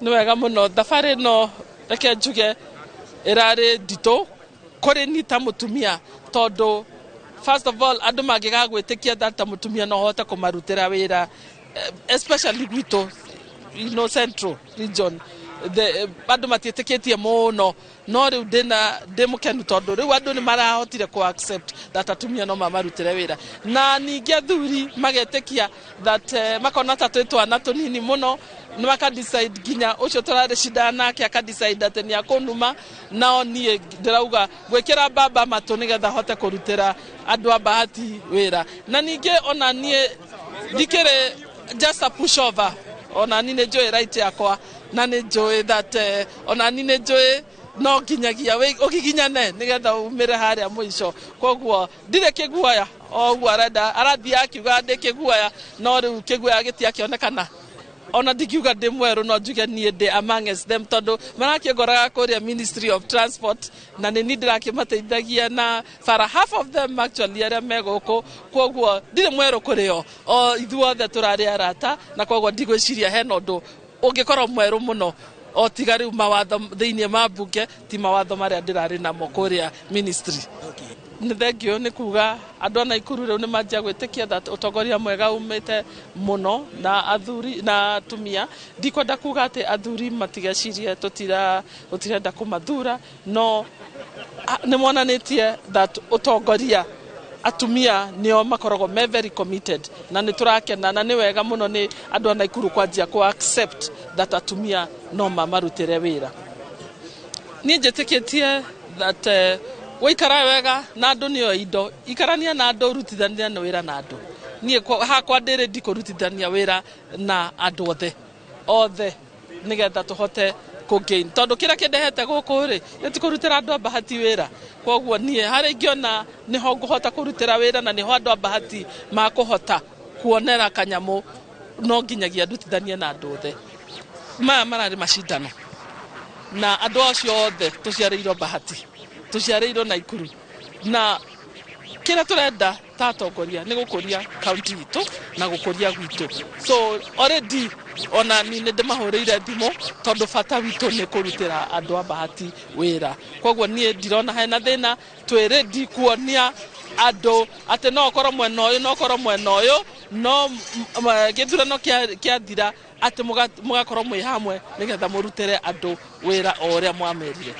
Ni wega muno thabari no reke njuge irari ndito kore ni ta mutumia todo first of all andu magiga gwitikia ta mutumia no hota kumarutira wira especially gwito central region the andu matieteketie muno no riu ndimukenu tondu riu andu ni marahotire ku accept that atumia no mamarutire wira na ningi athuri magetekia that makona tatwetwa na tunini muno nimaka decide ginya ucio turare shida nake aka decide ati ni akonuma nao nie ndirauga gwekera baba matu nigetha hote kurutira andu a Bahati wira na ningi ona nie dikere just a push over ona nine joy right yakwa na ne joy that ona nine joy no kinyagia we ukiginyane nigetha umire haria mwisho koguo ndire kiguaya o gwarada arathi akiuga ndikiguaya no riu kiguaya gitia kionekana ona dikiuga demweru no njuge nie de amongst them todo manake goraga kuria Ministry of Transport na ni ndirake mateithagia na for half of them actually area megoko koguo ndire mweru kurio o ithuothe turari arata na koguo ndigwiciria he nondu ungikorwo mweru muno o tigari mawatho thiini mabunge ti mawatho maria ndirari namo kuria ministry. Ni thengio ni kuga andu na Ikuru riu ni manjia gwitikia that utongoria mwega umite muno na athuri na atumia ndikwenda kuga ati athuri matigacirie utirenda kumathura no ni monanitie that utongoria atumia nio makoragwo me very committed na ni turakena na ni wega muno ni andu na Ikuru kwanjia ku accept that atumia no mamarutire wira. Ni njitikitie that wikara wega na andu nio indo ikarania na andu rutithania na wira na andu nie hakwa ndire ndikurutithania wira na andu othe nigetha tuhote kugain tondu kira kindehete guku ri nitikurutira andu a Bahati wira koguo nie hari ngiona niho nguhota kurutira wira na niho andu a Bahati makuhota kuonera kanyamu no nginyagia ndutithanie na andu othe marari macindano na andu acio othe tuciareirwo Bahati tuciareirwo na Ikuru na kira turenda tatongoria ni gukuria county itu na gukuria gwitu. So already ona ni ndimahurire thimo tondu bata witu ni kurutira andu a Bahati wira. Koguo nie ndirona hena thina twi ready kuonia andu ati no korwo mwena uyu no korwo mwena uyu no githurano kia thira ati mugakorwo mwi hamwe nigetha murutire andu wira o uria mwamerire.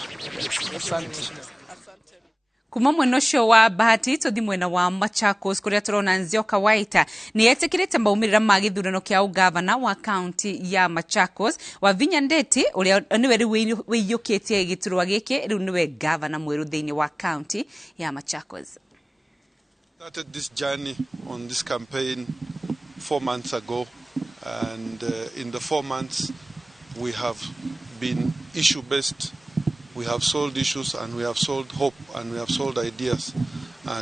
Asante. Kuma mwena ucio wa Bahati tuthi mwena wa Machakos kuria turona Nzioka Waita ni etikirite maumirira ma githurano kia ugavana wa county ya Machakos wa Vinya Ndeti uria niwe riu wiyukitie giturwa giki riu niwe governor mweru thiini wa county ya Machakos. Started this journey on this campaign 4 months ago, and in the 4 months we have been issue-based. We have sold issues and we have sold hope and we have sold ideas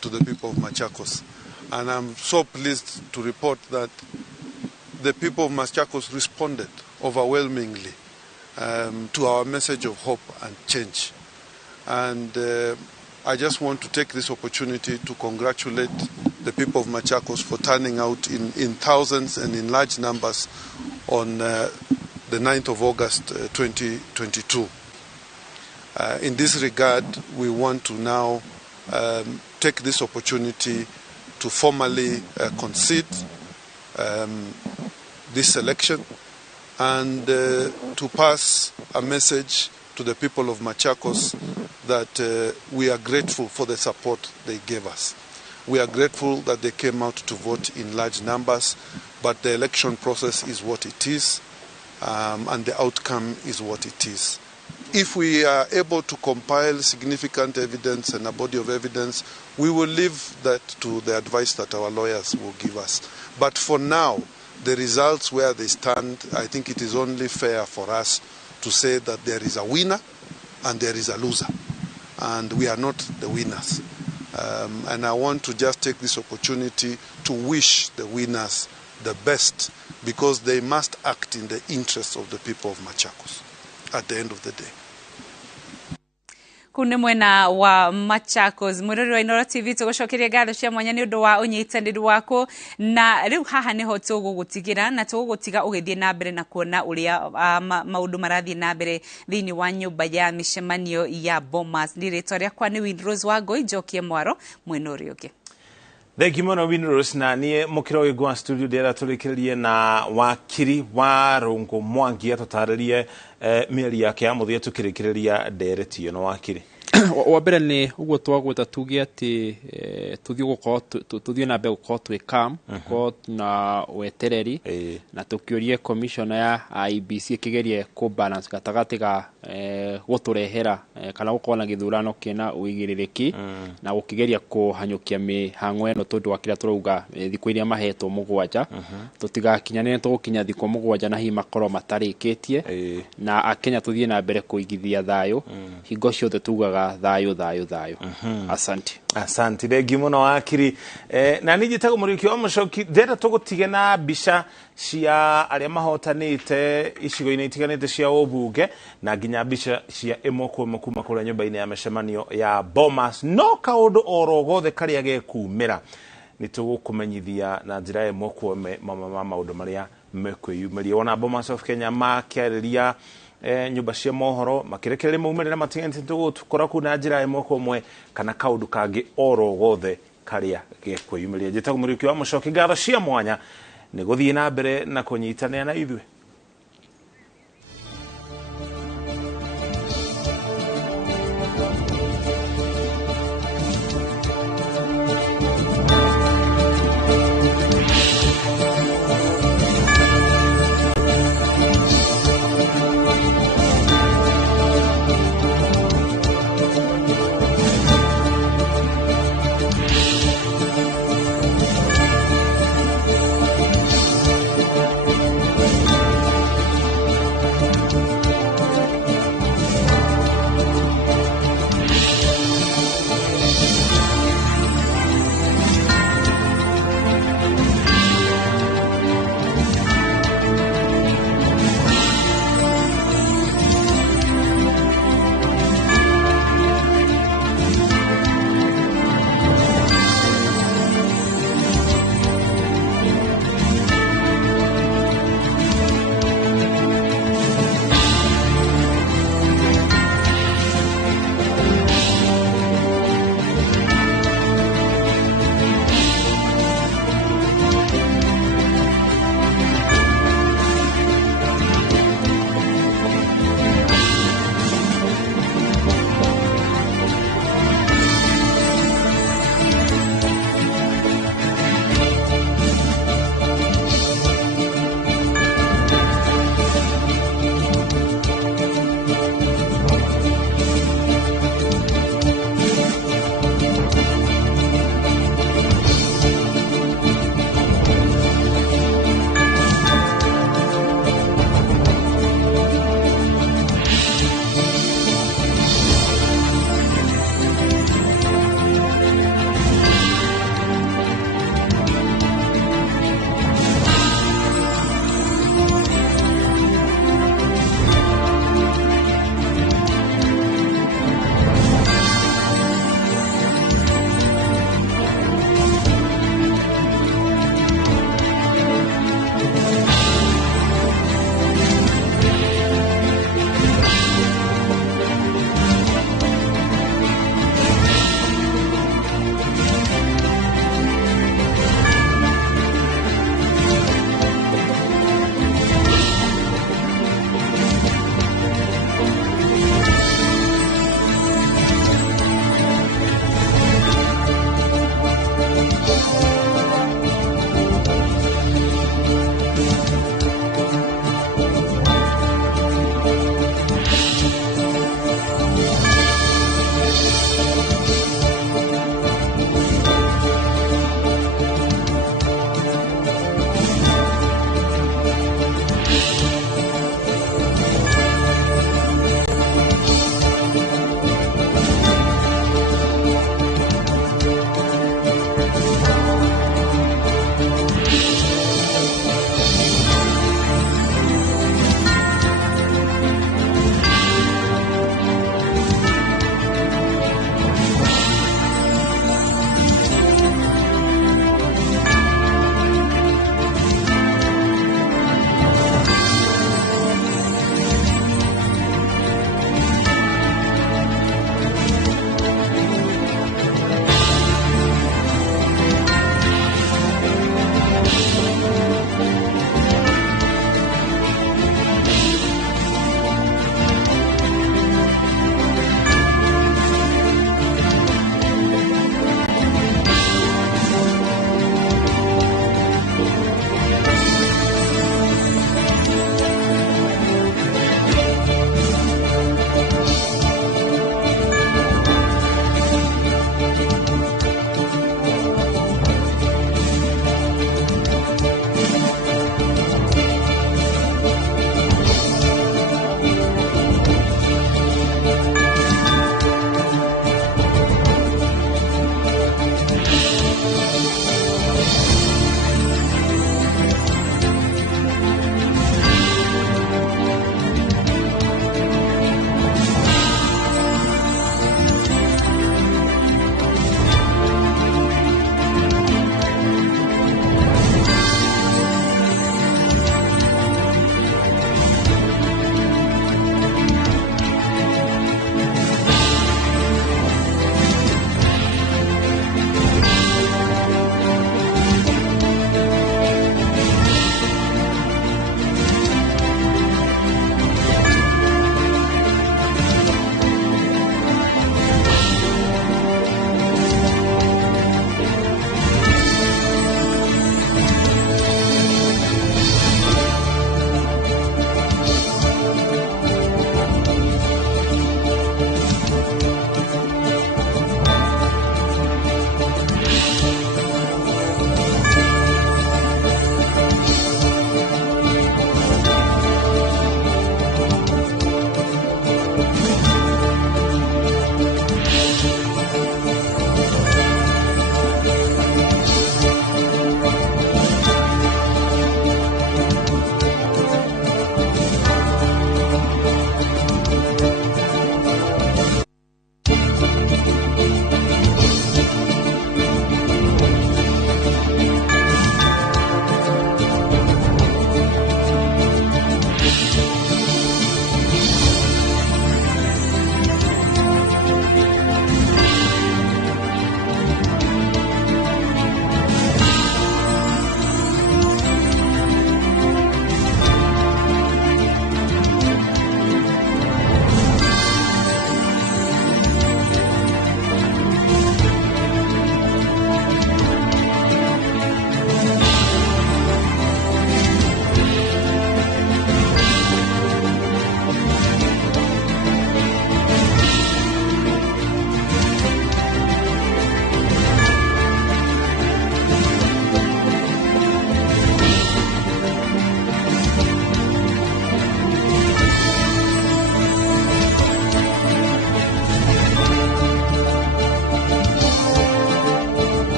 to the people of Machakos. And I'm so pleased to report that the people of Machakos responded overwhelmingly to our message of hope and change. And I just want to take this opportunity to congratulate the people of Machakos for turning out in thousands and in large numbers on the 9th of August 2022. In this regard, we want to now take this opportunity to formally concede this election and to pass a message to the people of Machakos that we are grateful for the support they gave us. We are grateful that they came out to vote in large numbers, but the election process is what it is, and the outcome is what it is. If we are able to compile significant evidence and a body of evidence, we will leave that to the advice that our lawyers will give us. But for now, the results where they stand, I think it is only fair for us to say that there is a winner and there is a loser. And we are not the winners. And I want to just take this opportunity to wish the winners the best, because they must act in the interests of the people of Machakos at the end of the day. Kune mwena wa Machakos murori wa Inoro TV tugucokeria ngatho cia mwanya ni undu wa unyitaniri wako na riu haha niho tugugutigira na tugugutiga ugithie na mbere na kuona uria maundu marathie na mbere thiini wa nyumba ya mishemanio ya Bomas. Ni ritwa riakwa ni Windrose Wangui, njokie mwaro mwena uria ungi. Thank you muno Windrose, na nie mukira wi gwa studio dera tulikiririe na wakiri wa Rungu Mwangi atutaririe mieri yake ya muthia tukirikiriria ndereti no wakiri. Wa mbere ni uguo twagweta tuge ati tuthie na mbere gukorwo twi calm, gukorwo na wetereri na tukiorie commissioner ya IBC ikigerie ku balance gatagati ga guturehera kana gukorwo na githurano kina uigiririki na gukigeria kuhanyukia mihango eno tondu wa kira turuga thiku iria mahetwo mugwanja tutigakinyanire tugukinya thiku mugwanja na hi makoro matarikitie na akenya tuthie na mbere kuigithia thayo hingo ciothe tugaga thayo. Asante Thengi muno wakiri. Na nijitaga muriki wa mucoki ndenda tugutige na bisha cia aria mahotanite icigo-ini itiganite cia ubunge na nginya bisha cia imwe kuma kuria nyumba-ini ya mishemanio ya Bomas. No kaundu oro gothe karia gekumira ni tugukumenyithia na njira imwe kuome maundu maria mekwiyumiria. Ona Bomas of Kenya makiariria nyumba cia mohoro makirekereria maumirira matiganite tugukora kuna njira imwe kumwe kana kaundu kangi oro gothe karia gekwiyumiria. Njitaga muriki wa mucoki ngatho cia mwanya ni guthie na mbere na kunyitanira na ithuĩ.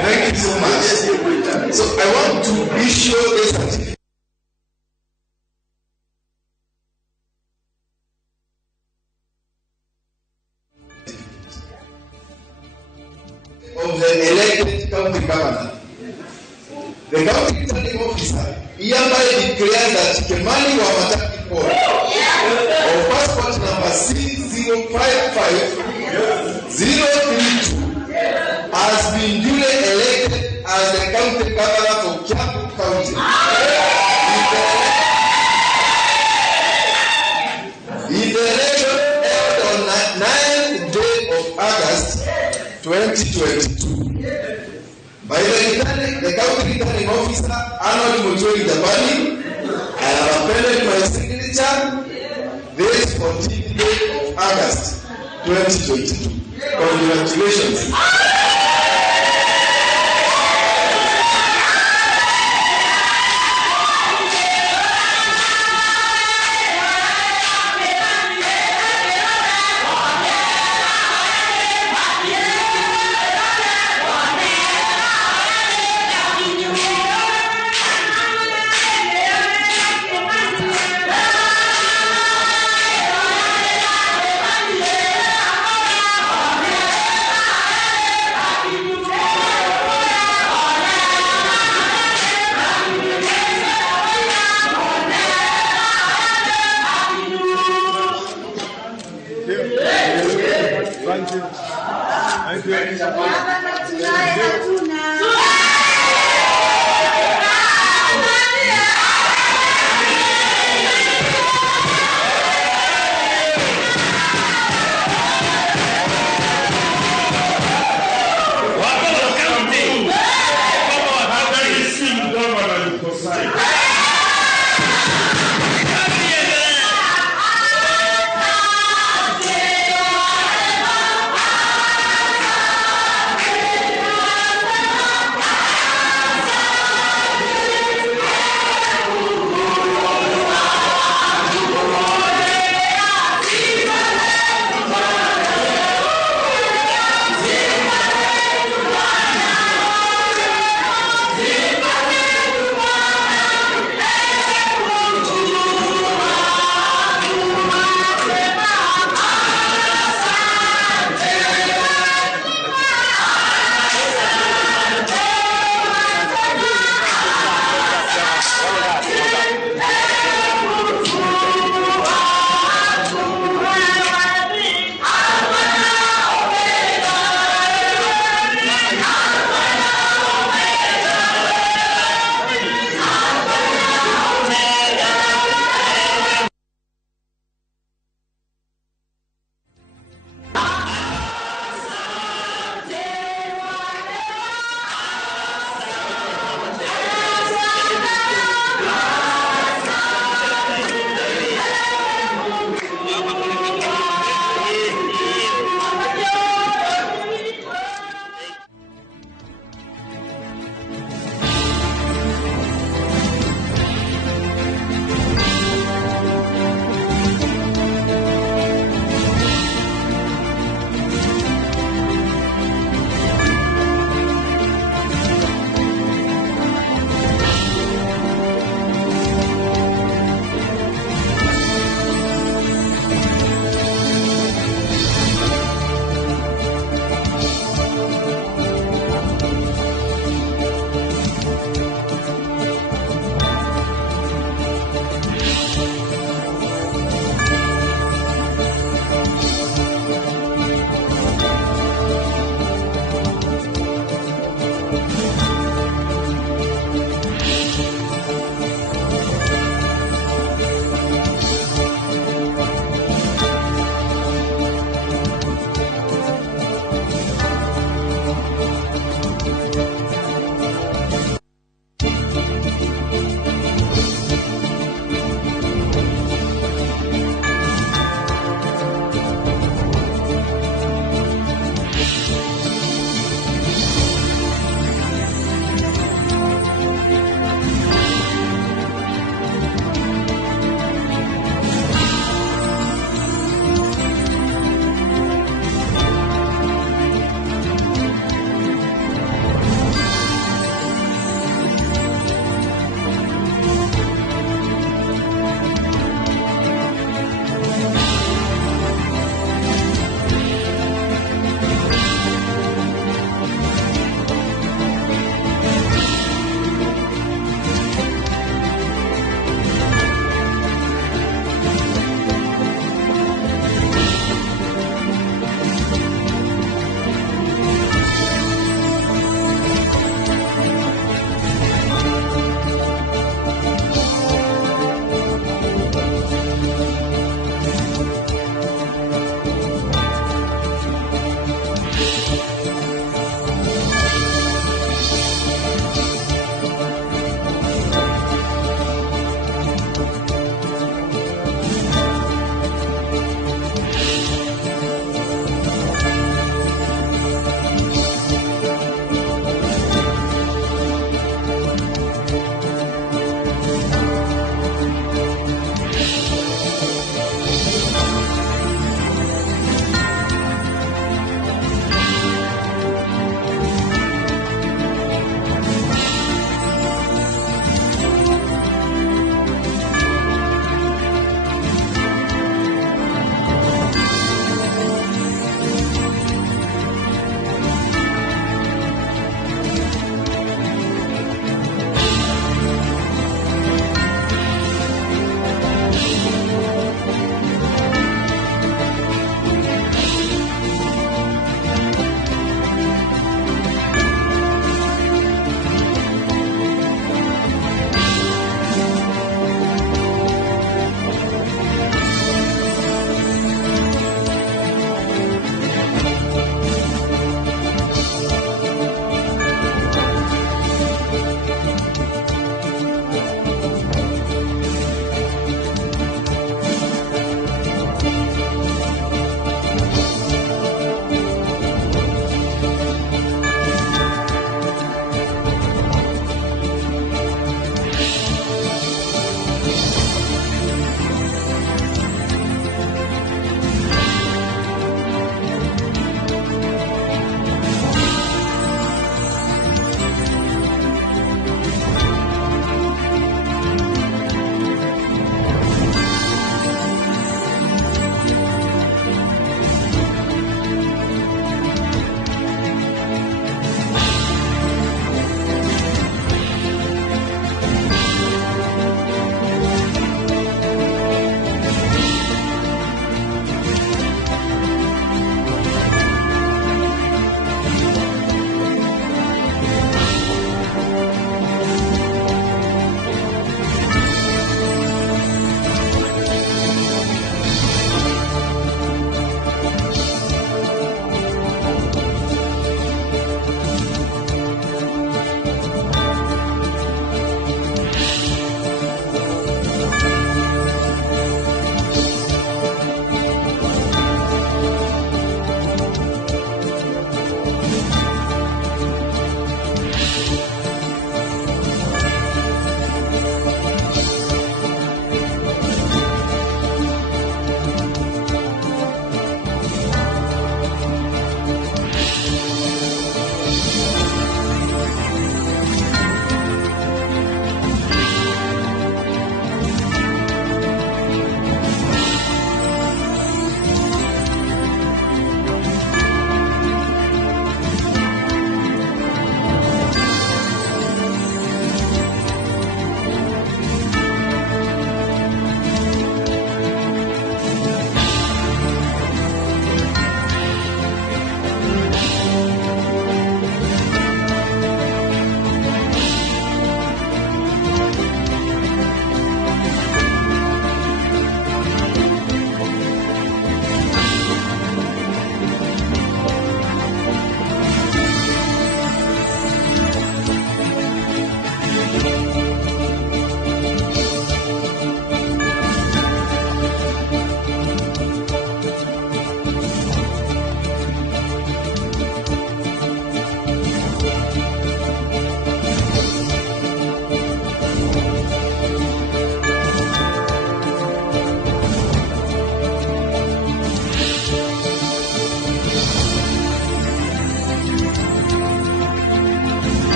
Thank you so much. So I want to issue a certificate of the elected county governor. The county returning officer hereby declares that Kimani Wamataki Paul of passport number C055032 has been duly elected as the county governor for Kiambu County. In the election held on 9th day of August 2022. By the county returning officer, Arnold Mutuali Japani, I have appended my signature this 14th day of August 2022. Congratulations.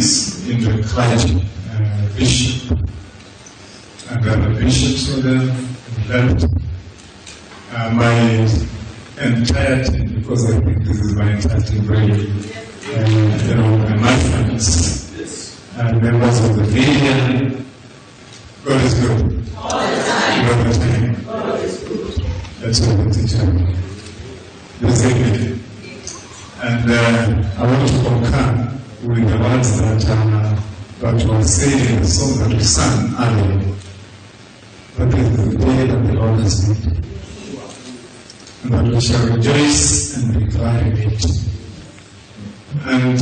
experience in the clergy, bishop, and other bishops were there, left. My entire team, because I think this is my entire team, really, my friends, and members of the media. God is good. All the time. God is good. That's what the teacher this evening. And I want to concur with the words that were said in the song that we sang earlier. That is the day that the Lord has made. And that we shall rejoice and be glad in it. And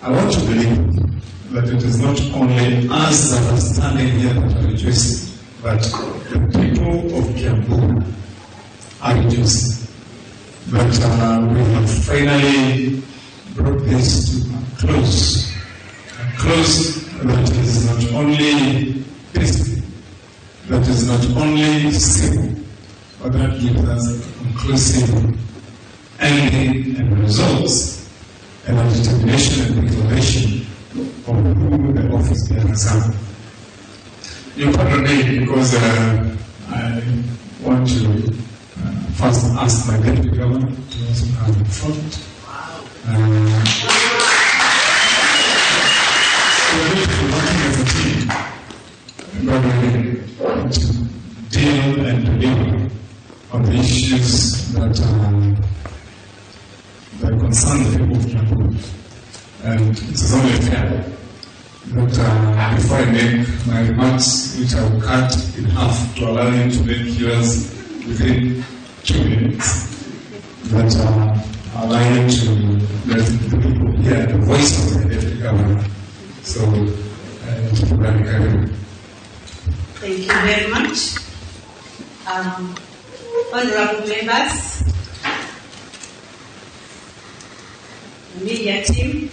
I want to believe that it is not only us that are standing here that are rejoicing, but the people of Kiambu are rejoicing. That we have finally brought this to a close. A close that is not only peaceful, that is not only civil, but that gives us a conclusive ending and results, and a determination and declaration of who the office bearers are. You pardon me because I want to first ask my deputy governor to also come in front. We're working as a team, probably to deal and deliver on the issues that concern the people of Kiambu. And it is only fair that before I make my remarks, which I will cut in half to allow you to make yours within 2 minutes, that allow you to let the people hear the voice of the deputy governor. So, thank you very much. Honorable members, the media team,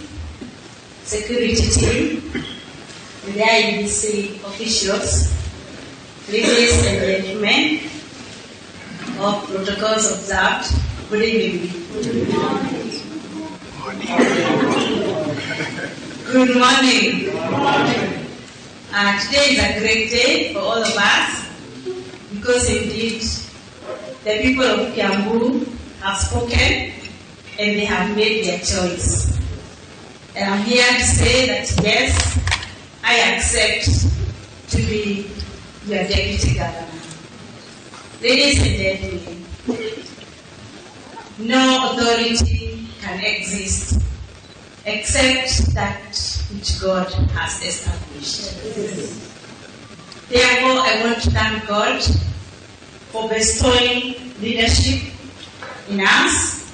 security team, and the IBC officials, ladies and gentlemen, all protocols observed, good evening. Good morning. Good morning. Today is a great day for all of us because indeed the people of Kiambu have spoken and they have made their choice. And I'm here to say that yes, I accept to be your deputy governor. Ladies and gentlemen, no authority can exist except that which God has established. Therefore, I want to thank God for bestowing leadership in us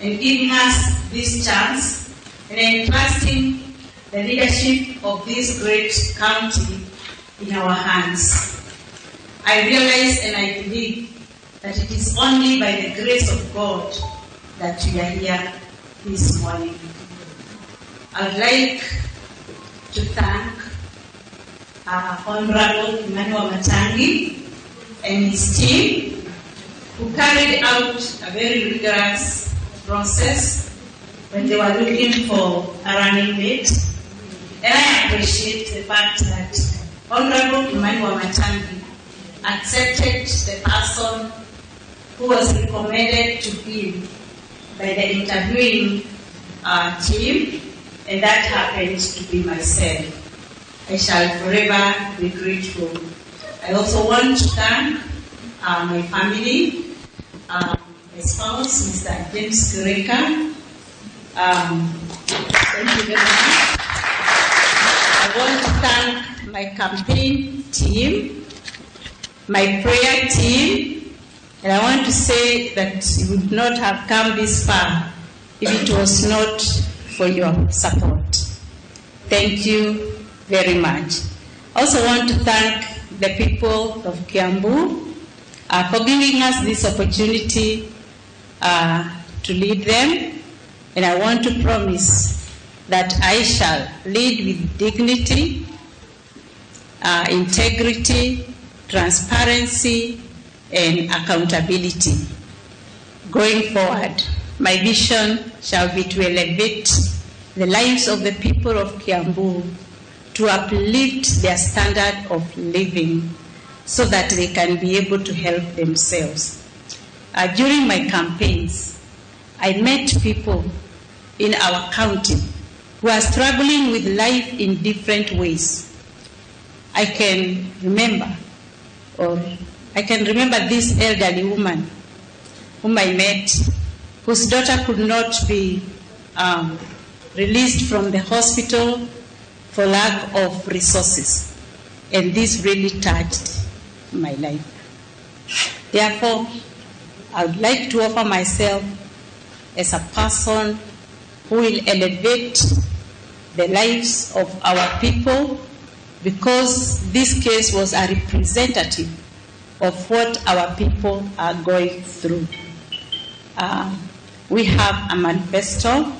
and giving us this chance and entrusting the leadership of this great county in our hands. I realize and I believe that it is only by the grace of God that we are here this morning. I would like to thank Honorable Emmanuel Matangi and his team who carried out a very rigorous process when they were looking for a running mate. And I appreciate the fact that Honorable Emmanuel Matangi accepted the person who was recommended to him by the interviewing team, and that happened to be myself. I shall forever be grateful. I also want to thank my family, my spouse, Mr. James Kureka. Thank you very much. I want to thank my campaign team, my prayer team, and I want to say that you would not have come this far if it was not for your support. Thank you very much. I also want to thank the people of Kiambu for giving us this opportunity to lead them, and I want to promise that I shall lead with dignity, integrity, transparency, and accountability. Going forward, my vision shall be to elevate the lives of the people of Kiambu, to uplift their standard of living so that they can be able to help themselves. During my campaigns, I met people in our county who are struggling with life in different ways. I can remember this elderly woman whom I met, whose daughter could not be released from the hospital for lack of resources. And this really touched my life. Therefore, I would like to offer myself as a person who will elevate the lives of our people, because this case was a representative of what our people are going through. We have a manifesto,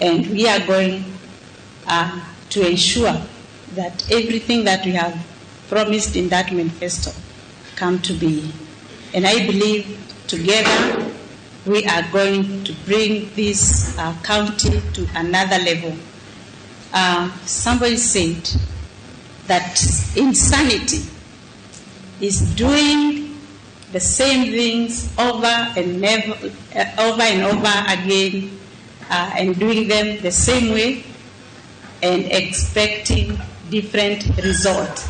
and we are going to ensure that everything that we have promised in that manifesto come to be. And I believe together we are going to bring this county to another level. Somebody said that insanity is doing the same things over and over again, and doing them the same way and expecting different results.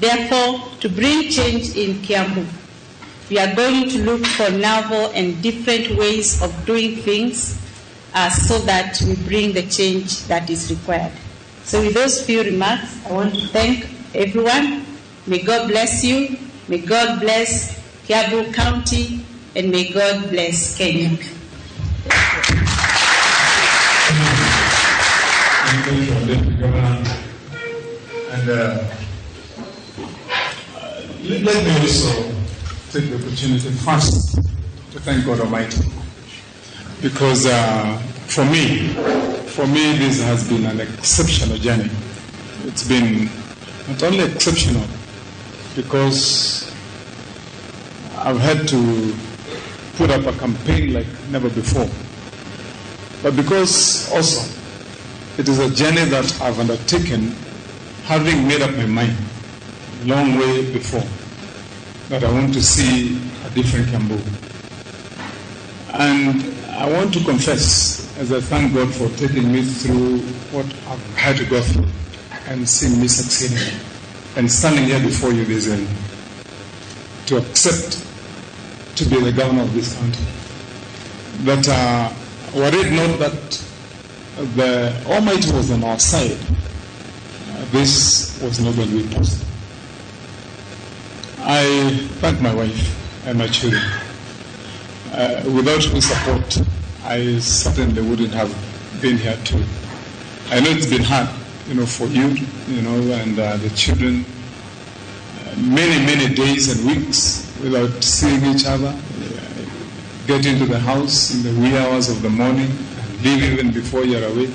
Therefore, to bring change in Kiambu, we are going to look for novel and different ways of doing things so that we bring the change that is required. So with those few remarks, I want to thank everyone. May God bless you. May God bless Kiambu County, and may God bless Kenya. Thank you, Deputy Governor. And let me also take the opportunity first to thank God Almighty, because for me, this has been an exceptional journey. It's been not only exceptional because I've had to put up a campaign like never before, but because also it is a journey that I've undertaken having made up my mind a long way before that I want to see a different Kiambu. And I want to confess, as I thank God for taking me through what I've had to go through and seeing me succeeding and standing here before you this evening to accept to be the governor of this country. But were it not that the Almighty was on our side, this was not going to be possible. I thank my wife and my children. Without whose support, I certainly wouldn't have been here too. I know it's been hard, for you, and the children, many days and weeks without seeing each other, get into the house in the wee hours of the morning, and leave even before you're awake,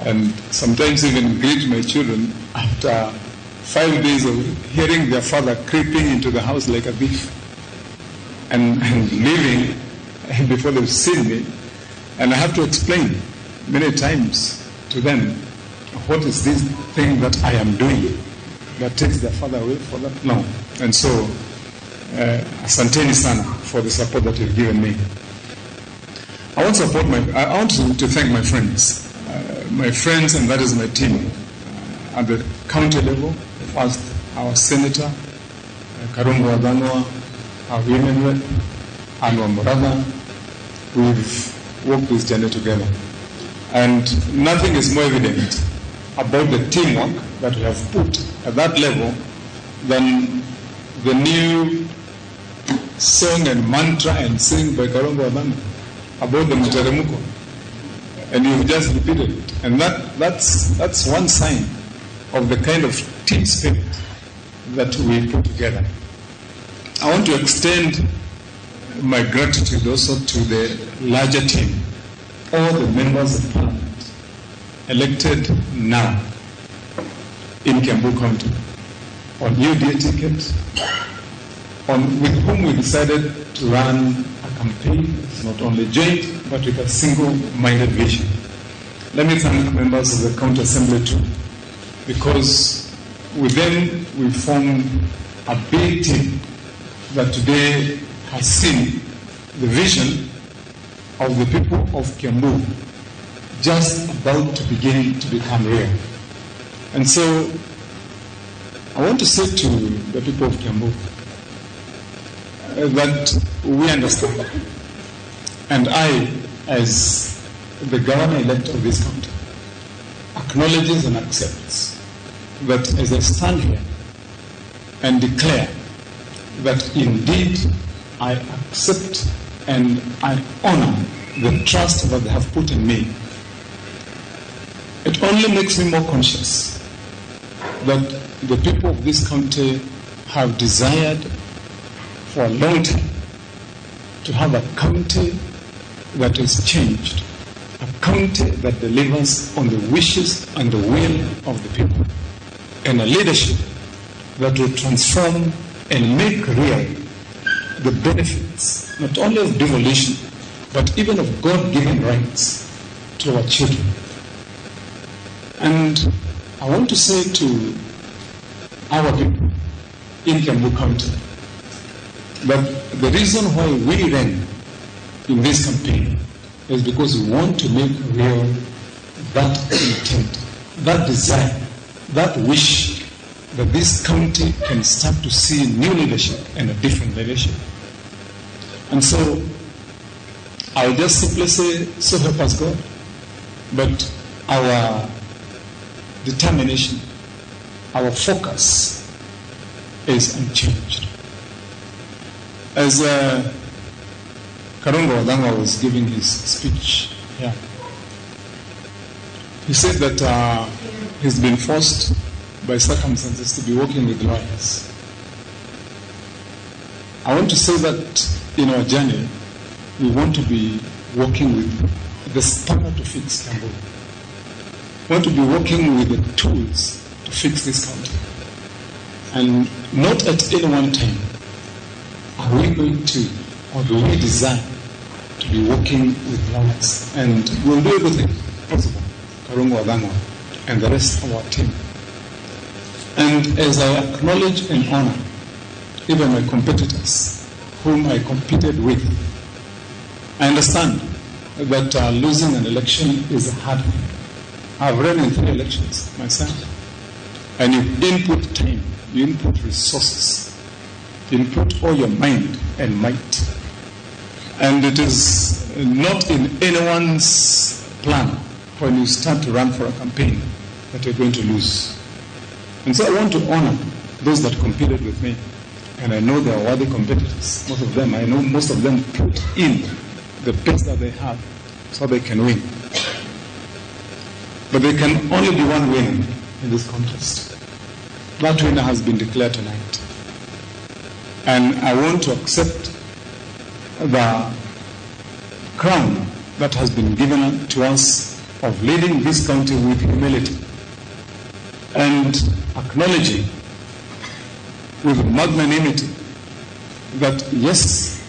and sometimes even greet my children after 5 days of hearing their father creeping into the house like a thief and leaving before they've seen me. And I have to explain many times to them, what is this thing that I am doing that takes their father away for that? No. And so, asanteni sana for the support that you've given me. I want to thank my friends, and that is my team at the county level. First, our senator, Karungo Adanwa, our women rep, and our brother. We've worked this journey together. And nothing is more evident about the teamwork that we have put at that level than the new song and mantra and sing by Karungo Adanwa about the Mteremuko. And you've just repeated it. And that's one sign of the kind of team spirit that we put together. I want to extend my gratitude also to the larger team, all the members of parliament elected now in Kiambu County on UDA ticket, with whom we decided to run a campaign. It's not only joint, but with a single-minded vision. let me thank members of the County Assembly too, because with them we formed a big team that today has seen the vision of the people of Kiambu just about to begin to become real. And so I want to say to the people of Kiambu that we understand, and I, as the governor-elect of this county, acknowledges and accepts that as I stand here and declare that indeed I accept and I honor the trust that they have put in me, it only makes me more conscious that the people of this county have desired for a long time to have a county that is changed, a county that delivers on the wishes and the will of the people, and a leadership that will transform and make real the benefits not only of devolution but even of God-given rights to our children. And I want to say to our people in Kiambu County that the reason why we ran in this campaign is because we want to make real that intent, that desire, that wish that this county can start to see new leadership and a different leadership. And so I'll just simply say, so help us God. But our determination, our focus is unchanged. As Karungo Odanga was giving his speech here, he said that he's been forced by circumstances to be working with lawyers. I want to say that in our journey, we want to be working with the spanner to fix Kiambu. We want to be working with the tools to fix this country. And not at any one time are we going to, or do we desire to be working with lawyers. And we'll do everything possible, Karungo Odanga and the rest of our team. And as I acknowledge and honor even my competitors whom I competed with, I understand that losing an election is a hard thing. I've run in 3 elections myself. And you input time, you input resources, you input all your mind and might. And it is not in anyone's plan when you start to run for a campaign that you're going to lose. And so I want to honor those that competed with me. And I know they are worthy competitors. Most of them, I know most of them put in the best that they have so they can win. But there can only be one winner in this contest. That winner has been declared tonight. And I want to accept the crown that has been given to us of leading this county with humility and acknowledging with magnanimity that yes,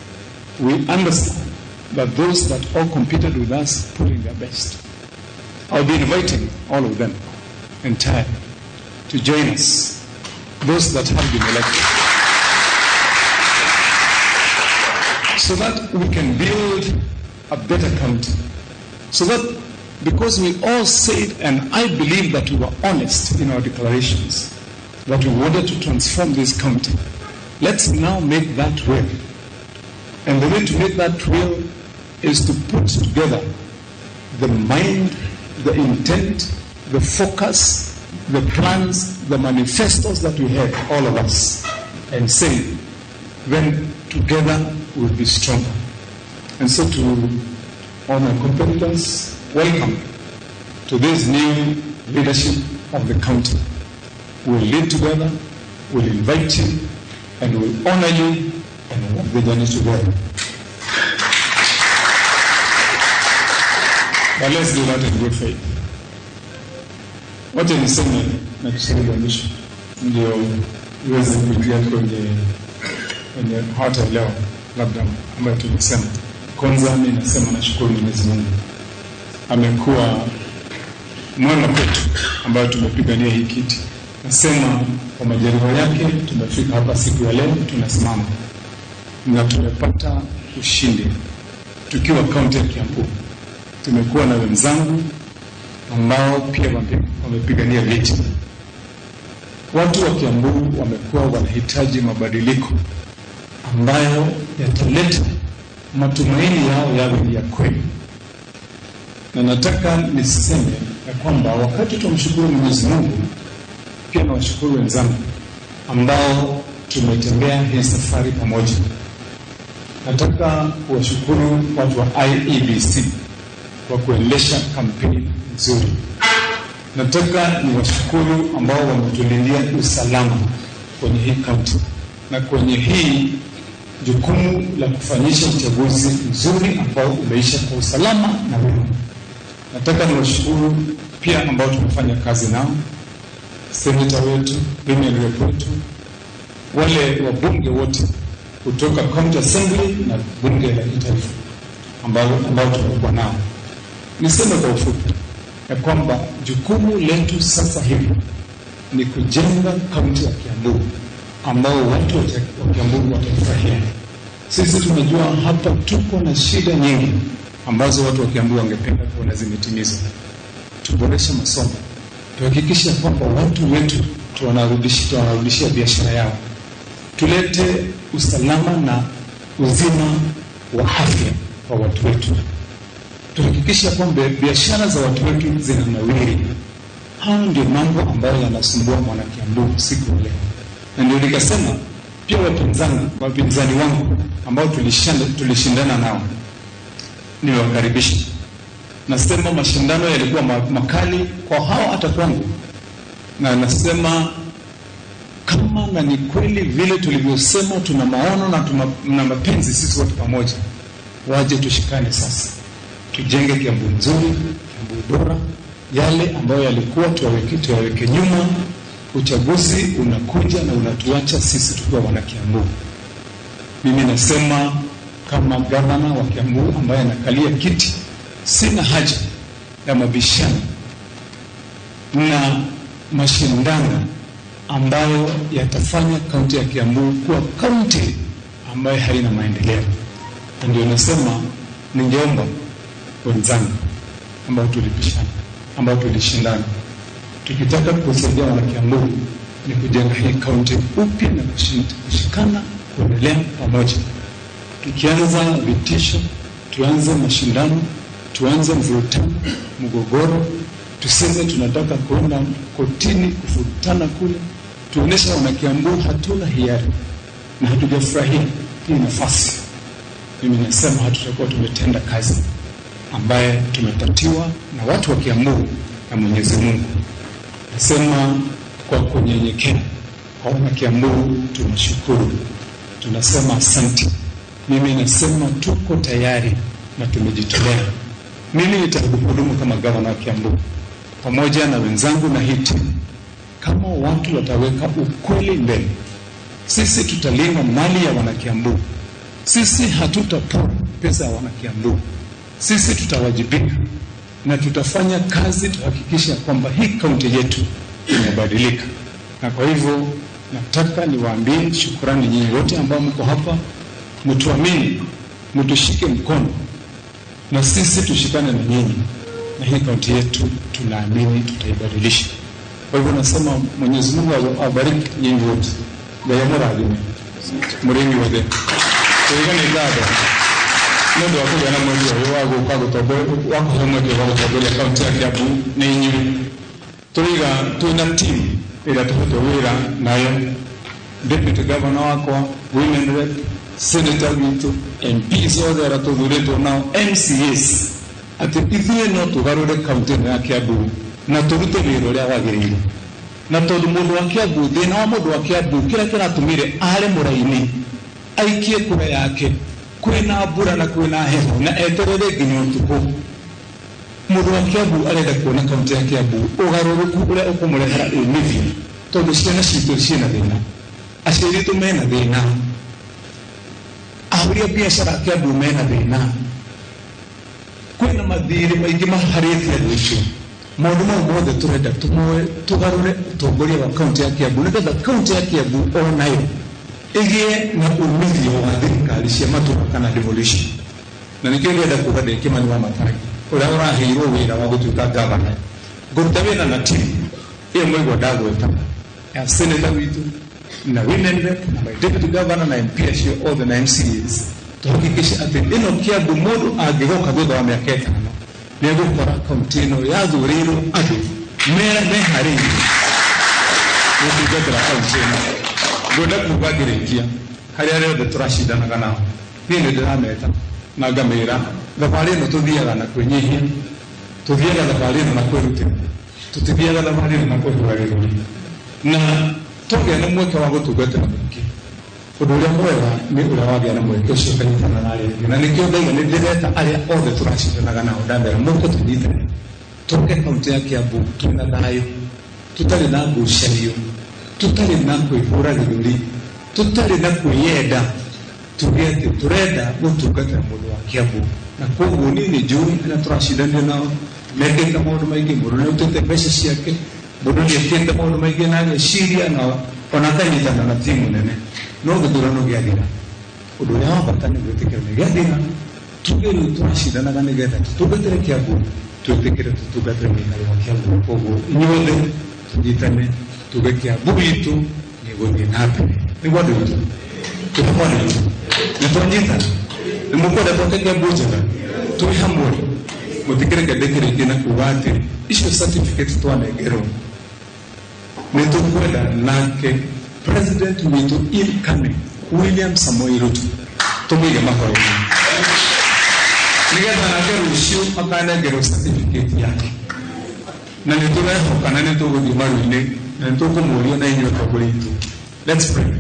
we understand that those that all competed with us put in their best. I'll be inviting all of them entirely to join us, those that have been elected, so that we can build a better county. So that because we all said, and I believe that we were honest in our declarations, that we wanted to transform this county, let's now make that real. And the way to make that real is to put together the mind, the intent, the focus, the plans, the manifestos that we have, all of us, and say, then together we'll be stronger. And so to all my competitors, welcome to this new leadership of the county. We'll lead together, we'll invite you, and we'll honor you, and walk the journey together. But let's do that in good faith. Wacha niseme na Kiswahili ya mwisho ndio iweze kuingia kwenye hawataelewa labda ambayo tumesema. Kwanza mimi nasema nashukuru Mwenyezi Mungu. Amekuwa mwema kwetu ambayo tumepigania hii kiti. Nasema kwa majaliwa yake tumefika hapa siku ya leo, tunasimama na tumepata ushindi tukiwa kaunti ya Kiambu. Tumekuwa na wenzangu ambao pia wamepigania viti. Watu wa Kiambu wamekuwa wanahitaji mabadiliko ambayo yataleta matumaini yao yawe ya kweli. Na nataka niseme ya kwamba wakati tumshukuru Mwenyezi Mungu, pia na washukuru wenzangu ambao tumetembea hii safari pamoja. Nataka kuwashukuru watu wa IEBC kwa kuendesha kampeni nzuri. Nataka niwashukuru ambao wametulindia usalama kwenye hii kaunti na kwenye hii jukumu la kufanyisha uchaguzi mzuri ambao umeisha kwa usalama na wema. Nataka niwashukuru pia ambao tumefanya kazi nao, senator wetu, premier rep wetu, wale wabunge wote kutoka county assembly na bunge la kitaifa ambao tumekuwa nao. Niseme kwa ufupi ya kwamba jukumu letu sasa hivi ni kujenga kaunti ya Kiambu ambao watu wa Kiambu watafurahia. Sisi tunajua hapa tuko na shida nyingi ambazo watu wa Kiambu wangependa kuona zimetimizwa. Tuboreshe masomo, tuhakikishe kwamba watu wetu tunawarudishia biashara yao, tulete usalama na uzima wa afya kwa watu wetu, tuhakikishe kwamba biashara za watu wetu zinanawiri. Hao ndio mambo ambayo yanasumbua mwana Kiambu siku leo. Na ndio nikasema pia wapinzani wangu ambao tulishindana nao niwakaribisha. Nasema mashindano yalikuwa makali kwa hao hata kwangu, na nasema kama na ni kweli vile tulivyosema tuna maono na mapenzi sisi wote pamoja, waje tushikane sasa, tujenge Kiambu nzuri, Kiambu bora. Yale ambayo yalikuwa tuwaweke nyuma. Uchaguzi unakuja na unatuacha sisi tukiwa wana Kiambu. Mimi nasema kama gavana wa Kiambu ambaye anakalia kiti, sina haja ya mabishano na mashindano ambayo yatafanya kaunti ya Kiambu kuwa kaunti ambayo haina maendeleo. Ndio nasema ningeomba wenzangu ambao tulipishana, ambao tulishindana, tukitaka kusaidia wana Kiambu ni kujenga hii kaunti upya na kushikana, kuendelea pamoja. Tukianza vitisho, tuanze mashindano, tuanze mvurutano, mgogoro, tuseme tunataka kuenda kotini kufutana kule, tuonesha wana Kiambu hatuna hiari na hatujafurahia hii nafasi. Mimi nasema hatutakuwa tumetenda kazi ambaye tumepatiwa na watu wa Kiambu na Mwenyezi Mungu. Nasema kwa kunyenyekea kwa wana Kiambu tunashukuru, tunasema asante. Mimi nasema tuko tayari na tumejitolea. Mimi nitahudumu kama gavana wa Kiambu pamoja na wenzangu na hii timu. Kama watu wataweka ukweli mbele, sisi tutalinda mali ya wana Kiambu. Sisi hatutapora pesa ya wana Kiambu. Sisi tutawajibika na tutafanya kazi tuhakikisha kwamba hii kaunti yetu imebadilika. Na kwa hivyo nataka niwaambie shukrani nyinyi wote ambao mko hapa, mtuamini, mtushike mkono na sisi tushikane na nyinyi, na hii kaunti yetu tunaamini tutaibadilisha. Kwa hivyo nasema Mwenyezi Mungu awabariki nyinyi wote. Gaya muragime murimi wote tulingane dada ndio wako na mmoja wao kwa kutoboa wako kama ndio wao kwa kaunti ya Kiambu ni nyinyi. Tuna timu ila tutawira nayo deputy governor wako, women rep, senator witu, MPs wote ratudhuretu nao, MCS. Ati ithuĩ no tũgarũre kaunti ya Kiambu na tũrute wĩra ũrĩa wagĩrĩire. Na tondũ mũndũ wa Kiambu, thĩna wa mũndũ wa Kiambu kĩrĩa kĩratũmire are mũraini aikie kura yake kwĩna mbura na kwĩna heho na eterere nginya ũtukũ. Mũndũ wa Kiambu arenda kuona kaunti ya Kiambu ũgarũrũku ũrĩa ũkũmũrehera umithio, tondũ ciana citũ ciĩna thĩna, aciari aitũ mena thĩna, ahũri a biacara a Kiambu mena thĩna, kwĩna mathirĩ maingĩ maharĩte andũ acio. maundu mau mothe turenda tugarure utongoria wa kaunti ya Kiambu nigetha kaunti ya Kiambu onayo igie na umithio wa thirikari cia matura kana devolution. Na nikio ngenda kuga ndi Kimani wa Mathai uria uraheirwo wira wa gutuika governor nguruta wira na timu iyo mwigwa ndagweta ya senator witu na women rep na my deputy governor na MP acio othe na MCAs tuhakikishe ati ino Kiambu mundu angigoka thutha wa miaka 5 ni egukora kaunti ino yathurirwo andu meharĩirie gũtungatĩra kaunti ino. Ngwenda kuuga ngĩrĩkia harĩa rĩothe tũracindanaga nao niĩ nĩ ndĩrameta na ngamĩra thabarĩ ĩno tũthiaga na kwĩnyihia, tũthiaga thabarĩ ĩno na kwĩrutĩra, tũtithiaga thabarĩ ĩno na kwĩhũragĩrĩria na tũgĩa na mweke wa gũtungatĩra mũingĩ. Ũndũ ũrĩa mwega nĩ ũrĩa wagĩa na mweke ũcio ũkanyitana na arĩa angĩ, na nĩkĩo ndaiga nĩ ndĩreta arĩa othe tũracindanaga nao ndamera mũke tũnyitane tũke kaunti ya Kiambu twĩna thayũ, tũtarĩ na ngucanio, tũtarĩ na kwĩhũragĩrĩria, tũtarĩ na kwĩyenda, tuge atĩ tũrenda gũtungatĩra mũndũ wa Kiambu. Na koguo niĩ nĩ njũĩ arĩa tũracindania nao mekĩte maũndũ maingĩ, mũndũ nĩ ũtĩte mbeca ciake, mũndũ nĩ ekĩte maũndũ maingĩ na ageciria na ona akanyitana na timu nene, no gĩthurano gĩathira ũndũ ũrĩa wa bata nĩ gwĩtĩkĩra nĩ gĩathira tuge rĩu tũracindanaga nĩgetha tũtungatĩre Kiambu, twĩtĩkĩre tũtungatĩre mũikari wa Kiambu. Koguo inyuothe tũnyitane tuge Kiambu witũ nĩ gũthiĩ na mbere nĩguo andũ witũ tũhone witũ nĩ twanyitana nĩ mũkwenda tũke Kiambu njega twĩ hamwe, mũtikĩreke ndĩkĩrĩkie na kuga atĩ icio certificate twanengerwo nĩ tũkwenda nake president witũ incoming William Samoei Ruto tũmũige mahoro-inĩ nĩgetha nake rũciũ akanengerwo certificate yake, na nĩ tũrehoka na nĩ tũgũthiĩ maru-inĩ na nĩ tũkũmũria na inyuĩ atongoria itũ. Let's pray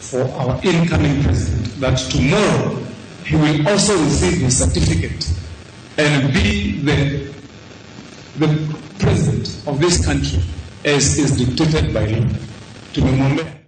for our incoming president that tomorrow he will also receive his certificate and be the president of this country as is dictated by law. Tumemwombea.